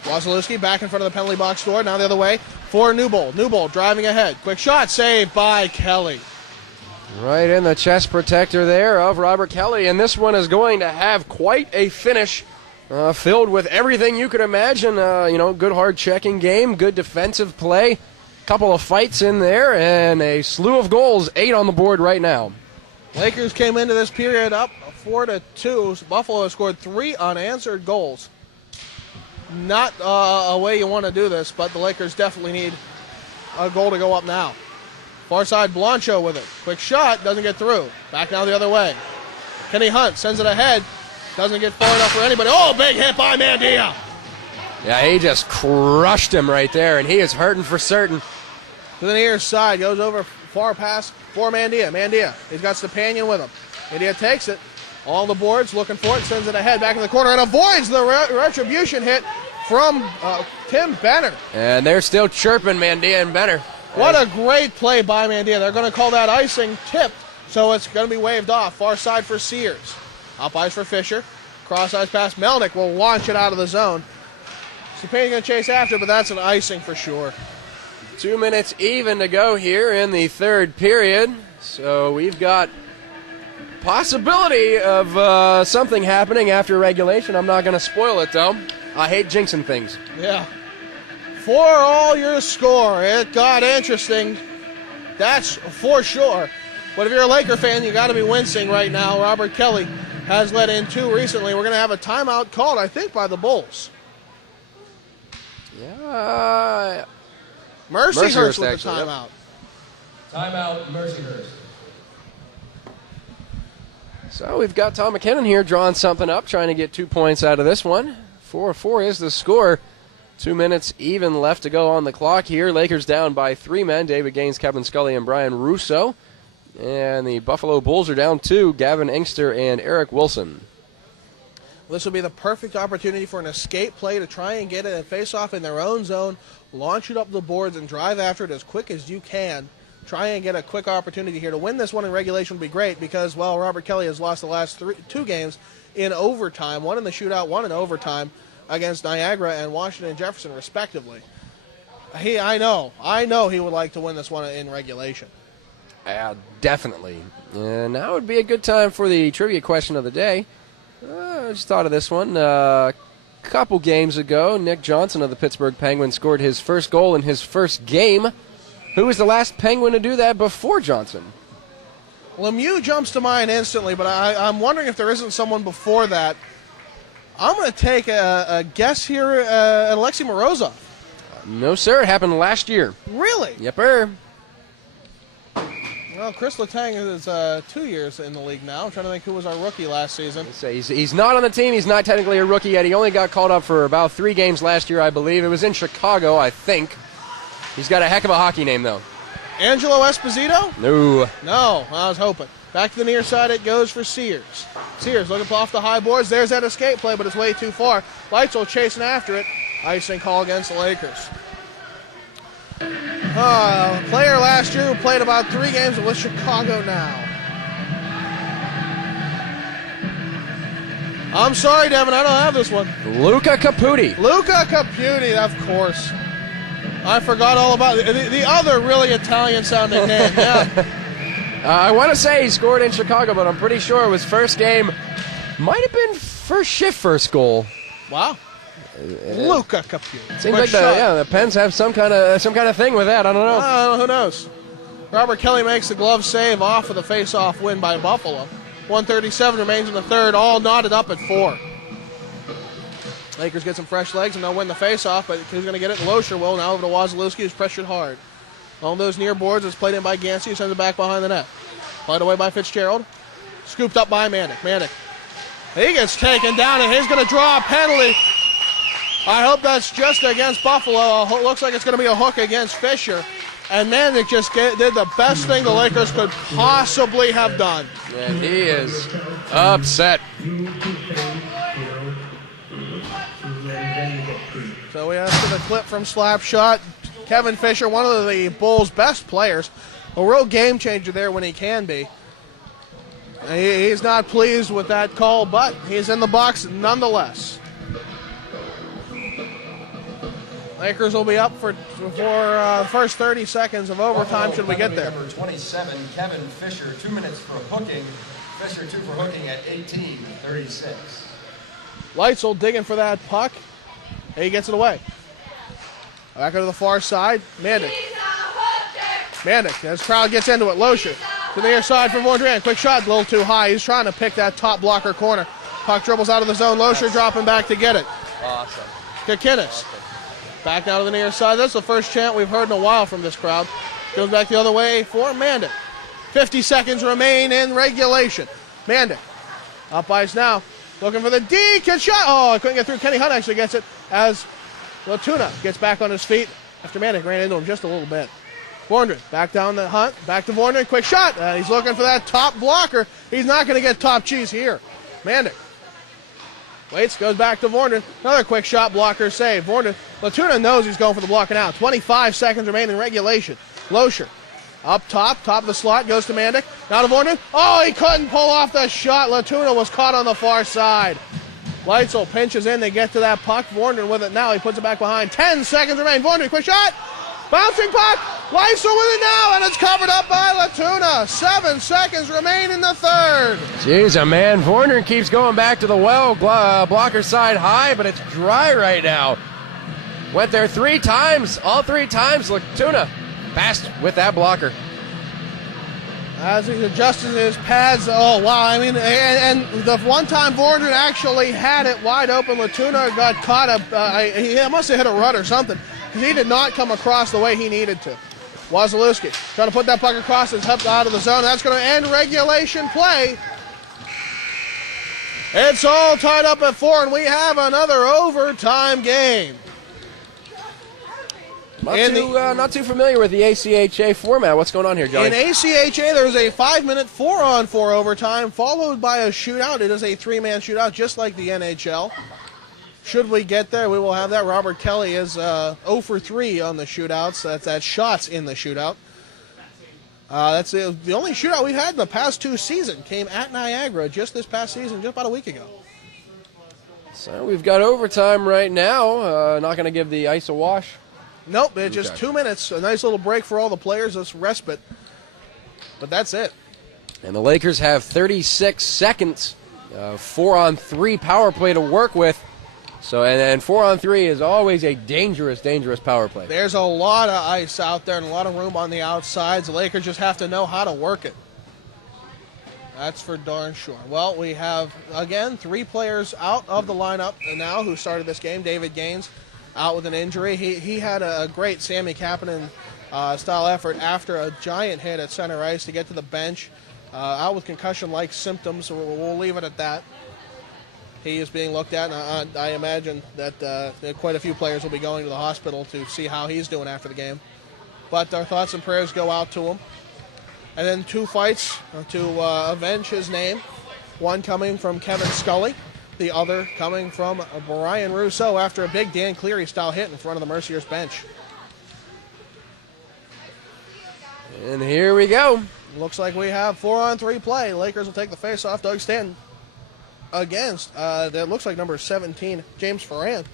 Wazalewski back in front of the penalty box door. Now the other way for Newbold. Newbold driving ahead. Quick shot saved by Kelly. Right in the chest protector there of Robert Kelly. And this one is going to have quite a finish. Filled with everything you could imagine. Good hard checking game. Good defensive play. Couple of fights in there. And a slew of goals. 8 on the board right now. Lakers came into this period up 4-2. Buffalo has scored 3 unanswered goals. Not a way you want to do this, but the Lakers definitely need a goal to go up now. Far side, Blancho with it. Quick shot, doesn't get through. Back now the other way. Kenny Hunt sends it ahead. Doesn't get far enough for anybody. Oh, big hit by Mandia. Yeah, he just crushed him right there, and he is hurting for certain. To the near side, goes over far pass for Mandia. Mandia, he's got Stepanian with him. Mandia takes it. On the boards, looking for it, sends it ahead, back in the corner, and avoids the retribution hit from Tim Benner. And they're still chirping Mandia and Benner. What a great play by Mandia. They're going to call that icing tipped, so it's going to be waved off. Far side for Sears. Up ice for Fisher. Cross ice pass. Melnick will launch it out of the zone. Stepanian going to chase after, but that's an icing for sure. 2 minutes even to go here in the third period. So we've got possibility of something happening after regulation. I'm not going to spoil it, though. I hate jinxing things. Yeah. For all your score, it got interesting. That's for sure. But if you're a Laker fan, you got to be wincing right now. Robert Kelly has let in 2 recently. We're going to have a timeout called, I think, by the Bulls. Yeah. Mercyhurst with actually, the timeout. Timeout, Mercyhurst. So we've got Tom McKinnon here drawing something up, trying to get 2 points out of this one. 4-4 is the score. 2 minutes even left to go on the clock here. Lakers down by 3 men, David Gaines, Kevin Scully, and Brian Russo. And the Buffalo Bulls are down 2, Gavin Inkster and Eric Wilson. This will be the perfect opportunity for an escape play to try and get a face-off in their own zone, launch it up the boards, and drive after it as quick as you can. Try and get a quick opportunity here. To win this one in regulation would be great because, well, Robert Kelly has lost the last 2 games in overtime, one in the shootout, one in overtime against Niagara and Washington and Jefferson, respectively. I know he would like to win this one in regulation. Definitely. And now would be a good time for the trivia question of the day. I just thought of this one. A couple games ago, Nick Johnson of the Pittsburgh Penguins scored his first goal in his first game. Who was the last Penguin to do that before Johnson? Lemieux jumps to mind instantly, but I'm wondering if there isn't someone before that. I'm going to take a guess here, Alexei Morozov. No, sir. It happened last year. Really? Yepper. Well, Chris Letang is 2 years in the league now. I'm trying to think who was our rookie last season. He's not on the team. He's not technically a rookie yet. He only got called up for about 3 games last year, I believe. It was in Chicago, I think. He's got a heck of a hockey name, though. Angelo Esposito? No, I was hoping. Back to the near side it goes for Sears. Sears looking off the high boards. There's that escape play, but it's way too far. Leitzel chasing after it. Icing call against the Lakers. A player last year who played about 3 games with Chicago now. I'm sorry, Devin, I don't have this one. Luca Caputi. Luca Caputi, of course. I forgot all about it. The other really Italian-sounding name, yeah. I want to say he scored in Chicago, but I'm pretty sure it was first game. Might have been first shift, first goal. Wow. Luka Caputo. Seems like the Pens have some kind of thing with that. I don't know. Who knows? Robert Kelly makes the glove save off of the face-off win by Buffalo. 1:37 remains in the third, all knotted up at 4. Lakers get some fresh legs and they'll win the face-off, but who's going to get it? Loescher will. Now over to Wasilewski, who's pressured hard. On those near boards, it's played in by Gansey, who sends it back behind the net. Played away by Fitzgerald. Scooped up by Manick. Manick. He gets taken down, and he's going to draw a penalty. I hope that's just against Buffalo. Looks like it's going to be a hook against Fisher. And Manick just did the best thing the Lakers could possibly have done. And he is upset. So we have the clip from Slapshot. Kevin Fisher, one of the Bulls' best players. A real game changer there when he can be. He's not pleased with that call, but he's in the box nonetheless. Lakers will be up for the first 30 seconds of overtime should we get there. Number 27, Kevin Fisher, 2 minutes for hooking. Fisher 2 for hooking at 18:36. Leitzel digging for that puck. And he gets it away. Back to the far side. Manick. Manick, as crowd gets into it. Loescher to the near side from Vondran. Quick shot, a little too high. He's trying to pick that top blocker corner. Puck dribbles out of the zone. Loescher dropping back to get it. Awesome. Kikinis. Back down to the near side. That's the first chant we've heard in a while from this crowd. Goes back the other way for Manick. 50 seconds remain in regulation. Manick. Up ice now. Looking for the D. Kid shot. Oh, I couldn't get through. Kenny Hunt actually gets it as Latuna gets back on his feet after Manick ran into him just a little bit. Vondran back down the Hunt. Back to Vondran. Quick shot. He's looking for that top blocker. He's not going to get top cheese here. Manick. Waits, goes back to Vondran. Another quick shot, blocker save. Vondran. Latuna knows he's going for the blocker now. 25 seconds remain in regulation. Loescher. Up top of the slot, goes to Manick. Now to Vondran. Oh, he couldn't pull off the shot. Latuna was caught on the far side. Leitzel pinches in. They get to that puck. Vondran with it now. He puts it back behind. 10 seconds remain. Vondran, quick shot. Bouncing puck. Leitzel with it now, and it's covered up by Latuna. 7 seconds remain in the third. Jeez, man. Vondran keeps going back to the well. Blocker side high, but it's dry right now. Went there 3 times. All 3 times, Latuna passed with that blocker. As he's adjusting his pads, oh wow! I mean, and the one time Vondran actually had it wide open, Latuna got caught up. He must have hit a rut or something because he did not come across the way he needed to. Wasilewski trying to put that puck across, it's up out of the zone. That's going to end regulation play. It's all tied up at 4, and we have another overtime game. Not too familiar with the ACHA format. What's going on here, Johnny? In ACHA, there's a 5-minute 4-on-4 overtime followed by a shootout. It is a 3-man shootout, just like the NHL. Should we get there, we will have that. Robert Kelly is 0 for 3 on the shootouts. That's shots in the shootout. That's the only shootout we've had in the past 2 seasons. Came at Niagara just this past season, just about a week ago. So we've got overtime right now. Not going to give the ice a wash. Nope, it's just 2 minutes. A nice little break for all the players. It's respite. But that's it. And the Lakers have 36 seconds, 4-on-3 power play to work with. So, and 4-on-3 is always a dangerous power play. There's a lot of ice out there and a lot of room on the outsides. The Lakers just have to know how to work it. That's for darn sure. Well, we have, again, 3 players out of the lineup now who started this game. David Gaines out with an injury. He had a great Sammy Kapanen style effort after a giant hit at center ice to get to the bench. Out with concussion-like symptoms, so we'll leave it at that. He is being looked at, and I imagine that quite a few players will be going to the hospital to see how he's doing after the game. But our thoughts and prayers go out to him. And then 2 fights to avenge his name. One coming from Kevin Scully. The other coming from Brian Rousseau after a big Dan Cleary-style hit in front of the Mercyhurst bench. And here we go. Looks like we have 4-on-3 play. Lakers will take the face-off. Doug Stanton against, that looks like number 17, James Ferran.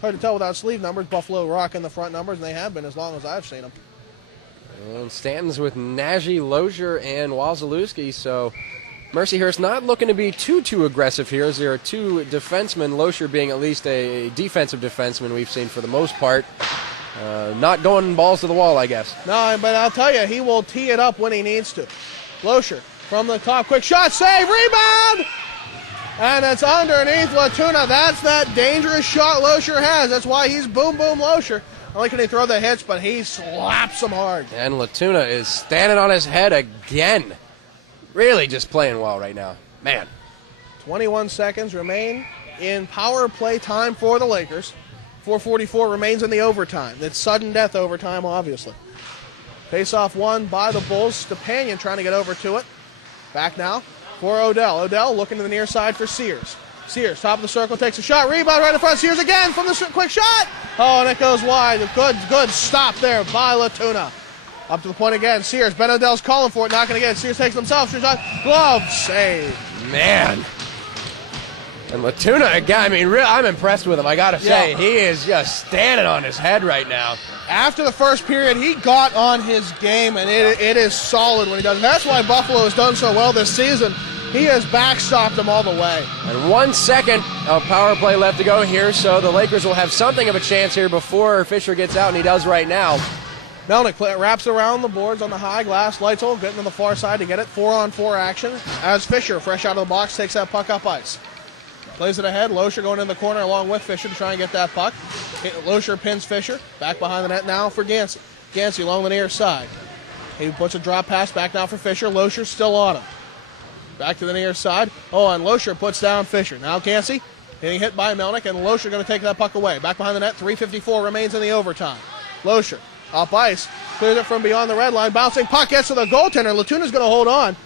Hard to tell without sleeve numbers. Buffalo rocking the front numbers, and they have been as long as I've seen them. And Stanton's with Nagy, Loescher, and Wasilewski, so Mercyhurst not looking to be too aggressive here, as there are two defensemen, Loescher being at least a defensive defenseman we've seen for the most part. Not going balls to the wall, I guess. No, but I'll tell you, he will tee it up when he needs to. Loescher from the top, quick shot, save, rebound! And it's underneath Latuna. That's that dangerous shot Loescher has. That's why he's boom, boom, Loescher. I like when he throw the hits, but he slaps them hard. And Latuna is standing on his head again. Really just playing well right now. Man. 21 seconds remain in power play time for the Lakers. 4:44 remains in the overtime. It's sudden death overtime, obviously. Face-off won by the Bulls. Stepanian trying to get over to it. Back now for Odell. Odell looking to the near side for Sears. Sears, top of the circle, takes a shot. Rebound right in front. Sears again from the quick shot. Oh, and it goes wide. Good stop there by Latuna. Up to the point again. Sears. Ben Odell's calling for it. Not going to get it. Sears takes it himself. Shot. Glove save. Man. And Latuna, again, I mean, I'm impressed with him, I got to say. Yeah. He is just standing on his head right now. After the first period, he got on his game, and it is solid when he does. And that's why Buffalo has done so well this season. He has backstopped them all the way. And 1 second of power play left to go here, so the Lakers will have something of a chance here before Fisher gets out, and he does right now. Melnick wraps around the boards on the high glass. Leitzel getting to the far side to get it. 4-on-4 action as Fisher, fresh out of the box, takes that puck up ice. Plays it ahead. Loescher going in the corner along with Fisher to try and get that puck. Loescher pins Fisher. Back behind the net now for Gansey. Gansey along the near side. He puts a drop pass back now for Fisher. Loescher still on him. Back to the near side. Oh, and Loescher puts down Fisher. Now Gansey getting hit by Melnick, and Loescher going to take that puck away. Back behind the net. 3:54 remains in the overtime. Loescher up ice. Clears it from beyond the red line. Bouncing puck gets to the goaltender. Latuna's going to hold on.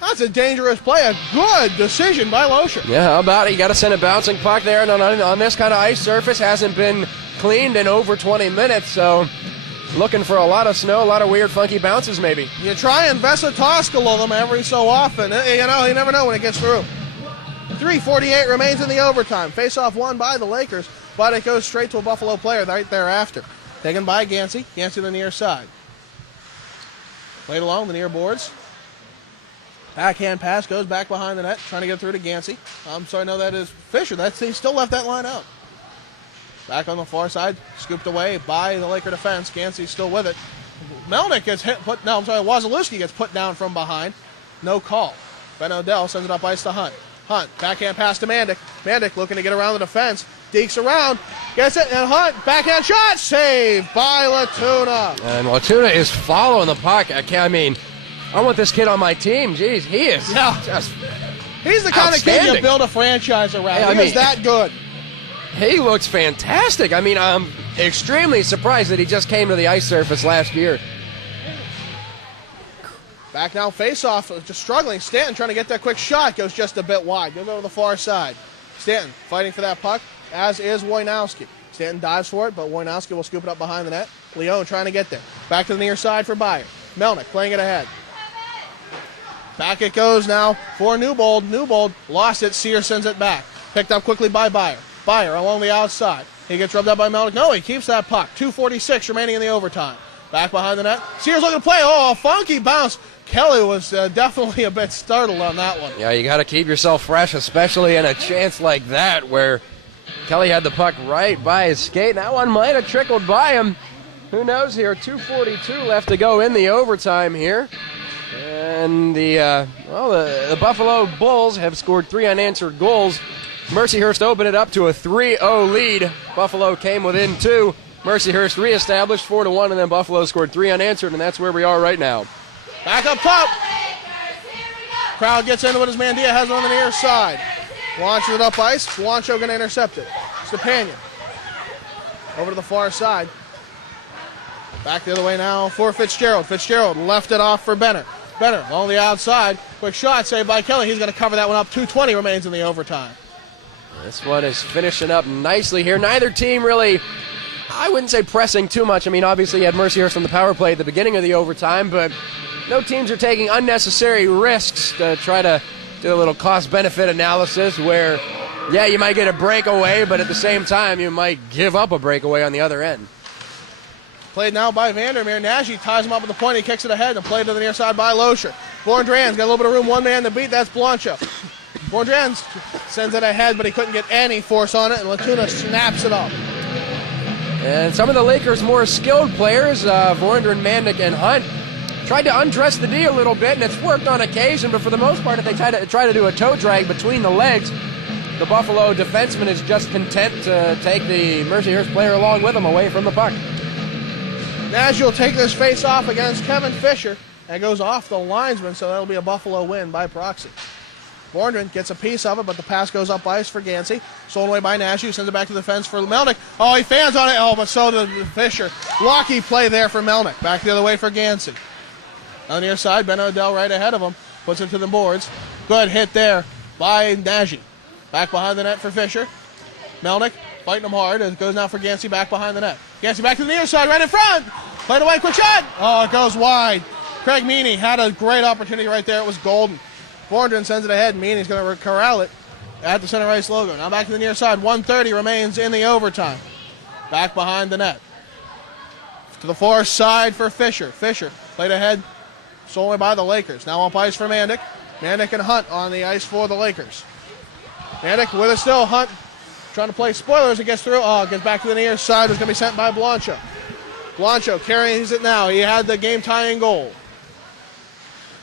That's a dangerous play. A good decision by Loescher. Yeah, how about it? You got to send a bouncing puck there, and on this kind of ice surface, hasn't been cleaned in over 20 minutes, so looking for a lot of snow, a lot of weird, funky bounces maybe. You try and Vesatoskalo them every so often. You know, you never know when it gets through. 3:48 remains in the overtime. Face-off won by the Lakers, but it goes straight to a Buffalo player right thereafter. Taken by Gansey. Gansey to the near side. Played along the near boards. Backhand pass goes back behind the net, trying to get through to Gansey. I'm sorry, no, that is Fisher. He still left that line out. Back on the far side, scooped away by the Laker defense. Gansey's still with it. Melnick gets Wasilewski gets put down from behind. No call. Ben Odell sends it up ice to Hunt. Hunt, backhand pass to Mandic. Mandic looking to get around the defense. Dekes around, gets it, and Hunt, backhand shot, saved by Latuna. And Latuna is following the puck. I want this kid on my team. Jeez, he is just He's the kind of kid you build a franchise around. He is that good. He looks fantastic. I mean, I'm extremely surprised that he just came to the ice surface last year. Back now, face-off, just struggling. Stanton trying to get that quick shot, goes just a bit wide. Goes over the far side. Stanton fighting for that puck, as is Wojnowski. Stanton dives for it, but Wojnowski will scoop it up behind the net. Leone trying to get there. Back to the near side for Byer. Melnick playing it ahead. Back it goes now for Newbold. Newbold lost it. Sears sends it back. Picked up quickly by Byer. Byer along the outside. He gets rubbed up by Melnick. No, he keeps that puck. 2:46 remaining in the overtime. Back behind the net. Sears looking to play. Oh, a funky bounce. Kelly was definitely a bit startled on that one. Yeah, you got to keep yourself fresh, especially in a chance like that where Kelly had the puck right by his skate. That one might have trickled by him. Who knows here? 2:42 left to go in the overtime here. And the Buffalo Bulls have scored 3 unanswered goals. Mercyhurst opened it up to a 3-0 lead. Buffalo came within 2. Mercyhurst reestablished 4-1, and then Buffalo scored 3 unanswered, and that's where we are right now. Back up top. Crowd gets into it as Mandia has it on the near side. Launches it up ice. Swancho going to intercept it. Stepanian over to the far side. Back the other way now for Fitzgerald. Fitzgerald left it off for Benner. Benner on the outside. Quick shot saved by Kelly. He's going to cover that one up. 2:20 remains in the overtime. This one is finishing up nicely here. Neither team really, I wouldn't say pressing too much. I mean, obviously you had Mercyhurst on the power play at the beginning of the overtime, but no teams are taking unnecessary risks to try to do a little cost-benefit analysis where, yeah, you might get a breakaway, but at the same time you might give up a breakaway on the other end. Played now by Vandermeer. Nagy ties him up at the point. He kicks it ahead and played to the near side by Loescher. Borndran's got a little bit of room, one man to beat, that's Blancha. Borndran sends it ahead, but he couldn't get any force on it, and Latuna snaps it up. And some of the Lakers' more skilled players, Vorndran, Mandick, and Hunt, tried to undress the D a little bit, and it's worked on occasion, but for the most part, if they try to do a toe drag between the legs, the Buffalo defenseman is just content to take the Mercyhurst player along with him away from the puck. Nagy will take this face-off against Kevin Fisher, and goes off the linesman, so that'll be a Buffalo win by proxy. Borndran gets a piece of it, but the pass goes up ice for Gansey. Stolen away by Nash, who sends it back to the fence for Melnick. Oh, he fans on it. Oh, but so did Fisher. Blocky play there for Melnick. Back the other way for Gansey. On the near side, Ben O'Dell right ahead of him. Puts it to the boards. Good hit there by Nagy. Back behind the net for Fisher. Melnick fighting him hard. It goes now for Gansey back behind the net. Gansey back to the near side, right in front. Played away, quick shot. Oh, it goes wide. Craig Meany had a great opportunity right there. It was golden. Borndran sends it ahead. Meany's going to corral it at the center ice logo. Now back to the near side. 1:30 remains in the overtime. Back behind the net. To the far side for Fisher. Fisher played ahead. Stolen by the Lakers. Now up ice for Mandick. Mandick and Hunt on the ice for the Lakers. Mandick with it still. Hunt trying to play spoilers. It gets through. Oh, it gets back to the near side. It's going to be sent by Blancho. Blancho carries it now. He had the game-tying goal.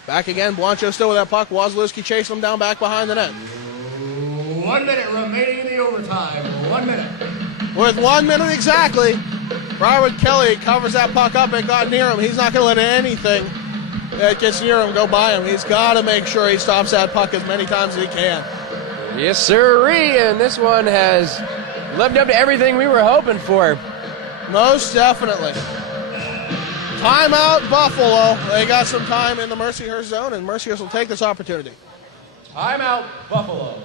Back again. Blancho still with that puck. Wazalewski chasing him down back behind the net. 1 minute remaining in the overtime. 1 minute. With 1 minute exactly, Robert Kelly covers that puck up and got near him. He's not going to let anything that gets near him go by him. He's got to make sure he stops that puck as many times as he can. Yes, sirree, and this one has lived up to everything we were hoping for. Most definitely. Timeout Buffalo. They got some time in the Mercyhurst zone, and Mercyhurst will take this opportunity. Timeout Buffalo.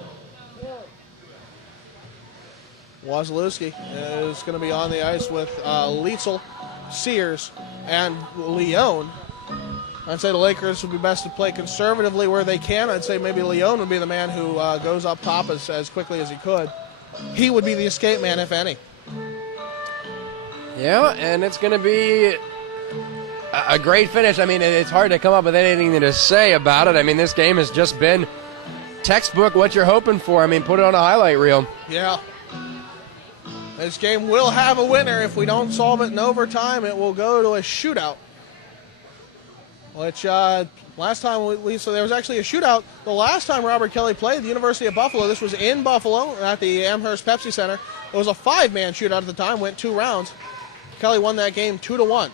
Wazalewski is going to be on the ice with Lietzel, Sears, and Leone. I'd say the Lakers would be best to play conservatively where they can. I'd say maybe Leone would be the man who goes up top as quickly as he could. He would be the escape man, if any. Yeah, and it's going to be a great finish. I mean, it's hard to come up with anything to say about it. I mean, this game has just been textbook what you're hoping for. I mean, put it on a highlight reel. Yeah. This game will have a winner. If we don't solve it in overtime, it will go to a shootout. Which last time so there was actually a shootout. The last time Robert Kelly played the University of Buffalo, this was in Buffalo at the Amherst Pepsi Center. It was a 5-man shootout at the time, went 2 rounds. Kelly won that game 2-1.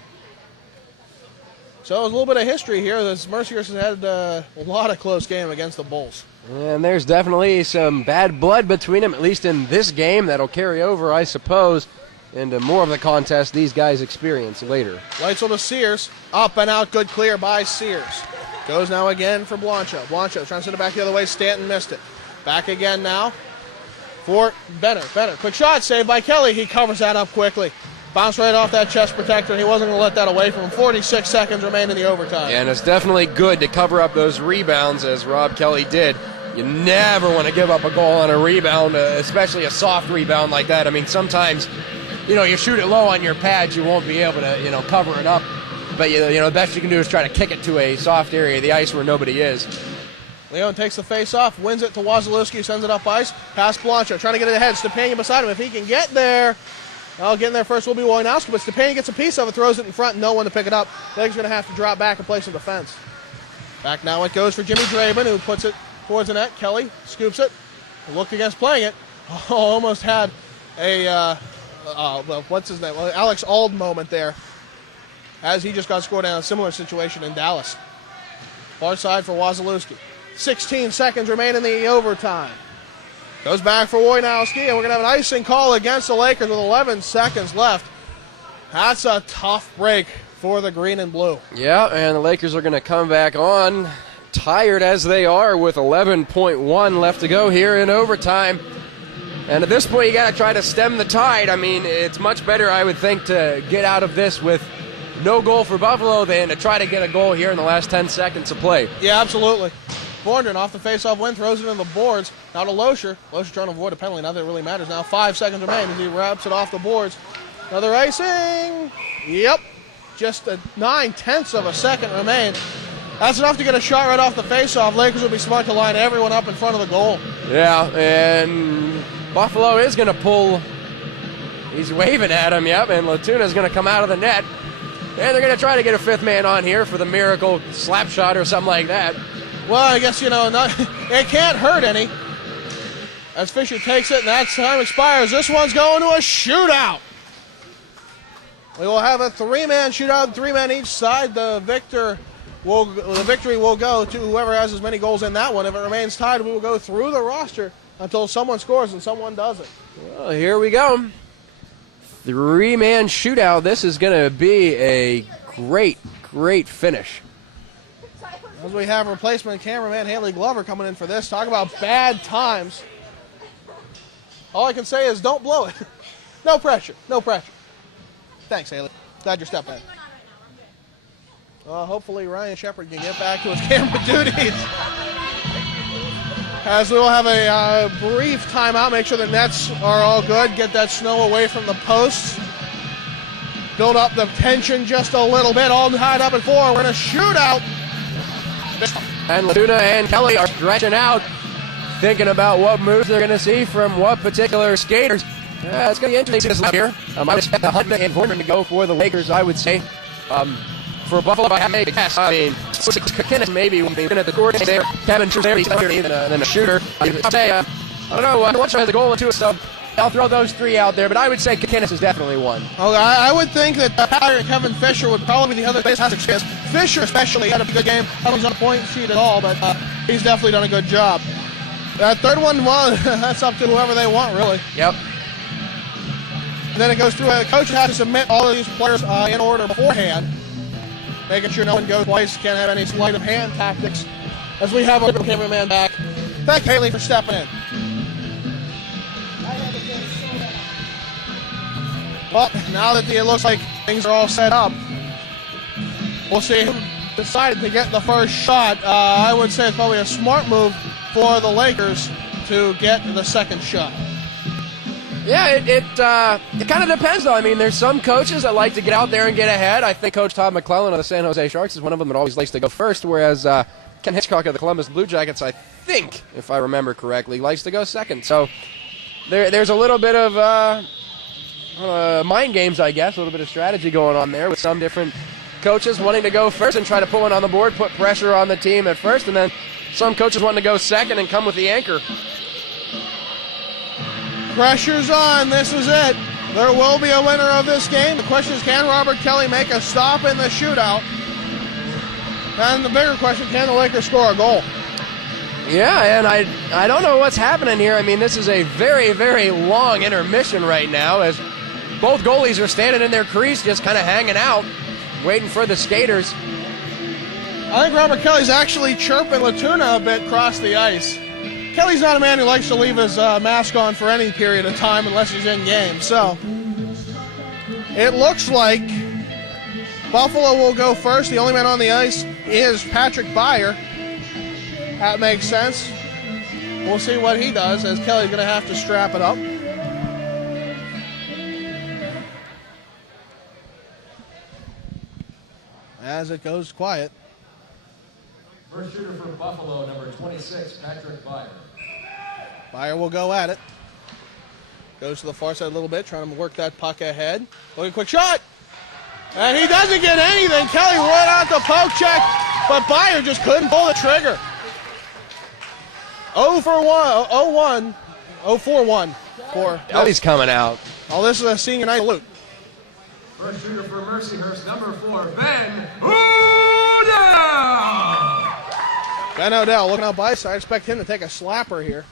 So it was a little bit of history here. This Mercyhurst has had a lot of close game against the Bulls. And there's definitely some bad blood between them, at least in this game, that'll carry over, I suppose, into more of the contest these guys experience later. Leitzel to Sears. Up and out. Good clear by Sears. Goes now again for Blancho. Blancho trying to send it back the other way. Stanton missed it. Back again now for Benner. Benner. Quick shot. Saved by Kelly. He covers that up quickly. Bounced right off that chest protector, and he wasn't going to let that away from him. 46 seconds remain in the overtime. And it's definitely good to cover up those rebounds, as Rob Kelly did. You never want to give up a goal on a rebound, especially a soft rebound like that. I mean, sometimes, you shoot it low on your pads, you won't be able to, cover it up. But, the best you can do is try to kick it to a soft area of the ice where nobody is. Leone takes the face off, wins it to Wazalewski, sends it up ice. Past Blancho, trying to get it ahead. Stepanian beside him. If he can get there, getting there first will be Wojnowski, but Stepanian gets a piece of it, throws it in front, no one to pick it up. Leg's going to have to drop back and play some defense. Back now it goes for Jimmy Draben, who puts it towards the net. Kelly scoops it, looked against playing it. Almost had a, what's his name? Alex Ald moment there, as he just got scored down in a similar situation in Dallas. Far side for Wazalewski. 16 seconds remain in the overtime. Goes back for Wojnowski, and we're going to have an icing call against the Lakers with 11 seconds left. That's a tough break for the green and blue. Yeah, and the Lakers are going to come back on, tired as they are, with 11.1 left to go here in overtime. And at this point, you got to try to stem the tide. I mean, it's much better, I would think, to get out of this with no goal for Buffalo than to try to get a goal here in the last 10 seconds of play. Yeah, absolutely. Borndran off the face-off win, throws it in the boards. Now to Loescher. Loescher trying to avoid a penalty. Not that it really matters now. 5 seconds remain as he wraps it off the boards. Another icing. Yep. Just 9/10 of a second remain That's enough to get a shot right off the face-off. Lakers will be smart to line everyone up in front of the goal. Yeah, and Buffalo is going to pull. He's waving at him, yep, and Latuna's going to come out of the net. And they're going to try to get a fifth man on here for the miracle slap shot or something like that. Well, I guess, it can't hurt any. As Fisher takes it, and that time expires. This one's going to a shootout. We will have a three-man shootout, 3 men each side. The victory will go to whoever has as many goals in that one. If it remains tied, we will go through the roster until someone scores and someone doesn't. Well, here we go. 3-man shootout. This is going to be a great, great finish. As we have replacement cameraman Haley Glover coming in for this. Talk about bad times. All I can say is don't blow it. No pressure. No pressure. Thanks, Haley. Glad you're stepping in. Hopefully Ryan Shepard can get back to his camera duties. As we will have a brief timeout, make sure the nets are all good, get that snow away from the posts, build up the tension just a little bit, all tied up at 4. We're in a shootout. And Latuna and Kelly are stretching out, thinking about what moves they're going to see from what particular skaters. It's going to be interesting this here. I would expect Hunt and Horner to go for the Lakers, I would say. For Buffalo, I have made a guess. I mean, Kenneth maybe when they've been at the court there. Kevin True's there, he's better than a shooter. I'd say, I don't know, once I had the goal into a sub, I'll throw those 3 out there, but I would say Kenneth is definitely one. Okay, I would think that Tyler and Kevin Fisher would probably be the other fantastic chance. Fisher especially had a good game. I don't think he's on the point sheet at all, but he's definitely done a good job. That third one, well, that's up to whoever they want, really. Yep. And then it goes through, coach has to submit all of these players in order beforehand, making sure no one goes twice, can't have any sleight of hand tactics. As we have our cameraman back. Thank Haley for stepping in. Well, now that it looks like things are all set up, we'll see who decided to get the first shot. I would say it's probably a smart move for the Lakers to get the second shot. Yeah, it kind of depends, though. I mean, there's some coaches that like to get out there and get ahead. I think Coach Todd McClellan of the San Jose Sharks is one of them that always likes to go first, whereas Ken Hitchcock of the Columbus Blue Jackets, I think, if I remember correctly, likes to go second. So there's a little bit of mind games, I guess, a little bit of strategy going on there with some different coaches wanting to go first and try to pull one on the board, put pressure on the team at first, and then some coaches wanting to go second and come with the anchor. Pressure's on. This is it. There will be a winner of this game. The question is, can Robert Kelly make a stop in the shootout? And the bigger question, can the Lakers score a goal? Yeah, and I don't know what's happening here. I mean, this is a very, very long intermission right now as both goalies are standing in their crease just kind of hanging out, waiting for the skaters. I think Robert Kelly's actually chirping Latuna a bit across the ice. Kelly's not a man who likes to leave his mask on for any period of time unless he's in game. So it looks like Buffalo will go first. The only man on the ice is Patrick Byer. That makes sense. We'll see what he does as Kelly's going to have to strap it up. As it goes quiet. First shooter for Buffalo, number 26, Patrick Byer. Byer will go at it. Goes to the far side a little bit, trying to work that puck ahead. Look at a quick shot. And he doesn't get anything. Kelly went out the poke check, but Byer just couldn't pull the trigger. 0-for-1 for Kelly's coming out. Oh, this is a senior night salute. First shooter for Mercyhurst, number 4, Ben O'Dell. Ben O'Dell looking out by side. I expect him to take a slapper here.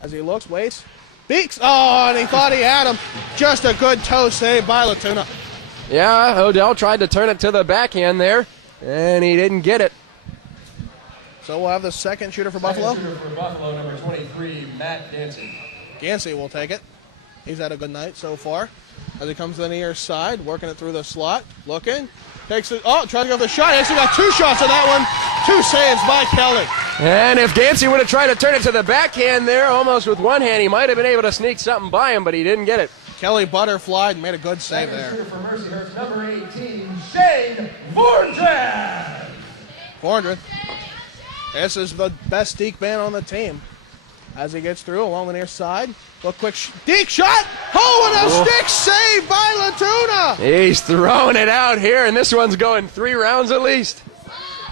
As he looks, waits, beaks. Oh, and he thought he had him. Just a good toe save by Latuna. Yeah, O'Dell tried to turn it to the backhand there, and he didn't get it. So we'll have the second shooter for Buffalo. Second shooter for Buffalo, number 23, Matt Dancy. Gansey will take it. He's had a good night so far. As he comes to the near side, working it through the slot, looking, takes it, trying to go for the shot. He actually got 2 shots on that one. 2 saves by Kelly. And if Gansey would have tried to turn it to the backhand there, almost with one hand, he might have been able to sneak something by him, but he didn't get it. Kelly butterflied and made a good save there. Second shooter for Mercyhurst, number 18, Shane Vortex. 400. This is the best deke man on the team. As he gets through along the near side. Look, quick deke shot. Oh, and a stick save by Latuna. He's throwing it out here, and this one's going 3 rounds at least.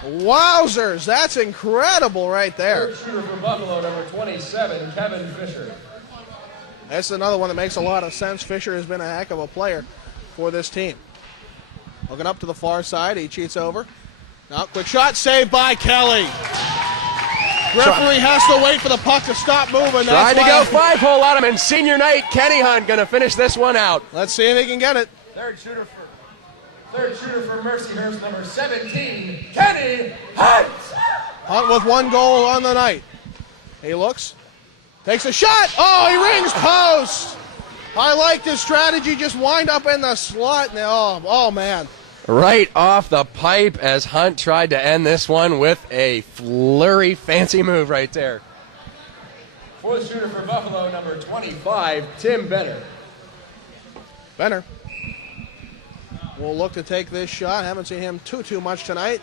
Wowzers, that's incredible right there. Third shooter for Buffalo, number 27, Kevin Fisher. That's another one that makes a lot of sense. Fisher has been a heck of a player for this team. Looking up to the far side, he cheats over. Now, quick shot, saved by Kelly. Referee has to wait for the puck to stop moving. Tried to go 5-hole on him, and senior night Kenny Hunt going to finish this one out. Let's see if he can get it. Third shooter for Mercyhurst, number 17, Kenny Hunt. Hunt with 1 goal on the night. He looks, takes a shot. Oh, he rings post. I liked his strategy, just wind up in the slot. Oh man. Right off the pipe as Hunt tried to end this one with a flurry fancy move right there. Fourth shooter for Buffalo, number 25, Tim Benner. Benner will look to take this shot. Haven't seen him too much tonight.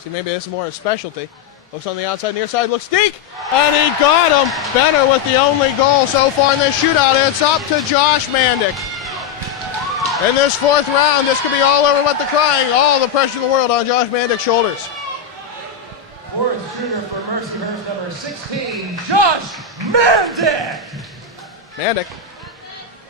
See, maybe this is more his specialty. Looks on the outside, near side, looks deep, and he got him. Benner with the only goal so far in this shootout. It's up to Josh Mandick. In this 4th round, this could be all over but the crying. All the pressure in the world on Josh Mandick's shoulders. Fourth shooter for Mercyhurst, number 16, Josh Mandick. Mandick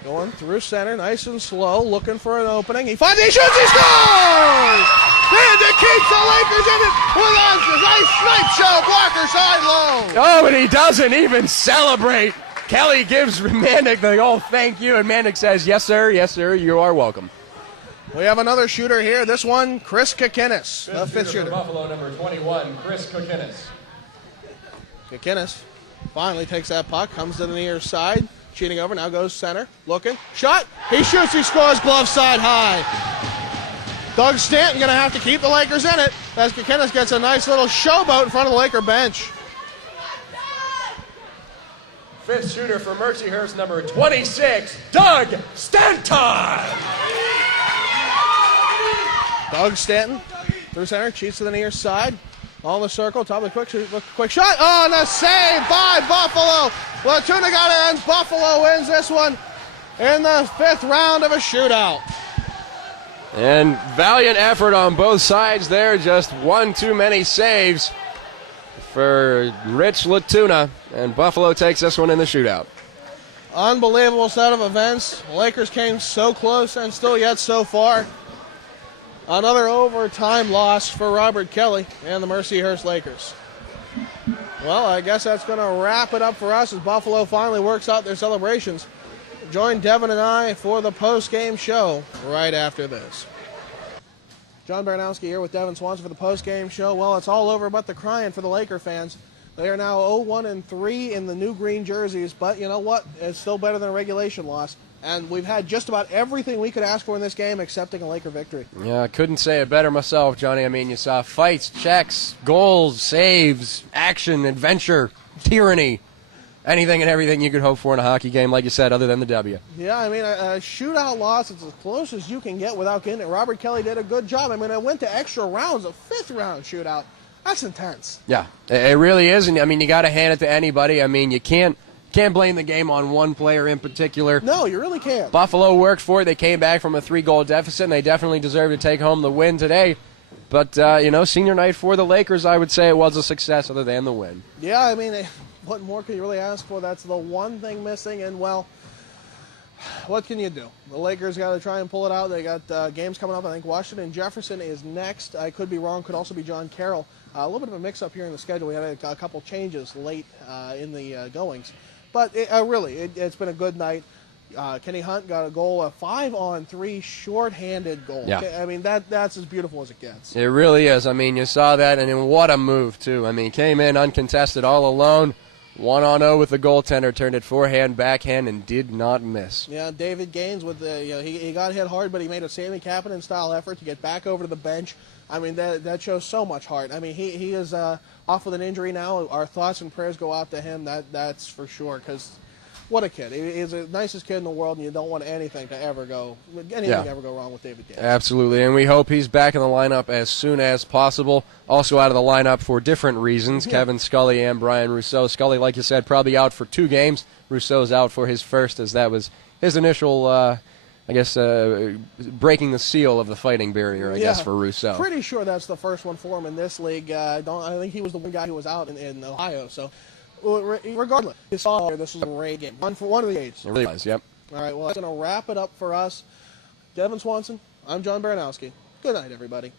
going through center, nice and slow, looking for an opening. He finds it, he shoots, he scores! Mandick keeps the Lakers in it with a nice snipe show, blocker side low. Oh, and he doesn't even celebrate. Kelly gives Mandick the old thank you, and Mandick says, yes, sir, you are welcome. We have another shooter here. This one, Chris Kokinis, the 5th shooter. For Buffalo, number 21, Chris Kokinis. Kokinis finally takes that puck, comes to the near side, cheating over, now goes center, looking, shot, he shoots, he scores, glove side high. Doug Stanton going to have to keep the Lakers in it as Kokinis gets a nice little showboat in front of the Laker bench. Fifth shooter for Mercyhurst, number 26, Doug Stanton. Doug Stanton through center, cheats to the near side, on the circle, top of the quick shot. Oh, and a save by Buffalo. Latuna got it, and Buffalo wins this one in the 5th round of a shootout. And valiant effort on both sides there, just one too many saves for Rich Latuna, and Buffalo takes this one in the shootout. Unbelievable set of events. Lakers came so close and still yet so far. Another overtime loss for Robert Kelly and the Mercyhurst Lakers. Well, I guess that's going to wrap it up for us as Buffalo finally works out their celebrations. Join Devin and I for the post-game show right after this. John Baranowski here with Devin Swanson for the post-game show. Well, it's all over but the crying for the Laker fans. They are now 0-1-3 in the new green jerseys, but you know what? It's still better than a regulation loss. And we've had just about everything we could ask for in this game, excepting a Laker victory. Yeah, I couldn't say it better myself, Johnny. I mean, you saw fights, checks, goals, saves, action, adventure, tyranny, anything and everything you could hope for in a hockey game, like you said, other than the W. Yeah, I mean, a shootout loss is as close as you can get without getting it. Robert Kelly did a good job. I mean, it went to extra rounds, a 5th round shootout. That's intense. Yeah, it really is. And I mean, you got to hand it to anybody. I mean, you can't blame the game on one player in particular. No, you really can't. Buffalo worked for it. They came back from a 3-goal deficit, and they definitely deserve to take home the win today. But, senior night for the Lakers, I would say it was a success other than the win. Yeah, I mean, what more can you really ask for? That's the one thing missing, and, well, what can you do? The Lakers got to try and pull it out. They got games coming up. I think Washington Jefferson is next. I could be wrong. Could also be John Carroll. A little bit of a mix-up here in the schedule. We had a couple changes late in the goings. But it's been a good night. Kenny Hunt got a goal, a 5-on-3 short-handed goal. Yeah. I mean, that's as beautiful as it gets. It really is. I mean, you saw that, and what a move, too. I mean, came in uncontested all alone, 1-on-0 with the goaltender, turned it forehand, backhand, and did not miss. Yeah, David Gaines, with he got hit hard, but he made a Sammy Kapanen-style effort to get back over to the bench. I mean, that shows so much heart. I mean, he is off with an injury now. Our thoughts and prayers go out to him, that's for sure, because what a kid. He's the nicest kid in the world, and you don't want anything to ever go wrong with David Gaines. Absolutely, and we hope he's back in the lineup as soon as possible. Also out of the lineup for different reasons, Kevin Scully and Brian Rousseau. Scully, like you said, probably out for 2 games. Rousseau's out for his first, as that was his initial, breaking the seal of the fighting barrier, I guess, for Rousseau. Pretty sure that's the first one for him in this league. I think he was the one guy who was out in Ohio, so... Well, regardless, this was a great game. One of the 8s. It really was, yep. All right, well, that's going to wrap it up for us. Devin Swanson, I'm John Baranowski. Good night, everybody.